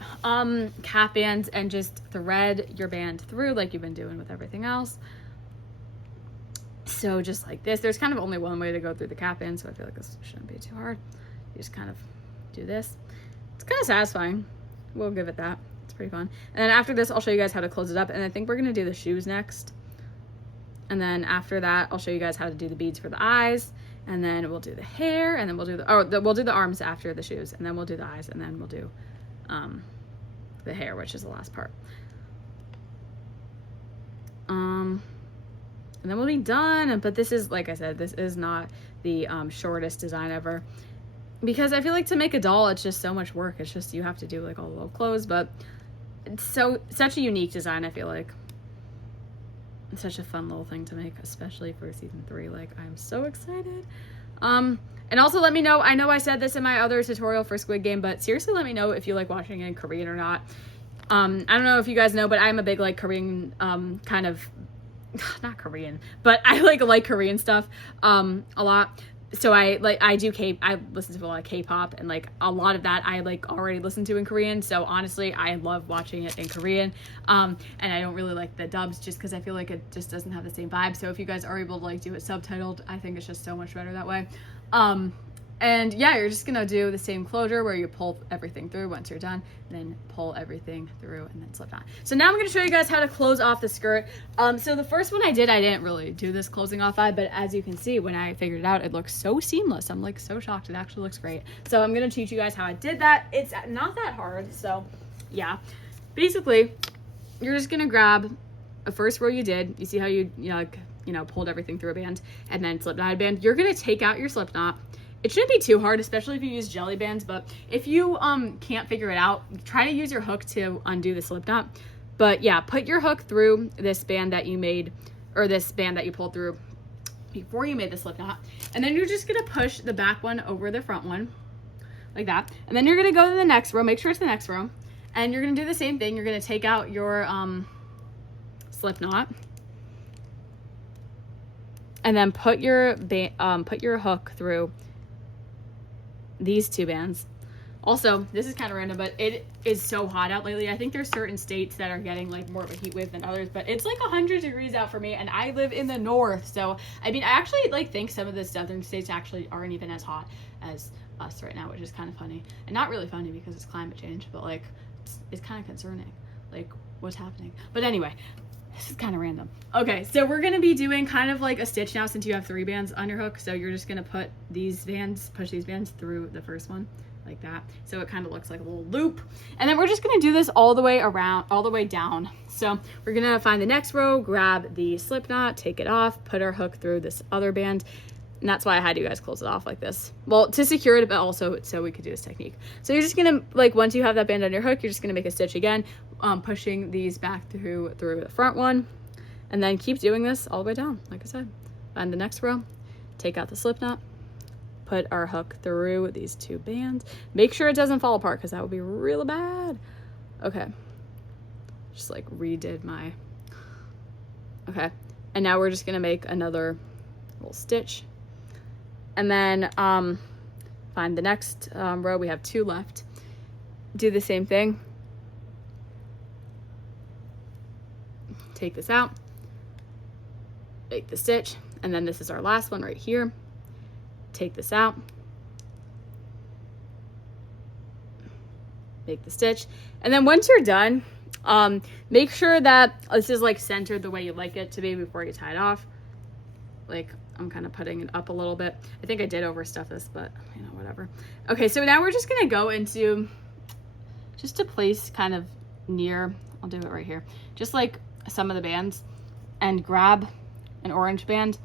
cap bands and just thread your band through like you've been doing with everything else. So just like this, there's kind of only one way to go through the cap band, so I feel like this shouldn't be too hard. You just kind of do this. It's kind of satisfying. We'll give it that. It's pretty fun. And then after this, I'll show you guys how to close it up. And I think we're going to do the shoes next. And then after that, I'll show you guys how to do the beads for the eyes. And then we'll do the hair. And then we'll do we'll do the arms after the shoes. And then we'll do the eyes. And then we'll do the hair, which is the last part. And then we'll be done. But this is, like I said, this is not the shortest design ever. Because I feel like to make a doll, it's just so much work. It's just, you have to do like all the little clothes, but it's such a unique design, I feel like. It's such a fun little thing to make, especially for season 3. Like, I'm so excited. And also let me know, I know I said this in my other tutorial for Squid Game, but seriously let me know if you like watching it in Korean or not. I don't know if you guys know, but I'm a big like Korean, kind of, not Korean, but I like Korean stuff a lot. So I listen to a lot of K-pop, and like a lot of that I like already listened to in Korean. So honestly, I love watching it in Korean. And I don't really like the dubs just because I feel like it just doesn't have the same vibe. So if you guys are able to like do it subtitled, I think it's just so much better that way. And yeah, you're just gonna do the same closure where you pull everything through once you're done, then pull everything through and then slip on. So now I'm gonna show you guys how to close off the skirt. So the first one I didn't really do this closing off side, but as you can see, when I figured it out, it looks so seamless. I'm like so shocked. It actually looks great. So I'm gonna teach you guys how I did that. It's not that hard. So yeah, basically you're just gonna grab a first row you did. You see how you pulled everything through a band and then slip knot a band. You're gonna take out your slip knot. It shouldn't be too hard, especially if you use jelly bands, but if you can't figure it out, try to use your hook to undo the slip knot. But yeah, put your hook through this band that you made, or this band that you pulled through before you made the slip knot. And then you're just gonna push the back one over the front one, like that. And then you're gonna go to the next row, make sure it's the next row. And you're gonna do the same thing. You're gonna take out your slip knot. And then put your hook through these 2 bands. Also, this is kind of random, but it is so hot out lately. I think there's certain states that are getting like more of a heat wave than others, but it's like 100 degrees out for me, and I live in the north. So I mean, I actually like think some of the southern states actually aren't even as hot as us right now, which is kind of funny, and not really funny because it's climate change, but like it's kind of concerning, like what's happening. But anyway, This is kind of random. Okay, so we're gonna be doing kind of like a stitch now since you have 3 bands on your hook. So you're just gonna push these bands through the first one like that. So it kind of looks like a little loop. And then we're just gonna do this all the way around, all the way down. So we're gonna find the next row, grab the slip knot, take it off, put our hook through this other band. And that's why I had you guys close it off like this. Well, to secure it, but also so we could do this technique. So you're just gonna, like, once you have that band on your hook, you're just gonna make a stitch again, pushing these back through the front one, and then keep doing this all the way down, like I said. Find the next row, take out the slip knot, put our hook through these 2 bands. Make sure it doesn't fall apart because that would be real bad. Okay, just like redid my, okay. And now we're just gonna make another little stitch. And then find the next row. We have 2 left. Do the same thing. Take this out, make the stitch, and then this is our last one right here. Take this out, make the stitch, and then once you're done, make sure that this is like centered the way you like it to be before you tie it off. Like, I'm kind of putting it up a little bit. I think I did overstuff this, but you know, whatever. Okay, so now we're just gonna go into just a place kind of near, I'll do it right here, just like some of the bands, and grab an orange band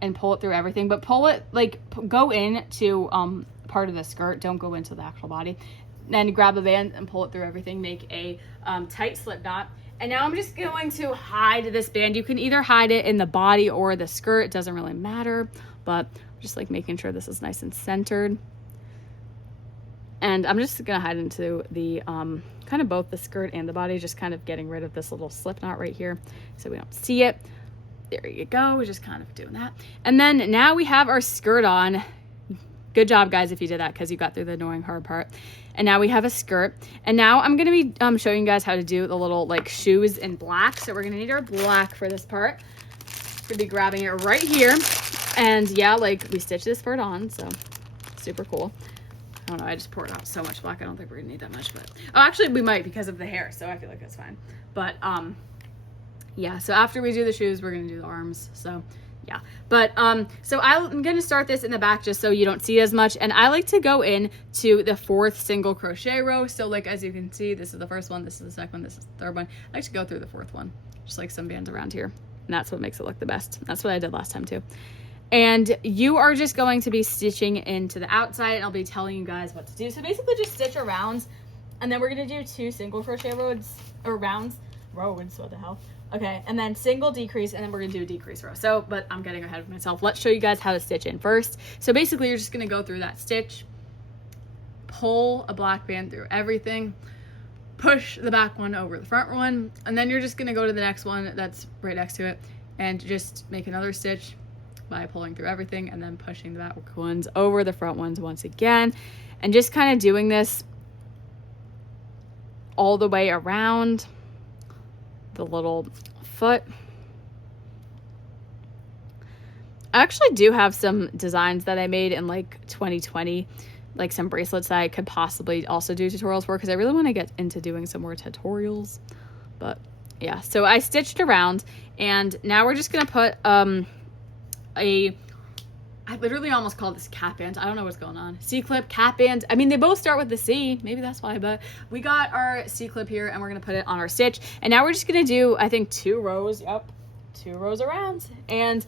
and pull it through everything, but pull it, like, go into part of the skirt, don't go into the actual body. Then grab a band and pull it through everything, make a tight slip knot. And now I'm just going to hide this band. You can either hide it in the body or the skirt, it doesn't really matter, but just like making sure this is nice and centered. And I'm just gonna hide into the kind of both the skirt and the body, just kind of getting rid of this little slip knot right here so we don't see it. There you go, we're just kind of doing that. And then now we have our skirt on. Good job, guys, if you did that, because you got through the annoying hard part. And now we have a skirt. And now I'm going to be showing you guys how to do the little, like, shoes in black. So we're going to need our black for this part. We're going to be grabbing it right here. And, yeah, like, we stitched this part on, so super cool. I don't know, I just poured out so much black. I don't think we're going to need that much, but... Oh, actually, we might because of the hair, so I feel like that's fine. But, yeah, so after we do the shoes, we're going to do the arms, so... Yeah, but so I'm going to start this in the back just so you don't see as much, and I like to go in to the 4th single crochet row. So, like, as you can see, this is the first one, this is the second one, this is the third one. I like to go through the 4th one, just like some bands around here, and that's what makes it look the best. That's what I did last time too. And you are just going to be stitching into the outside, and I'll be telling you guys what to do. So basically just stitch around, and then we're going to do 2 single crochet rows, what the hell. Okay, and then single decrease, and then we're gonna do a decrease row. So, but I'm getting ahead of myself. Let's show you guys how to stitch in first. So basically you're just gonna go through that stitch, pull a black band through everything, push the back one over the front one, and then you're just gonna go to the next one that's right next to it and just make another stitch by pulling through everything and then pushing the back ones over the front ones once again. And just kind of doing this all the way around the little foot. I actually do have some designs that I made in like 2020, like some bracelets that I could possibly also do tutorials for, because I really want to get into doing some more tutorials. But yeah, so I stitched around, and now we're just gonna put I literally almost called this cap band. I don't know what's going on. C-clip, cap band. I mean, they both start with the C. Maybe that's why, but we got our C-clip here, and we're going to put it on our stitch. And now we're just going to do, I think, 2 rows. Yep, 2 rows around. And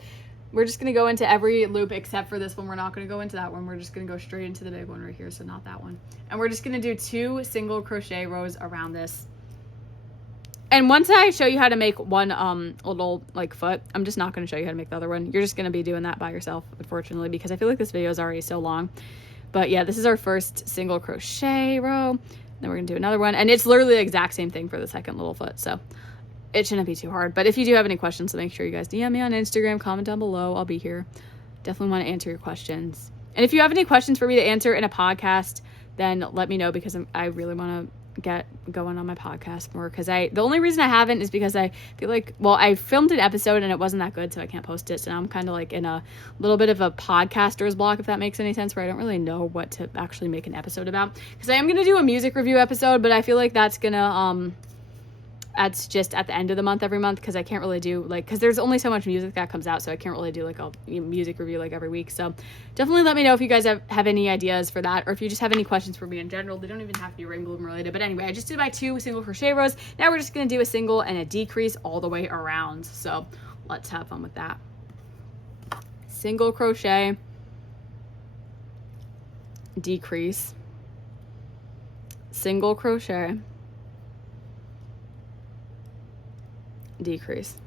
we're just going to go into every loop except for this one. We're not going to go into that one. We're just going to go straight into the big one right here, so not that one. And we're just going to do 2 single crochet rows around this. And once I show you how to make one little like foot, I'm just not going to show you how to make the other one. You're just going to be doing that by yourself, unfortunately, because I feel like this video is already so long. But yeah, this is our first single crochet row. Then we're going to do another one. And it's literally the exact same thing for the second little foot. So it shouldn't be too hard. But if you do have any questions, so make sure you guys DM me on Instagram, comment down below. I'll be here. Definitely want to answer your questions. And if you have any questions for me to answer in a podcast, then let me know, because I really want to get going on my podcast more, because the only reason I haven't is because I feel like, well, I filmed an episode and it wasn't that good, so I can't post it. So now I'm kind of like in a little bit of a podcaster's block, if that makes any sense, where I don't really know what to actually make an episode about, because I am going to do a music review episode, but I feel like that's gonna that's just at the end of the month every month, because I can't really do like, because there's only so much music that comes out, so I can't really do like a music review like every week. So definitely let me know if you guys have any ideas for that, or if you just have any questions for me in general. They don't even have to be ring bloom related. But anyway, I just did my 2 single crochet rows. Now we're just going to do a single and a decrease all the way around. So let's have fun with that. Single crochet, decrease, single crochet, decrease.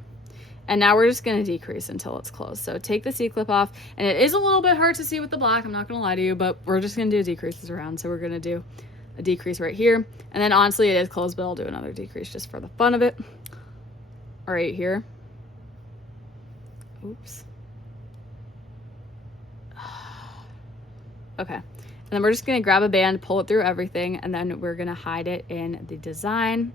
And now we're just going to decrease until it's closed. So take the C-clip off, and it is a little bit hard to see with the black, I'm not going to lie to you, but we're just going to do decreases around. So we're going to do a decrease right here, and then honestly it is closed, but I'll do another decrease just for the fun of it right here. Oops. Okay, and then we're just going to grab a band, pull it through everything, and then we're going to hide it in the design.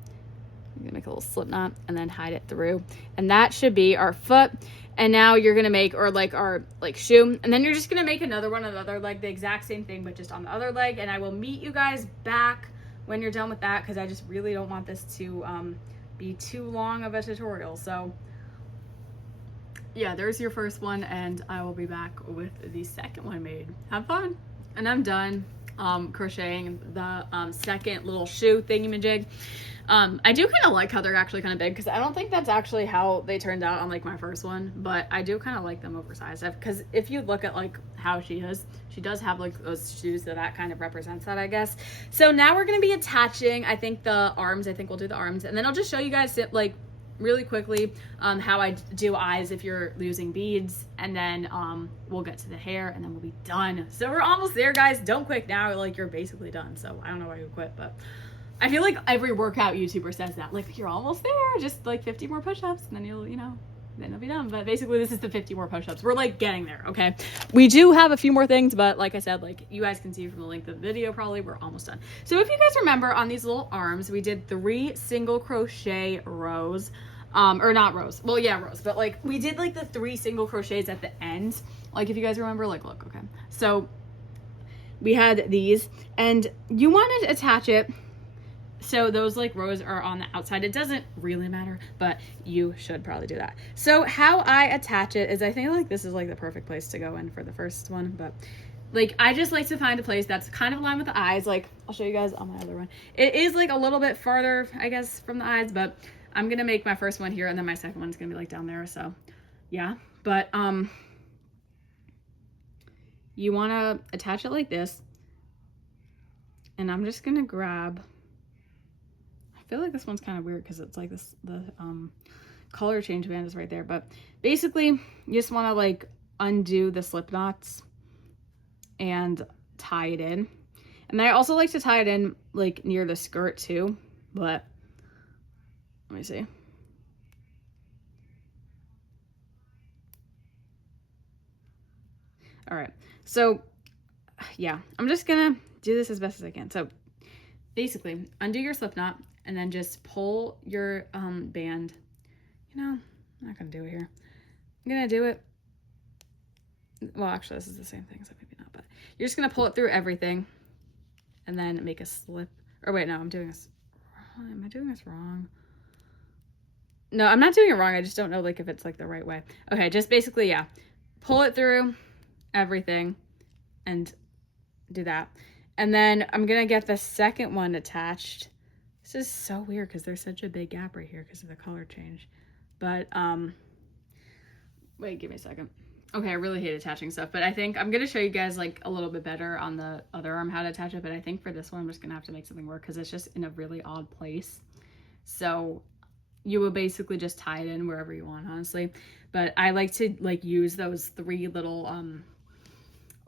I'm gonna make a little slip knot and then hide it through, and that should be our foot. And now you're gonna make, or like our like shoe, and then you're just gonna make another one on the other leg, the exact same thing but just on the other leg. And I will meet you guys back when you're done with that, because I just really don't want this to be too long of a tutorial. So yeah, there's your first one, and I will be back with the second one made. Have fun. And I'm done crocheting the second little shoe thingamajig. I do kind of like how they're actually kind of big, because I don't think that's actually how they turned out on like my first one, but I do kind of like them oversized, because if you look at like how she does have like those shoes that kind of represents that, I guess. So now we're going to be attaching, I think the arms, I think we'll do the arms, and then I'll just show you guys like really quickly how I do eyes if you're using beads, and then we'll get to the hair, and then we'll be done. So we're almost there, guys. Don't quit now, like you're basically done. So I don't know why you quit, but I feel like every workout YouTuber says that, like, you're almost there, just like 50 more push-ups, and then you'll be done. But basically this is the 50 more push-ups. We're like getting there, okay? We do have a few more things, but like I said, like you guys can see from the length of the video, probably we're almost done. So if you guys remember, on these little arms, we did 3 single crochet rows, or not rows, well, yeah, rows, but like we did like the 3 single crochets at the end, like if you guys remember, like look, okay, so we had these, and you want to attach it so those like rows are on the outside. It doesn't really matter, but you should probably do that. So how I attach it is, I think like this is like the perfect place to go in for the first one, but like I just like to find a place that's kind of aligned with the eyes. Like I'll show you guys on my other one. It is like a little bit farther, I guess, from the eyes, but I'm gonna make my first one here, and then my second one's gonna be like down there. So yeah, but you want to attach it like this, and I'm just gonna grab, I feel like this one's kind of weird because it's like this, the color change band is right there, but basically you just want to like undo the slip knots and tie it in. And I also like to tie it in like near the skirt too, but let me see. All right, so yeah, I'm just gonna do this as best as I can. So basically undo your slip knot, and then just pull your band. I'm not gonna do it here. I'm gonna do it, well, actually this is the same thing, so maybe not, but you're just gonna pull it through everything and then make a slip, or wait, no, I'm doing this, am I doing this wrong? No, I'm not doing it wrong, I just don't know like if it's like the right way. Okay, just basically, yeah, pull it through everything and do that. And then I'm gonna get the second one attached. This is so weird because there's such a big gap right here because of the color change. But wait, give me a second. Okay, I really hate attaching stuff, but I think I'm gonna show you guys like a little bit better on the other arm how to attach it. But I think for this one I'm just gonna have to make something work because it's just in a really odd place. So you will basically just tie it in wherever you want, honestly. But I like to like use those 3 little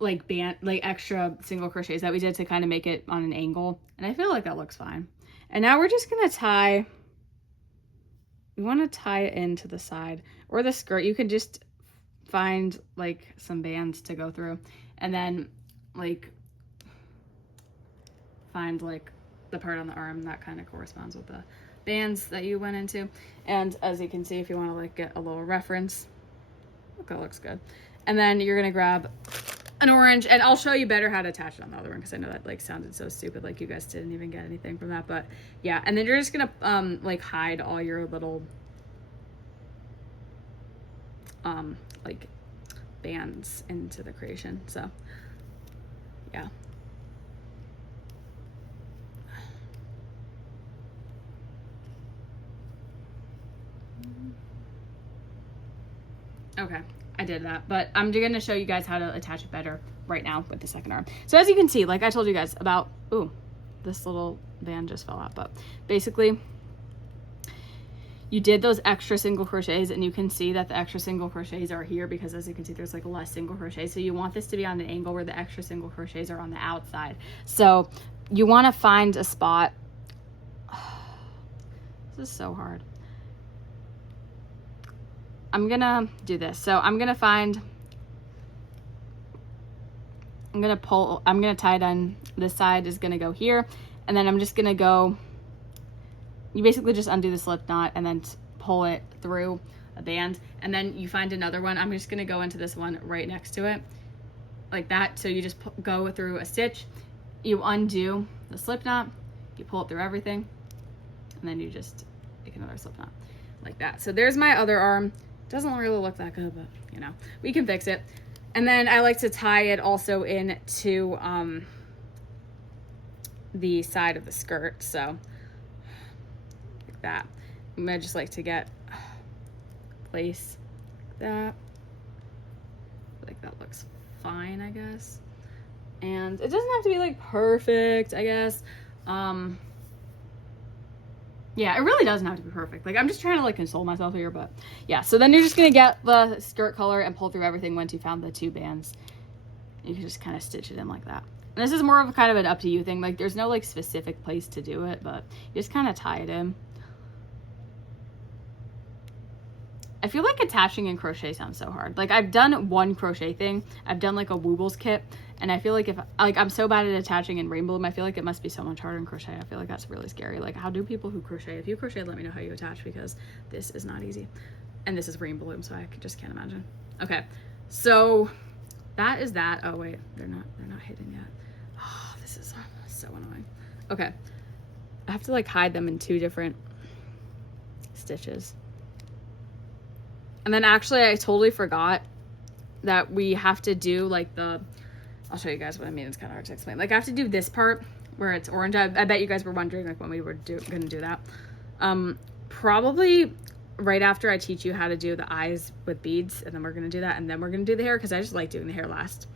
like band, like extra single crochets that we did to kind of make it on an angle, and I feel like that looks fine. And now we're just gonna tie, we want to tie it into the side or the skirt. You can just find like some bands to go through, and then like find like the part on the arm that kind of corresponds with the bands that you went into. And as you can see, if you want to like get a little reference, look, that looks good. And then you're gonna grab an orange, and I'll show you better how to attach it on the other one, because I know that like sounded so stupid, like you guys didn't even get anything from that. But yeah, and then you're just gonna like hide all your little like bands into the creation. So yeah. Okay, I did that, but I'm gonna show you guys how to attach it better right now with the second arm. So as you can see, like I told you guys about, ooh, this little band just fell out, but basically you did those extra single crochets, and you can see that the extra single crochets are here because, as you can see, there's like less single crochet. So you want this to be on an angle where the extra single crochets are on the outside. So you want to find a spot. This is so hard. I'm gonna do this. So I'm gonna tie it on this side is gonna go here, and then I'm just gonna go, you basically just undo the slip knot and then pull it through a band, and then you find another one. I'm just gonna go into this one right next to it like that. So you just go through a stitch, you undo the slip knot, you pull it through everything, and then you just make another slip knot like that. So there's my other arm. Doesn't really look that good, but you know, we can fix it. And then I like to tie it also into the side of the skirt. So like that. I just like to get place like that. Like that looks fine, I guess. And it doesn't have to be like perfect, I guess. Yeah, it really doesn't have to be perfect. Like, I'm just trying to like console myself here, but yeah. So then you're just gonna get the skirt color and pull through everything once you found the two bands. You can just kind of stitch it in like that. And this is more of a kind of an up to you thing. Like, there's no like specific place to do it, but you just kind of tie it in. I feel like attaching in crochet sounds so hard. Like, I've done one crochet thing. I've done like a Woobles kit, and I feel like if like I'm so bad at attaching in rainbow loom, I feel like it must be so much harder in crochet. I feel like that's really scary. Like, how do people who crochet? If you crochet, let me know how you attach, because this is not easy. And this is rainbow loom, so I just can't imagine. Okay, so that is that. Oh wait, they're not hidden yet. Oh, this is so annoying. Okay, I have to like hide them in two different stitches. And then actually I totally forgot that we have to do like the, I'll show you guys what I mean. It's kind of hard to explain. Like, I have to do this part where it's orange. I bet you guys were wondering like when we were gonna do that. Probably right after I teach you how to do the eyes with beads, and then we're gonna do that, and then we're gonna do the hair, because I just like doing the hair last.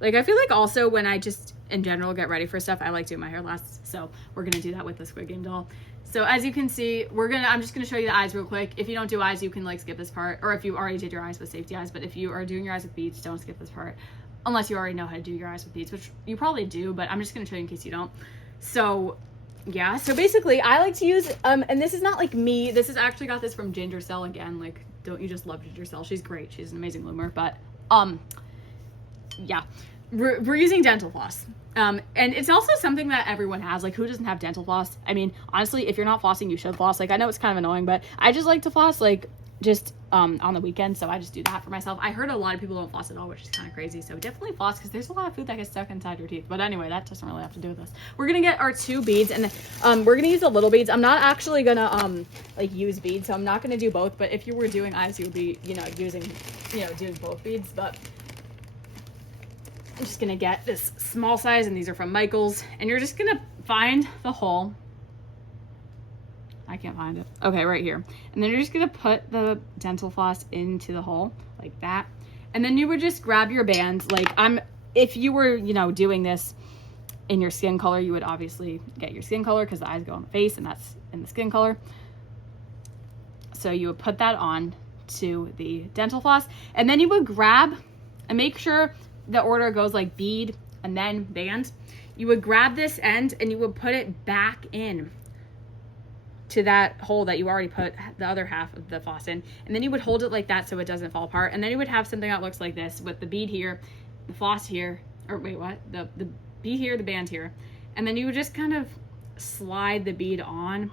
Like, I feel like also when I just in general get ready for stuff, I like doing my hair last. So we're gonna do that with the Squid Game doll. So as you can see, I'm just gonna show you the eyes real quick. If you don't do eyes, you can like skip this part, or if you already did your eyes with safety eyes. But if you are doing your eyes with beads, don't skip this part, unless you already know how to do your eyes with beads, which you probably do, but I'm just gonna show you in case you don't. So yeah, so basically I like to use, and this is not like me, this is actually got this from Ginger Cell again. Like, don't you just love Ginger Cell? She's great, she's an amazing loomer. But yeah, we're using dental floss. And it's also something that everyone has. Like, who doesn't have dental floss? I mean, honestly, if you're not flossing, you should floss. Like, I know it's kind of annoying, but I just like to floss like just on the weekend, so I just do that for myself. I heard a lot of people don't floss at all, which is kind of crazy. So definitely floss, because there's a lot of food that gets stuck inside your teeth. But anyway, that doesn't really have to do with this. We're gonna get our two beads, and we're gonna use the little beads. I'm not actually gonna like use beads, so I'm not gonna do both. But if you were doing eyes, you would be, you know, doing both beads. But I'm just gonna get this small size, and these are from Michael's, and you're just gonna find the hole. I can't find it. Okay, right here. And then you're just gonna put the dental floss into the hole like that. And then you would just grab your band. Like, if you were, you know, doing this in your skin color, you would obviously get your skin color, because the eyes go on the face, and that's in the skin color. So you would put that on to the dental floss, and then you would grab, and make sure the order goes like bead and then band. You would grab this end and you would put it back in to that hole that you already put the other half of the floss in, and then you would hold it like that so it doesn't fall apart. And then you would have something that looks like this, with the bead here, the floss here, or wait, what? The bead here, the band here, and then you would just kind of slide the bead on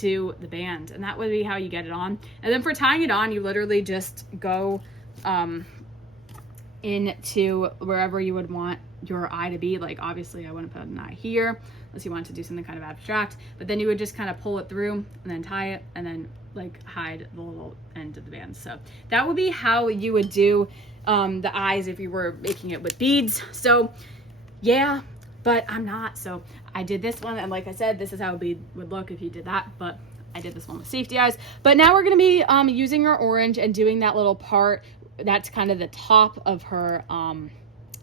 to the band, and that would be how you get it on. And then for tying it on, you literally just go into wherever you would want your eye to be. Like obviously I wouldn't put an eye here unless you wanted to do something kind of abstract, but then you would just kind of pull it through and then tie it and then like hide the little end of the band. So that would be how you would do the eyes if you were making it with beads. So yeah, but I'm not, so I did this one, and like I said, this is how a bead would look if you did that, but I did this one with safety eyes. But now we're going to be using our orange and doing that little part that's kind of the top of her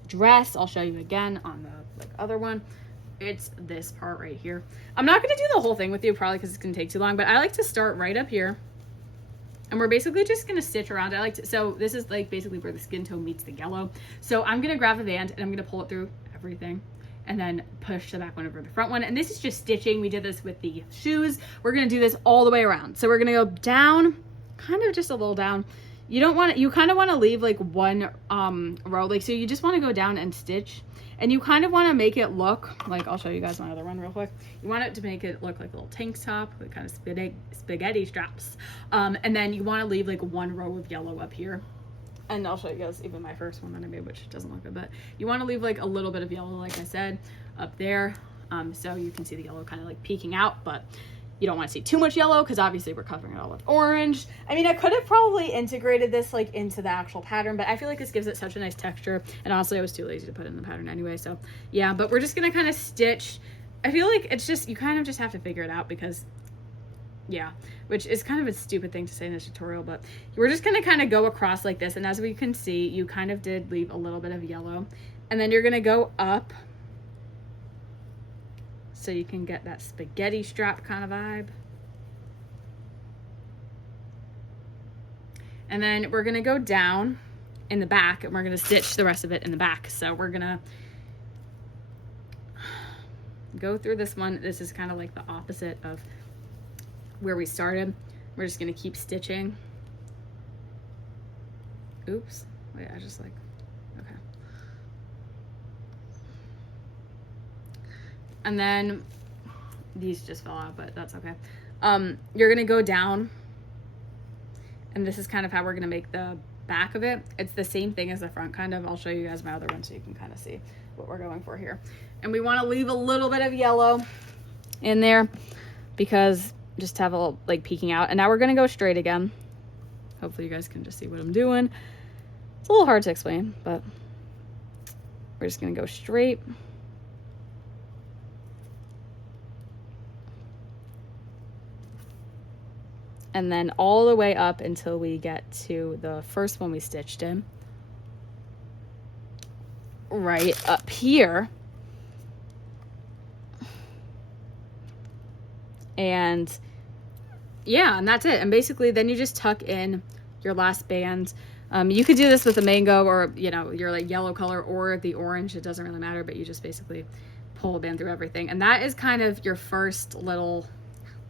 dress. I'll show you again on the other one. It's this part right here. I'm not going to do the whole thing with you probably because it's going to take too long, but I like to start right up here, and we're basically just going to stitch around. So this is like basically where the skin tone meets the yellow. So I'm going to grab the band and I'm going to pull it through everything and then push the back one over the front one. And this is just stitching. We did this with the shoes. We're going to do this all the way around. So we're going to go down, kind of just a little down. You don't want to, you kind of want to leave like one row, like, so you just want to go down and stitch, and you kind of want to make it look like, I'll show you guys my other one real quick. You want it to make it look like a little tank top with kind of spaghetti straps. And then you want to leave like one row of yellow up here. And I'll show you guys even my first one that I made, which doesn't look good, but you want to leave like a little bit of yellow, like I said, up there. So you can see the yellow kind of like peeking out, but you don't want to see too much yellow because obviously we're covering it all with orange. I mean, I could have probably integrated this like into the actual pattern, but I feel like this gives it such a nice texture. And honestly, I was too lazy to put it in the pattern anyway. So yeah, but we're just going to kind of stitch. I feel like it's just, you kind of just have to figure it out because yeah, which is kind of a stupid thing to say in this tutorial, but we're just going to kind of go across like this. And as we can see, you kind of did leave a little bit of yellow, and then you're going to go up so you can get that spaghetti strap kind of vibe. And then we're gonna go down in the back and we're gonna stitch the rest of it in the back. So we're gonna go through this one. This is kind of like the opposite of where we started. We're just gonna keep stitching. Oops, wait, I just like, okay. And then these just fell out, but that's okay. You're gonna go down, and this is kind of how we're gonna make the back of it. It's the same thing as the front, kind of. I'll show you guys my other one so you can kind of see what we're going for here. And we want to leave a little bit of yellow in there because just to have a little like peeking out. And now we're gonna go straight again. Hopefully you guys can just see what I'm doing. It's a little hard to explain, but we're just gonna go straight. And then all the way up until we get to the first one we stitched in. Right up here. And yeah, and that's it. And basically then you just tuck in your last band. You could do this with a mango or, you know, your like yellow color or the orange. It doesn't really matter, but you just basically pull a band through everything. And that is kind of your first little,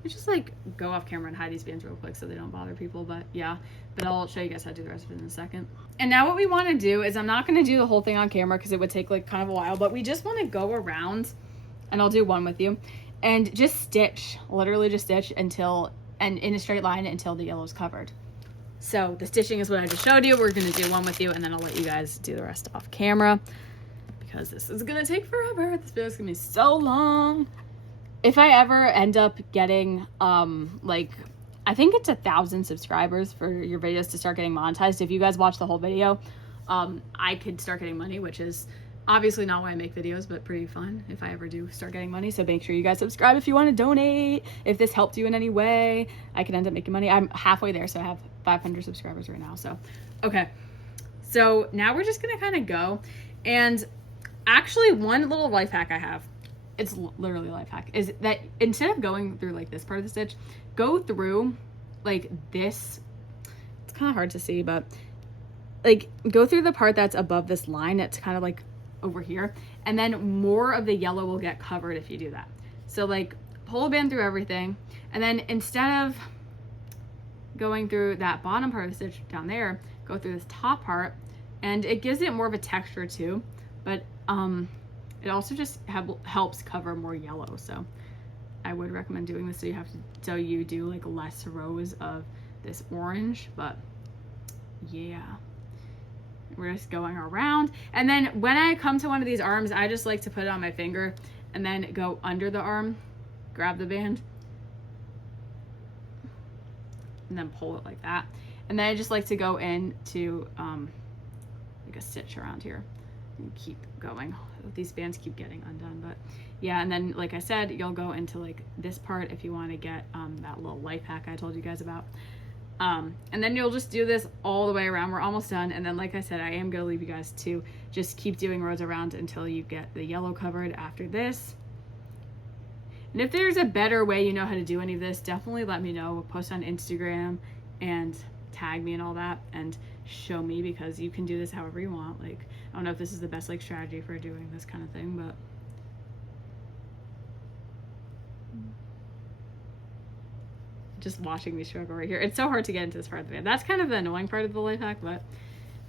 just like go off camera and hide these bands real quick so they don't bother people, but yeah, but I'll show you guys how to do the rest of it in a second. And now what we want to do is, I'm not going to do the whole thing on camera because it would take like kind of a while, but we just want to go around, and I'll do one with you, and just stitch, literally just stitch until, and in a straight line until the yellow is covered. So the stitching is what I just showed you. We're going to do one with you, and then I'll let you guys do the rest off camera because this is going to take forever. This video is going to be so long. If I ever end up getting, like, I think it's 1,000 subscribers for your videos to start getting monetized. If you guys watch the whole video, I could start getting money, which is obviously not why I make videos, but pretty fun if I ever do start getting money. So make sure you guys subscribe if you want to donate. If this helped you in any way, I could end up making money. I'm halfway there, so I have 500 subscribers right now. So, okay. So now we're just going to kind of go. And actually, one little life hack I have, it's literally a life hack, is that instead of going through like this part of the stitch, go through like this. It's kind of hard to see, but like go through the part that's above this line. It's kind of like over here, and then more of the yellow will get covered if you do that. So like pull a band through everything, and then instead of going through that bottom part of the stitch down there, go through this top part, and it gives it more of a texture too, but it also just helps cover more yellow. So I would recommend doing this so you do like less rows of this orange. But yeah, We're just going around. And then when I come to one of these arms, I just like to put it on my finger and then go under the arm, grab the band, and then pull it like that. And then I just like to go into like a stitch around here and keep going. These bands keep getting undone, but yeah. And then, like I said, you'll go into like this part if you want to get that little life hack I told you guys about. And then you'll just do this all the way around. We're almost done. And then, like I said, I am going to leave you guys to just keep doing rows around until you get the yellow covered after this. And if there's a better way you know how to do any of this, definitely let me know. Post on Instagram and tag me and all that and show me, because you can do this however you want. Like, I don't know if this is the best like strategy for doing this kind of thing, but just watching me struggle right here. It's so hard to get into this part of the band. That's kind of the annoying part of the life hack, but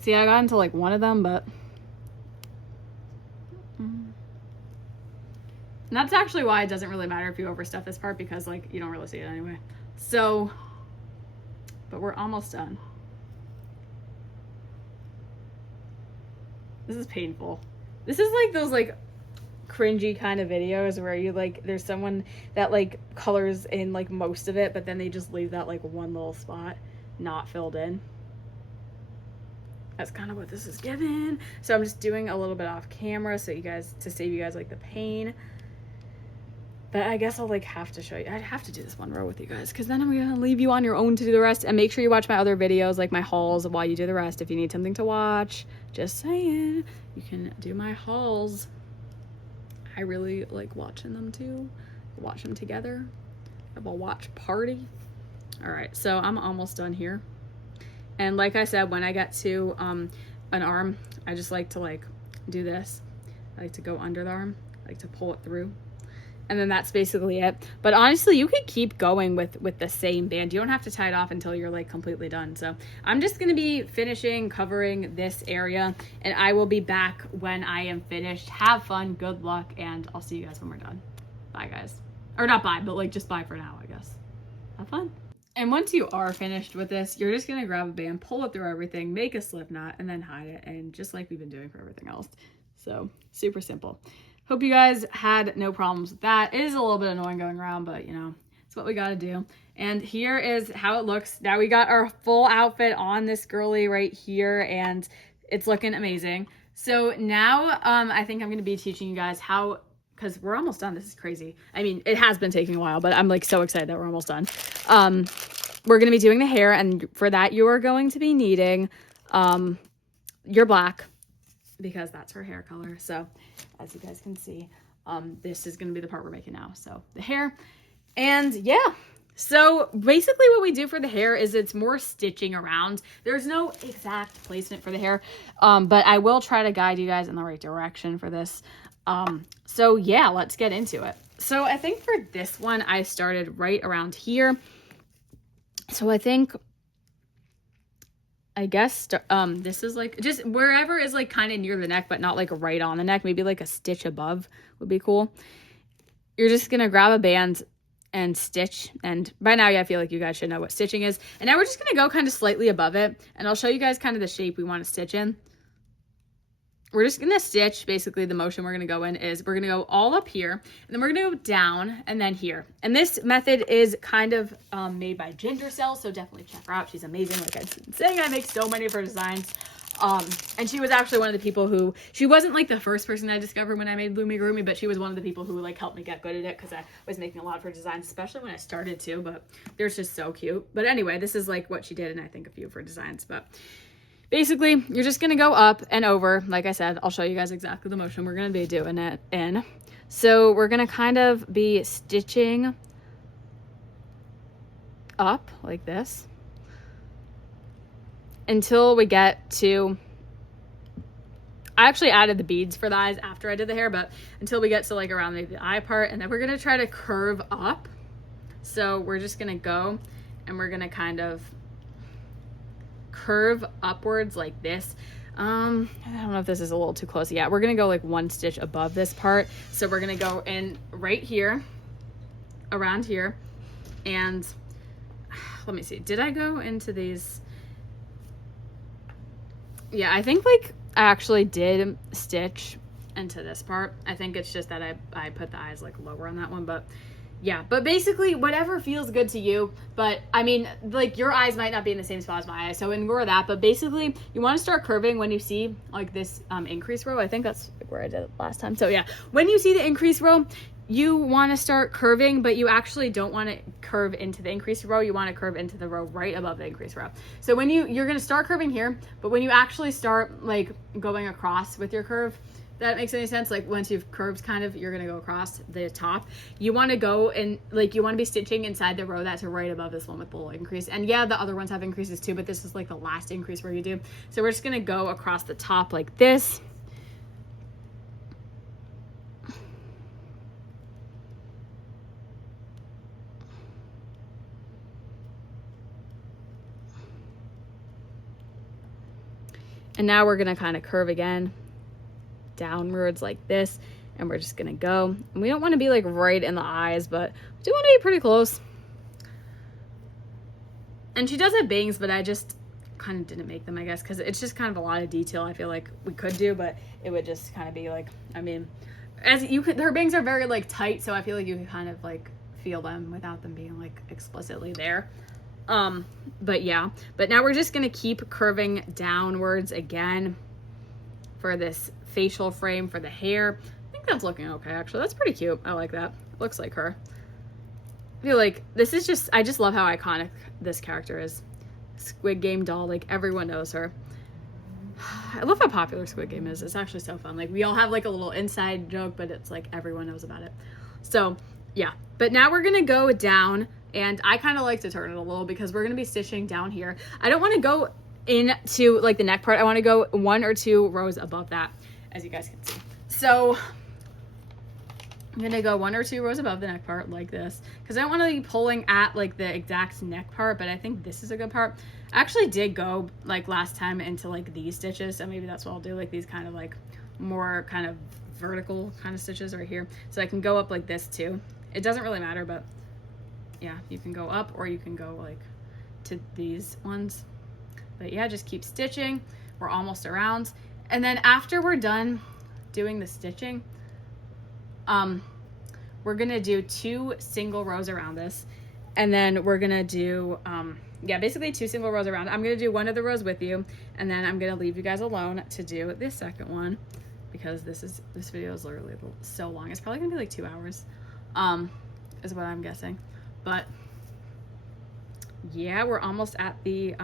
see, I got into like one of them, but and that's actually why it doesn't really matter if you overstuff this part, because like you don't really see it anyway. So, but we're almost done. This is painful. This is like those like cringy kind of videos where you like, there's someone that like colors in like most of it, but then they just leave that like one little spot not filled in. That's kind of what this is given. So I'm just doing a little bit off camera so you guys, to save you guys like the pain. But I guess I'll like have to show you. I'd have to do this one row with you guys, because then I'm gonna leave you on your own to do the rest. And make sure you watch my other videos, like my hauls, while you do the rest. If you need something to watch, just saying, you can do my hauls. I really like watching them too. Watch them together. Have a watch party. All right, so I'm almost done here. And like I said, when I get to an arm, I just like to like do this. I like to go under the arm. I like to pull it through. And then that's basically it. But honestly, you could keep going with the same band. You don't have to tie it off until you're like completely done. So I'm just going to be finishing covering this area, and I will be back when I am finished. Have fun, good luck, and I'll see you guys when we're done. Bye, guys. Or not bye, but like just bye for now, I guess. Have fun. And once you are finished with this, you're just going to grab a band, pull it through everything, make a slip knot, and then hide it. And just like we've been doing for everything else. So super simple. Hope you guys had no problems with that. It is a little bit annoying going around, but you know, it's what we got to do. And here is how it looks. Now we got our full outfit on this girly right here, and it's looking amazing. So now I think I'm going to be teaching you guys how, because we're almost done. This is crazy. I mean, it has been taking a while, but I'm like so excited that we're almost done. We're going to be doing the hair, and for that you are going to be needing your black, because that's her hair color. So as you guys can see, this is going to be the part we're making now. So the hair, and yeah. So basically what we do for the hair is it's more stitching around. There's no exact placement for the hair, but I will try to guide you guys in the right direction for this. So yeah, let's get into it. So I think for this one, I started right around here. So I guess this is like just wherever is like kind of near the neck, but not like right on the neck. Maybe like a stitch above would be cool. You're just gonna grab a band and stitch, and by now, yeah, I feel like you guys should know what stitching is. And now we're just gonna go kind of slightly above it, and I'll show you guys kind of the shape we want to stitch in. We're just gonna stitch, basically the motion we're gonna go in is we're gonna go all up here, and then we're gonna go down and then here. And this method is kind of made by Ginger Cell, so definitely check her out. She's amazing. Like I've been saying, I make so many of her designs. And she was actually one of the people who, she wasn't like the first person I discovered when I made loomigurumi, but she was one of the people who like helped me get good at it, because I was making a lot of her designs, especially when I started too, but they're just so cute. But anyway, this is like what she did, and I think a few of her designs. But basically, you're just going to go up and over. Like I said, I'll show you guys exactly the motion we're going to be doing it in. So we're going to kind of be stitching up like this until we get to, I actually added the beads for the eyes after I did the hair, but until we get to like around maybe the eye part, and then we're going to try to curve up. So we're just going to go and we're going to kind of curve upwards like this. I don't know if this is a little too close. Yeah, we're gonna go like one stitch above this part. So we're gonna go in right here, around here, and let me see, did I go into these? Yeah, I think like I actually did stitch into this part. I think it's just that I put the eyes like lower on that one, but yeah, but basically whatever feels good to you. But I mean, like your eyes might not be in the same spot as my eyes, so ignore that. But basically you want to start curving when you see like this increase row. I think that's where I did it last time. So yeah, when you see the increase row, you want to start curving, but you actually don't want to curve into the increase row. You want to curve into the row right above the increase row. So when you're going to start curving here, but when you actually start like going across with your curve, that makes any sense? Like once you've curved kind of, you're going to go across the top. You want to go and like, you want to be stitching inside the row that's right above this one with the little increase. And yeah, the other ones have increases too, but this is like the last increase where you do. So we're just going to go across the top like this. And now we're gonna kind of curve again downwards like this, and we're just gonna go. And we don't want to be like right in the eyes, but we do want to be pretty close. And she does have bangs, but I just kind of didn't make them, I guess, because it's just kind of a lot of detail I feel like we could do, but it would just kind of be like, I mean, as you could, her bangs are very like tight, so I feel like you can kind of like feel them without them being like explicitly there. But yeah, but now we're just gonna keep curving downwards again for this facial frame for the hair. I think that's looking okay, actually. That's pretty cute. I like that. Looks like her. I feel like this is just, I just love how iconic this character is. Squid Game doll, like everyone knows her. I love how popular Squid Game is. It's actually so fun. Like we all have like a little inside joke, but it's like everyone knows about it. So yeah, but now we're gonna go down. And I kind of like to turn it a little because we're going to be stitching down here. I don't want to go into like the neck part. I want to go 1 or 2 rows above that, as you guys can see. So I'm going to go 1 or 2 rows above the neck part like this because I don't want to be pulling at like the exact neck part, but I think this is a good part. I actually did go like last time into like these stitches, so maybe that's what I'll do, like these kind of like more kind of vertical kind of stitches right here. So I can go up like this too. It doesn't really matter, but yeah, you can go up or you can go like to these ones. But yeah, just keep stitching. We're almost around. And then after we're done doing the stitching, we're gonna do 2 single rows around this. And then we're gonna do, yeah, basically 2 single rows around. I'm gonna do one of the rows with you, and then I'm gonna leave you guys alone to do this second one because this video is literally so long. It's probably gonna be like 2 hours, is what I'm guessing. But yeah, we're almost at the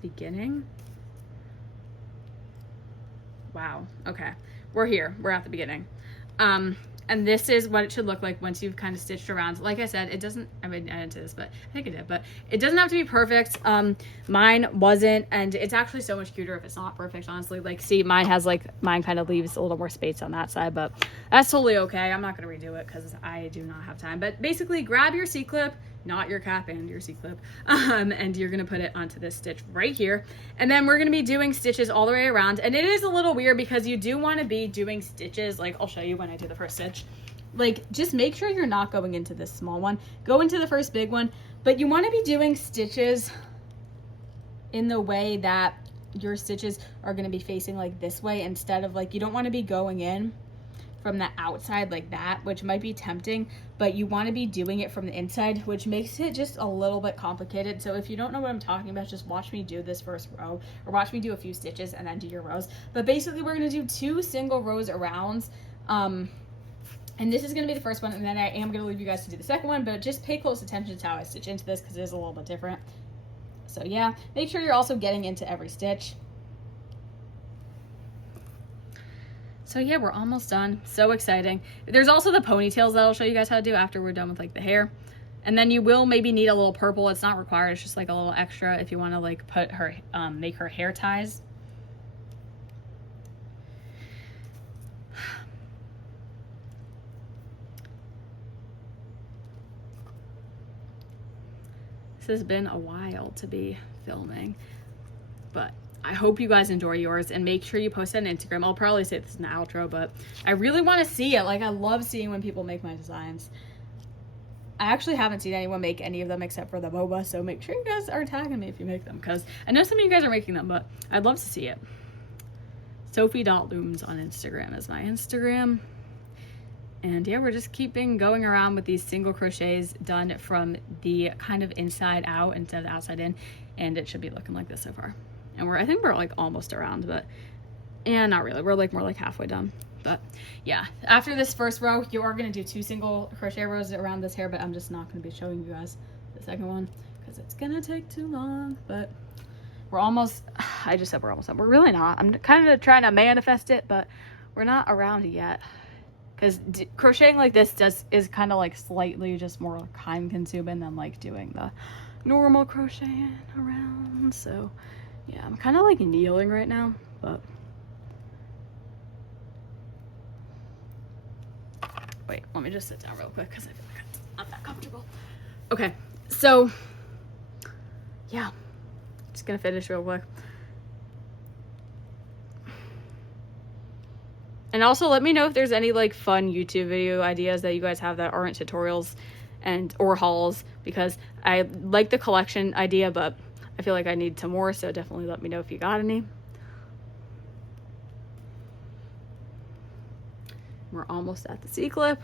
beginning. Wow, okay, we're here, we're at the beginning. And this is what it should look like once you've kind of stitched around. Like I said, it doesn't, I mean, I didn't do this, but I think it did, but it doesn't have to be perfect. Mine wasn't, and it's actually so much cuter if it's not perfect, honestly. Like, see, mine has like, mine kind of leaves a little more space on that side, but that's totally okay. I'm not gonna redo it because I do not have time. But basically, grab your C-clip, not your cap and your C-clip, and you're gonna put it onto this stitch right here. And then we're gonna be doing stitches all the way around. And it is a little weird because you do wanna be doing stitches, like I'll show you when I do the first stitch. Like, just make sure you're not going into this small one. Go into the first big one, but you wanna be doing stitches in the way that your stitches are gonna be facing like this way instead of like, you don't wanna be going in from the outside like that, which might be tempting, but you want to be doing it from the inside, which makes it just a little bit complicated. So if you don't know what I'm talking about, just watch me do this first row, or watch me do a few stitches and then do your rows. But basically we're going to do 2 single rows around, and this is going to be the first one, and then I am going to leave you guys to do the second one, but just pay close attention to how I stitch into this because it is a little bit different. So yeah, make sure you're also getting into every stitch. So yeah, we're almost done. So exciting. There's also the ponytails that I'll show you guys how to do after we're done with like the hair. And then you will maybe need a little purple. It's not required. It's just like a little extra if you want to like put her, make her hair ties. This has been a while to be filming, but I hope you guys enjoy yours, and make sure you post it on Instagram. I'll probably say this in the outro, but I really want to see it. Like, I love seeing when people make my designs. I actually haven't seen anyone make any of them except for the boba, so make sure you guys are tagging me if you make them, because I know some of you guys are making them, but I'd love to see it. Sophie.looms on Instagram is my Instagram. And yeah, we're just keeping going around with these single crochets done from the kind of inside out instead of outside in, and it should be looking like this so far. And I think we're like almost around, but yeah, not really. We're like more like halfway done. But yeah, after this first row, you are going to do 2 single crochet rows around this hair, but I'm just not going to be showing you guys the second one because it's going to take too long. But we're almost, I just said we're almost done. We're really not. I'm kind of trying to manifest it, but we're not around yet. Because crocheting like this is kind of like slightly just more time consuming than like doing the normal crocheting around. So yeah, I'm kind of like kneeling right now, but wait, let me just sit down real quick because I feel like it's not that comfortable. Okay, so yeah, just gonna finish real quick. And also let me know if there's any like fun YouTube video ideas that you guys have that aren't tutorials or hauls, because I like the collection idea, but I feel like I need some more, so definitely let me know if you got any. We're almost at the C-clip.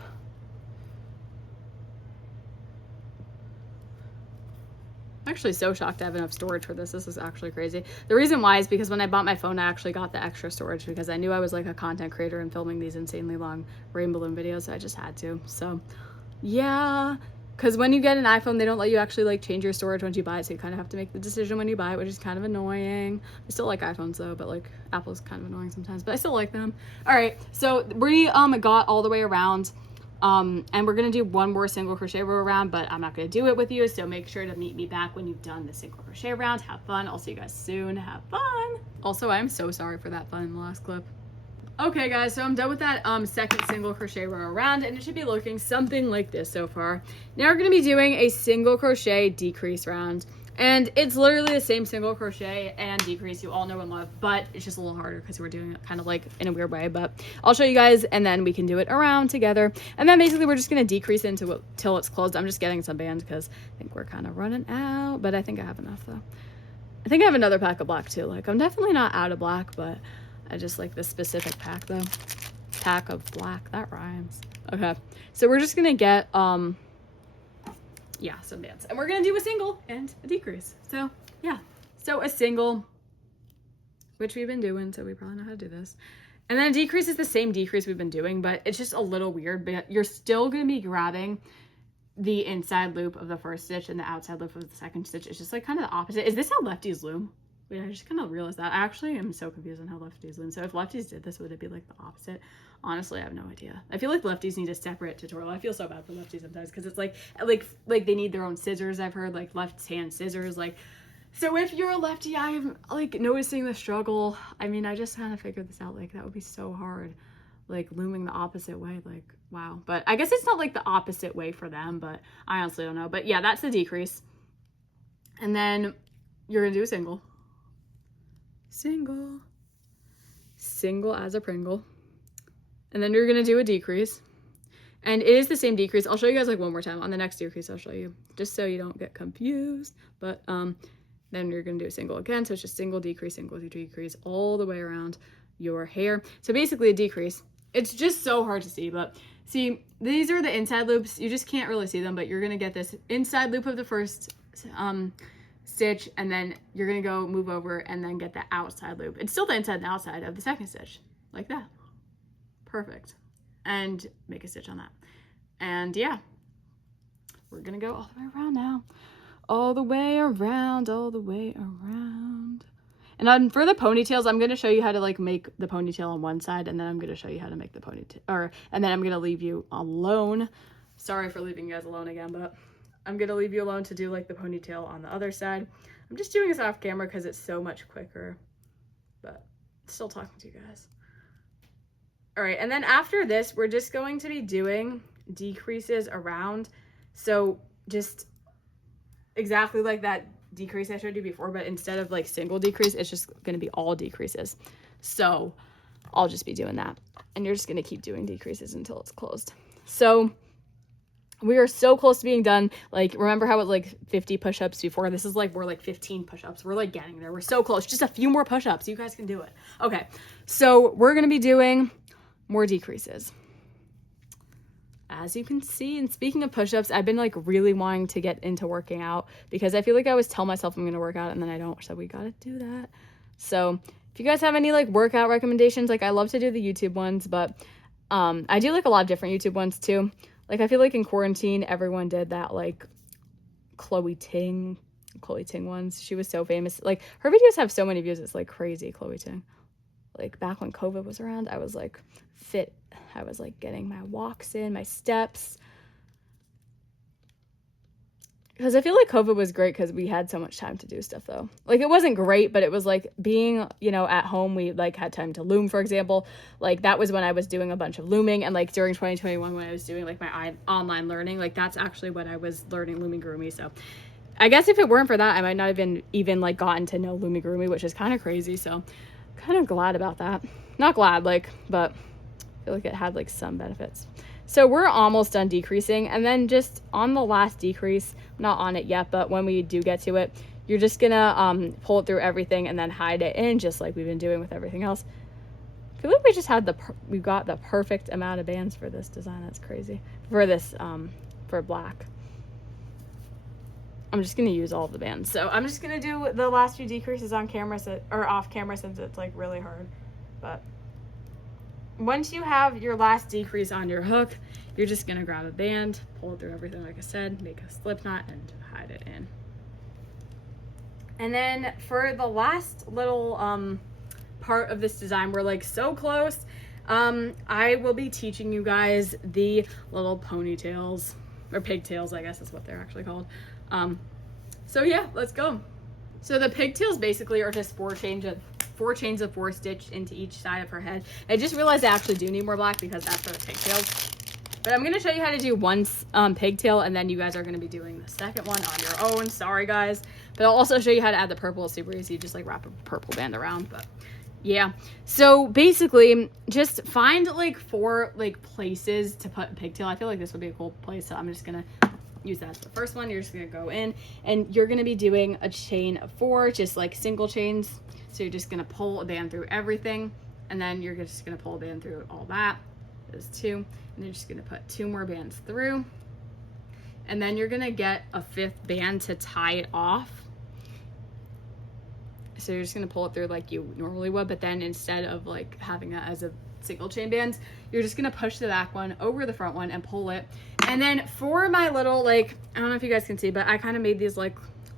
I'm actually so shocked I have enough storage for this. This is actually crazy. The reason why is because when I bought my phone, I actually got the extra storage because I knew I was like a content creator and filming these insanely long rain balloon videos, so I just had to. So yeah, because when you get an iPhone, they don't let you actually like change your storage once you buy it, so you kind of have to make the decision when you buy it, which is kind of annoying. I still like iPhones though, but like Apple's kind of annoying sometimes, but I still like them. All right, so we got all the way around. And we're gonna do one more single crochet row around, but I'm not gonna do it with you, so make sure to meet me back when you've done the single crochet round. Have fun. I'll see you guys soon. Have fun. Also, I'm so sorry for that fun in the last clip. Okay guys, so I'm done with that second single crochet row around, and it should be looking something like this so far. Now we're gonna be doing a single crochet decrease round. And it's literally the same single crochet and decrease you all know and love, but it's just a little harder because we're doing it kind of like in a weird way. But I'll show you guys, and then we can do it around together. And then basically we're just going to decrease into it till it's closed. I'm just getting some bands because I think we're kind of running out, but I think I have enough though. I think I have another pack of black too. Like I'm definitely not out of black, but I just like this specific pack though. Pack of black, that rhymes. Okay, so we're just going to get yeah, some bands, and we're gonna do a single and a decrease. So yeah, so a single, which we've been doing, so we probably know how to do this, and then a decrease is the same decrease we've been doing, but it's just a little weird. But you're still gonna be grabbing the inside loop of the first stitch and the outside loop of the second stitch. It's just like kind of the opposite. Is this how lefties loom? Wait, I just kind of realized that. I actually am so confused on how lefties loom. So if lefties did this, would it be like the opposite? Honestly, I have no idea. I feel like lefties need a separate tutorial. I feel so bad for lefties sometimes because it's like they need their own scissors. I've heard like left hand scissors. Like, so if you're a lefty, I am like noticing the struggle. I mean, I just kind of figured this out. Like that would be so hard, like looming the opposite way. Like, wow. But I guess it's not like the opposite way for them, but I honestly don't know. But yeah, that's the decrease. And then you're gonna do a single. Single. Single as a Pringle. And then you're gonna do a decrease, and it is the same decrease. I'll show you guys like one more time on the next decrease. I'll show you just so you don't get confused. But then you're gonna do a single again, so it's just single decrease all the way around your hair. So basically a decrease. It's just so hard to see, but see, these are the inside loops. You just can't really see them, but you're gonna get this inside loop of the first stitch, and then you're gonna go move over and then get the outside loop. It's still the inside and outside of the second stitch, like that. Perfect. And make a stitch on that. And yeah, we're gonna go all the way around now. All the way around, all the way around. And for the ponytails, I'm gonna show you how to like make the ponytail on one side, and then I'm gonna show you how to make the ponytail, and then I'm gonna leave you alone. Sorry for leaving you guys alone again, but I'm gonna leave you alone to do like the ponytail on the other side. I'm just doing this off camera because it's so much quicker, but still talking to you guys. All right, and then after this, we're just going to be doing decreases around. So just exactly like that decrease I showed you before, but instead of like single decrease, it's just going to be all decreases. So I'll just be doing that, and you're just going to keep doing decreases until it's closed. So We are so close to being done. Like, remember how it was like 50 push-ups before? This is like, we're like 15 push-ups. We're like getting there. We're so close. Just a few more push-ups. You guys can do it. Okay, so we're gonna be doing more decreases. As you can see, and speaking of push-ups, I've been like really wanting to get into working out because I feel like I always tell myself I'm gonna work out and then I don't, so we gotta do that. So if you guys have any like workout recommendations, like I love to do the YouTube ones, but I do like a lot of different YouTube ones too. Like I feel like in quarantine, everyone did that like Chloe Ting ones. She was so famous. Like her videos have so many views, it's like crazy. Chloe Ting. Like back when COVID was around, I was like fit. I was like getting my walks in, my steps. Because I feel like COVID was great because we had so much time to do stuff though. Like it wasn't great, but it was like being, you know, at home, we like had time to loom, for example. Like that was when I was doing a bunch of looming, and like during 2021 when I was doing like my online learning, like that's actually when I was learning loomigurumi. So I guess if it weren't for that, I might not have even like gotten to know loomigurumi, which is kind of crazy. So kind of glad about that. Not glad, like, but I feel like it had like some benefits. So we're almost done decreasing, and then just on the last decrease, not on it yet, but when we do get to it, you're just gonna pull it through everything and then hide it in, just like we've been doing with everything else. I feel like we just had we got the perfect amount of bands for this design. That's crazy. For this for black, I'm just gonna use all of the bands. So I'm just gonna do the last few decreases on camera, or off camera, since it's like really hard. But once you have your last decrease on your hook, you're just gonna grab a band, pull it through everything like I said, make a slip knot, and hide it in. And then for the last little part of this design, we're like so close. I will be teaching you guys the little ponytails, or pigtails, I guess is what they're actually called. So yeah, let's go. So the pigtails basically are just four chains of 4 stitched into each side of her head. I just realized I actually do need more black because that's for the pigtails. But I'm gonna show you how to do one pigtail, and then you guys are gonna be doing the second one on your own. Sorry guys. But I'll also show you how to add the purple. It's super easy. You just like wrap a purple band around. But yeah. So basically just find like 4 like places to put a pigtail. I feel like this would be a cool place. So I'm just gonna use that as the first one. You're just gonna go in and you're gonna be doing a chain of 4, just like single chains. So you're just gonna pull a band through everything, and then you're just gonna pull a band through all that. There's 2, and then you're just gonna put 2 more bands through, and then you're gonna get a 5th band to tie it off. So you're just gonna pull it through like you normally would, but then instead of like having it as a single chain band, you're just gonna push the back one over the front one and pull it. And then for my little, like, I don't know if you guys can see, but I kind of made these like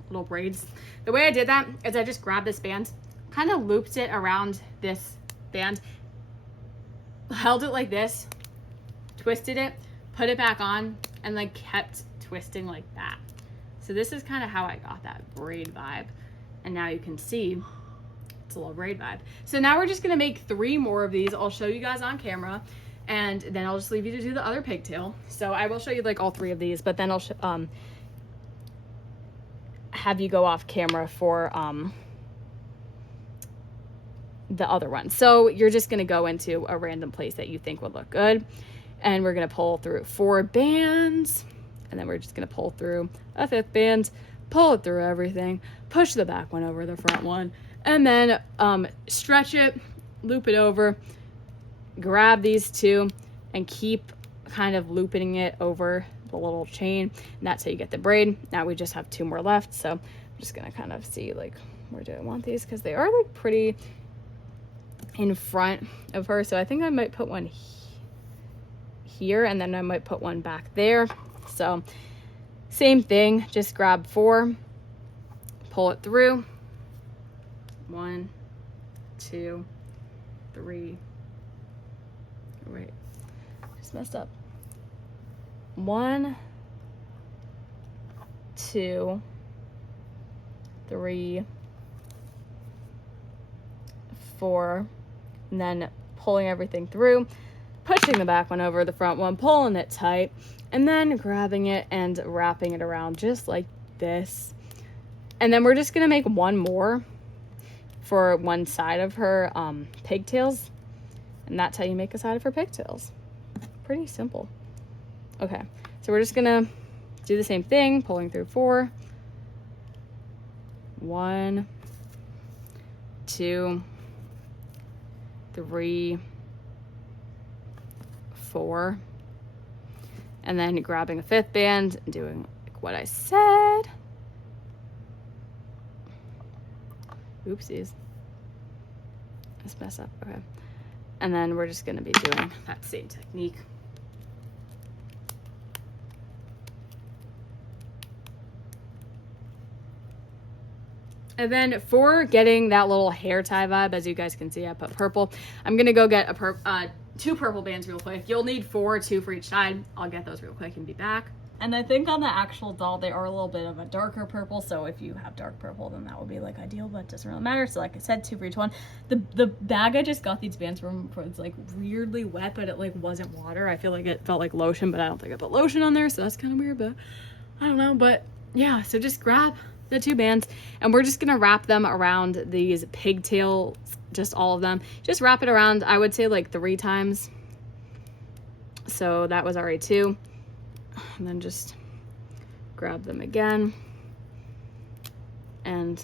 little braids. The way I did that is I just grabbed this band, kind of looped it around this band, held it like this, twisted it, put it back on, and like kept twisting like that. So this is kind of how I got that braid vibe. And now you can see it's a little braid vibe. So now we're just gonna make 3 more of these. I'll show you guys on camera, and then I'll just leave you to do the other pigtail. So I will show you like all 3 of these, but then I'll have you go off camera for the other one. So you're just gonna go into a random place that you think would look good, and we're gonna pull through 4 bands, and then we're just gonna pull through a 5th band, pull it through everything, push the back one over the front one, and then stretch it, loop it over, grab these 2, and keep kind of looping it over the little chain, and that's how you get the braid. Now we just have 2 more left, so I'm just gonna kind of see like where do I want these, because they are like pretty in front of her. So I think I might put one here, and then I might put one back there. So same thing, just grab 4, pull it through, 1, 2, 3, wait, just messed up, 1, 2, 3, 4, and then pulling everything through, pushing the back one over the front one, pulling it tight, and then grabbing it and wrapping it around just like this. And then we're just gonna make 1 more for one side of her pigtails, and that's how you make a side of her pigtails. Pretty simple. Okay, So we're just gonna do the same thing, pulling through 4. 1, 2, 3, 4, and then grabbing a 5th band and doing like what I said. Oopsies. Let's mess up. Okay. And then we're just gonna be doing that same technique. And then for getting that little hair tie vibe, as you guys can see, I put purple. I'm gonna go get a 2 purple bands real quick. You'll need 4, 2 for each side. I'll get those real quick and be back. And I think on the actual doll, they are a little bit of a darker purple. So if you have dark purple, then that would be like ideal, but it doesn't really matter. So like I said, 2 for each one. The bag I just got these bands from it's like weirdly wet, but it like wasn't water. I feel like it felt like lotion, but I don't think I put lotion on there. So that's kind of weird, but I don't know. But yeah, so just grab the 2 bands and we're just gonna wrap them around these pigtails, just all of them. Just wrap it around, I would say like 3 times. So that was already 2. And then just grab them again. And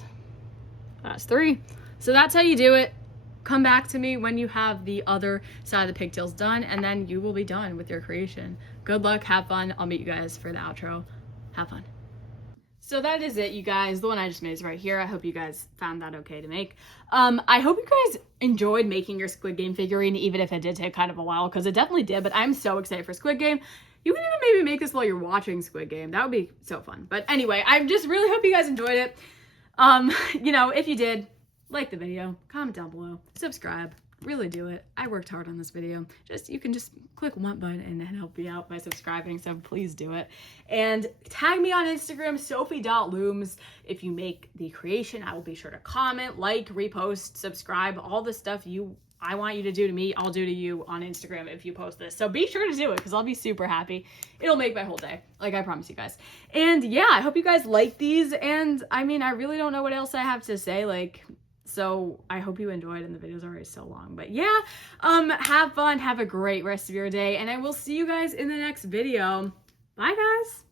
that's 3. So that's how you do it. Come back to me when you have the other side of the pigtails done, and then you will be done with your creation. Good luck, have fun. I'll meet you guys for the outro. Have fun. So that is it, you guys. The one I just made is right here. I hope you guys found that okay to make. I hope you guys enjoyed making your Squid Game figurine, even if it did take kind of a while, because it definitely did, but I'm so excited for Squid Game. You can even maybe make this while you're watching Squid Game. That would be so fun. But anyway, I just really hope you guys enjoyed it. You know, if you did, like the video, comment down below, subscribe. Really do it. I worked hard on this video. You can just click one button and help me out by subscribing, so please do it. And tag me on Instagram, sophie.looms. If you make the creation, I will be sure to comment, like, repost, subscribe, all the stuff I want you to do to me, I'll do to you on Instagram if you post this. So be sure to do it because I'll be super happy. It'll make my whole day, like I promise you guys. And yeah, I hope you guys like these. And I mean, I really don't know what else I have to say. So I hope you enjoyed, and the video's already so long. But yeah, have fun, have a great rest of your day, and I will see you guys in the next video. Bye, guys.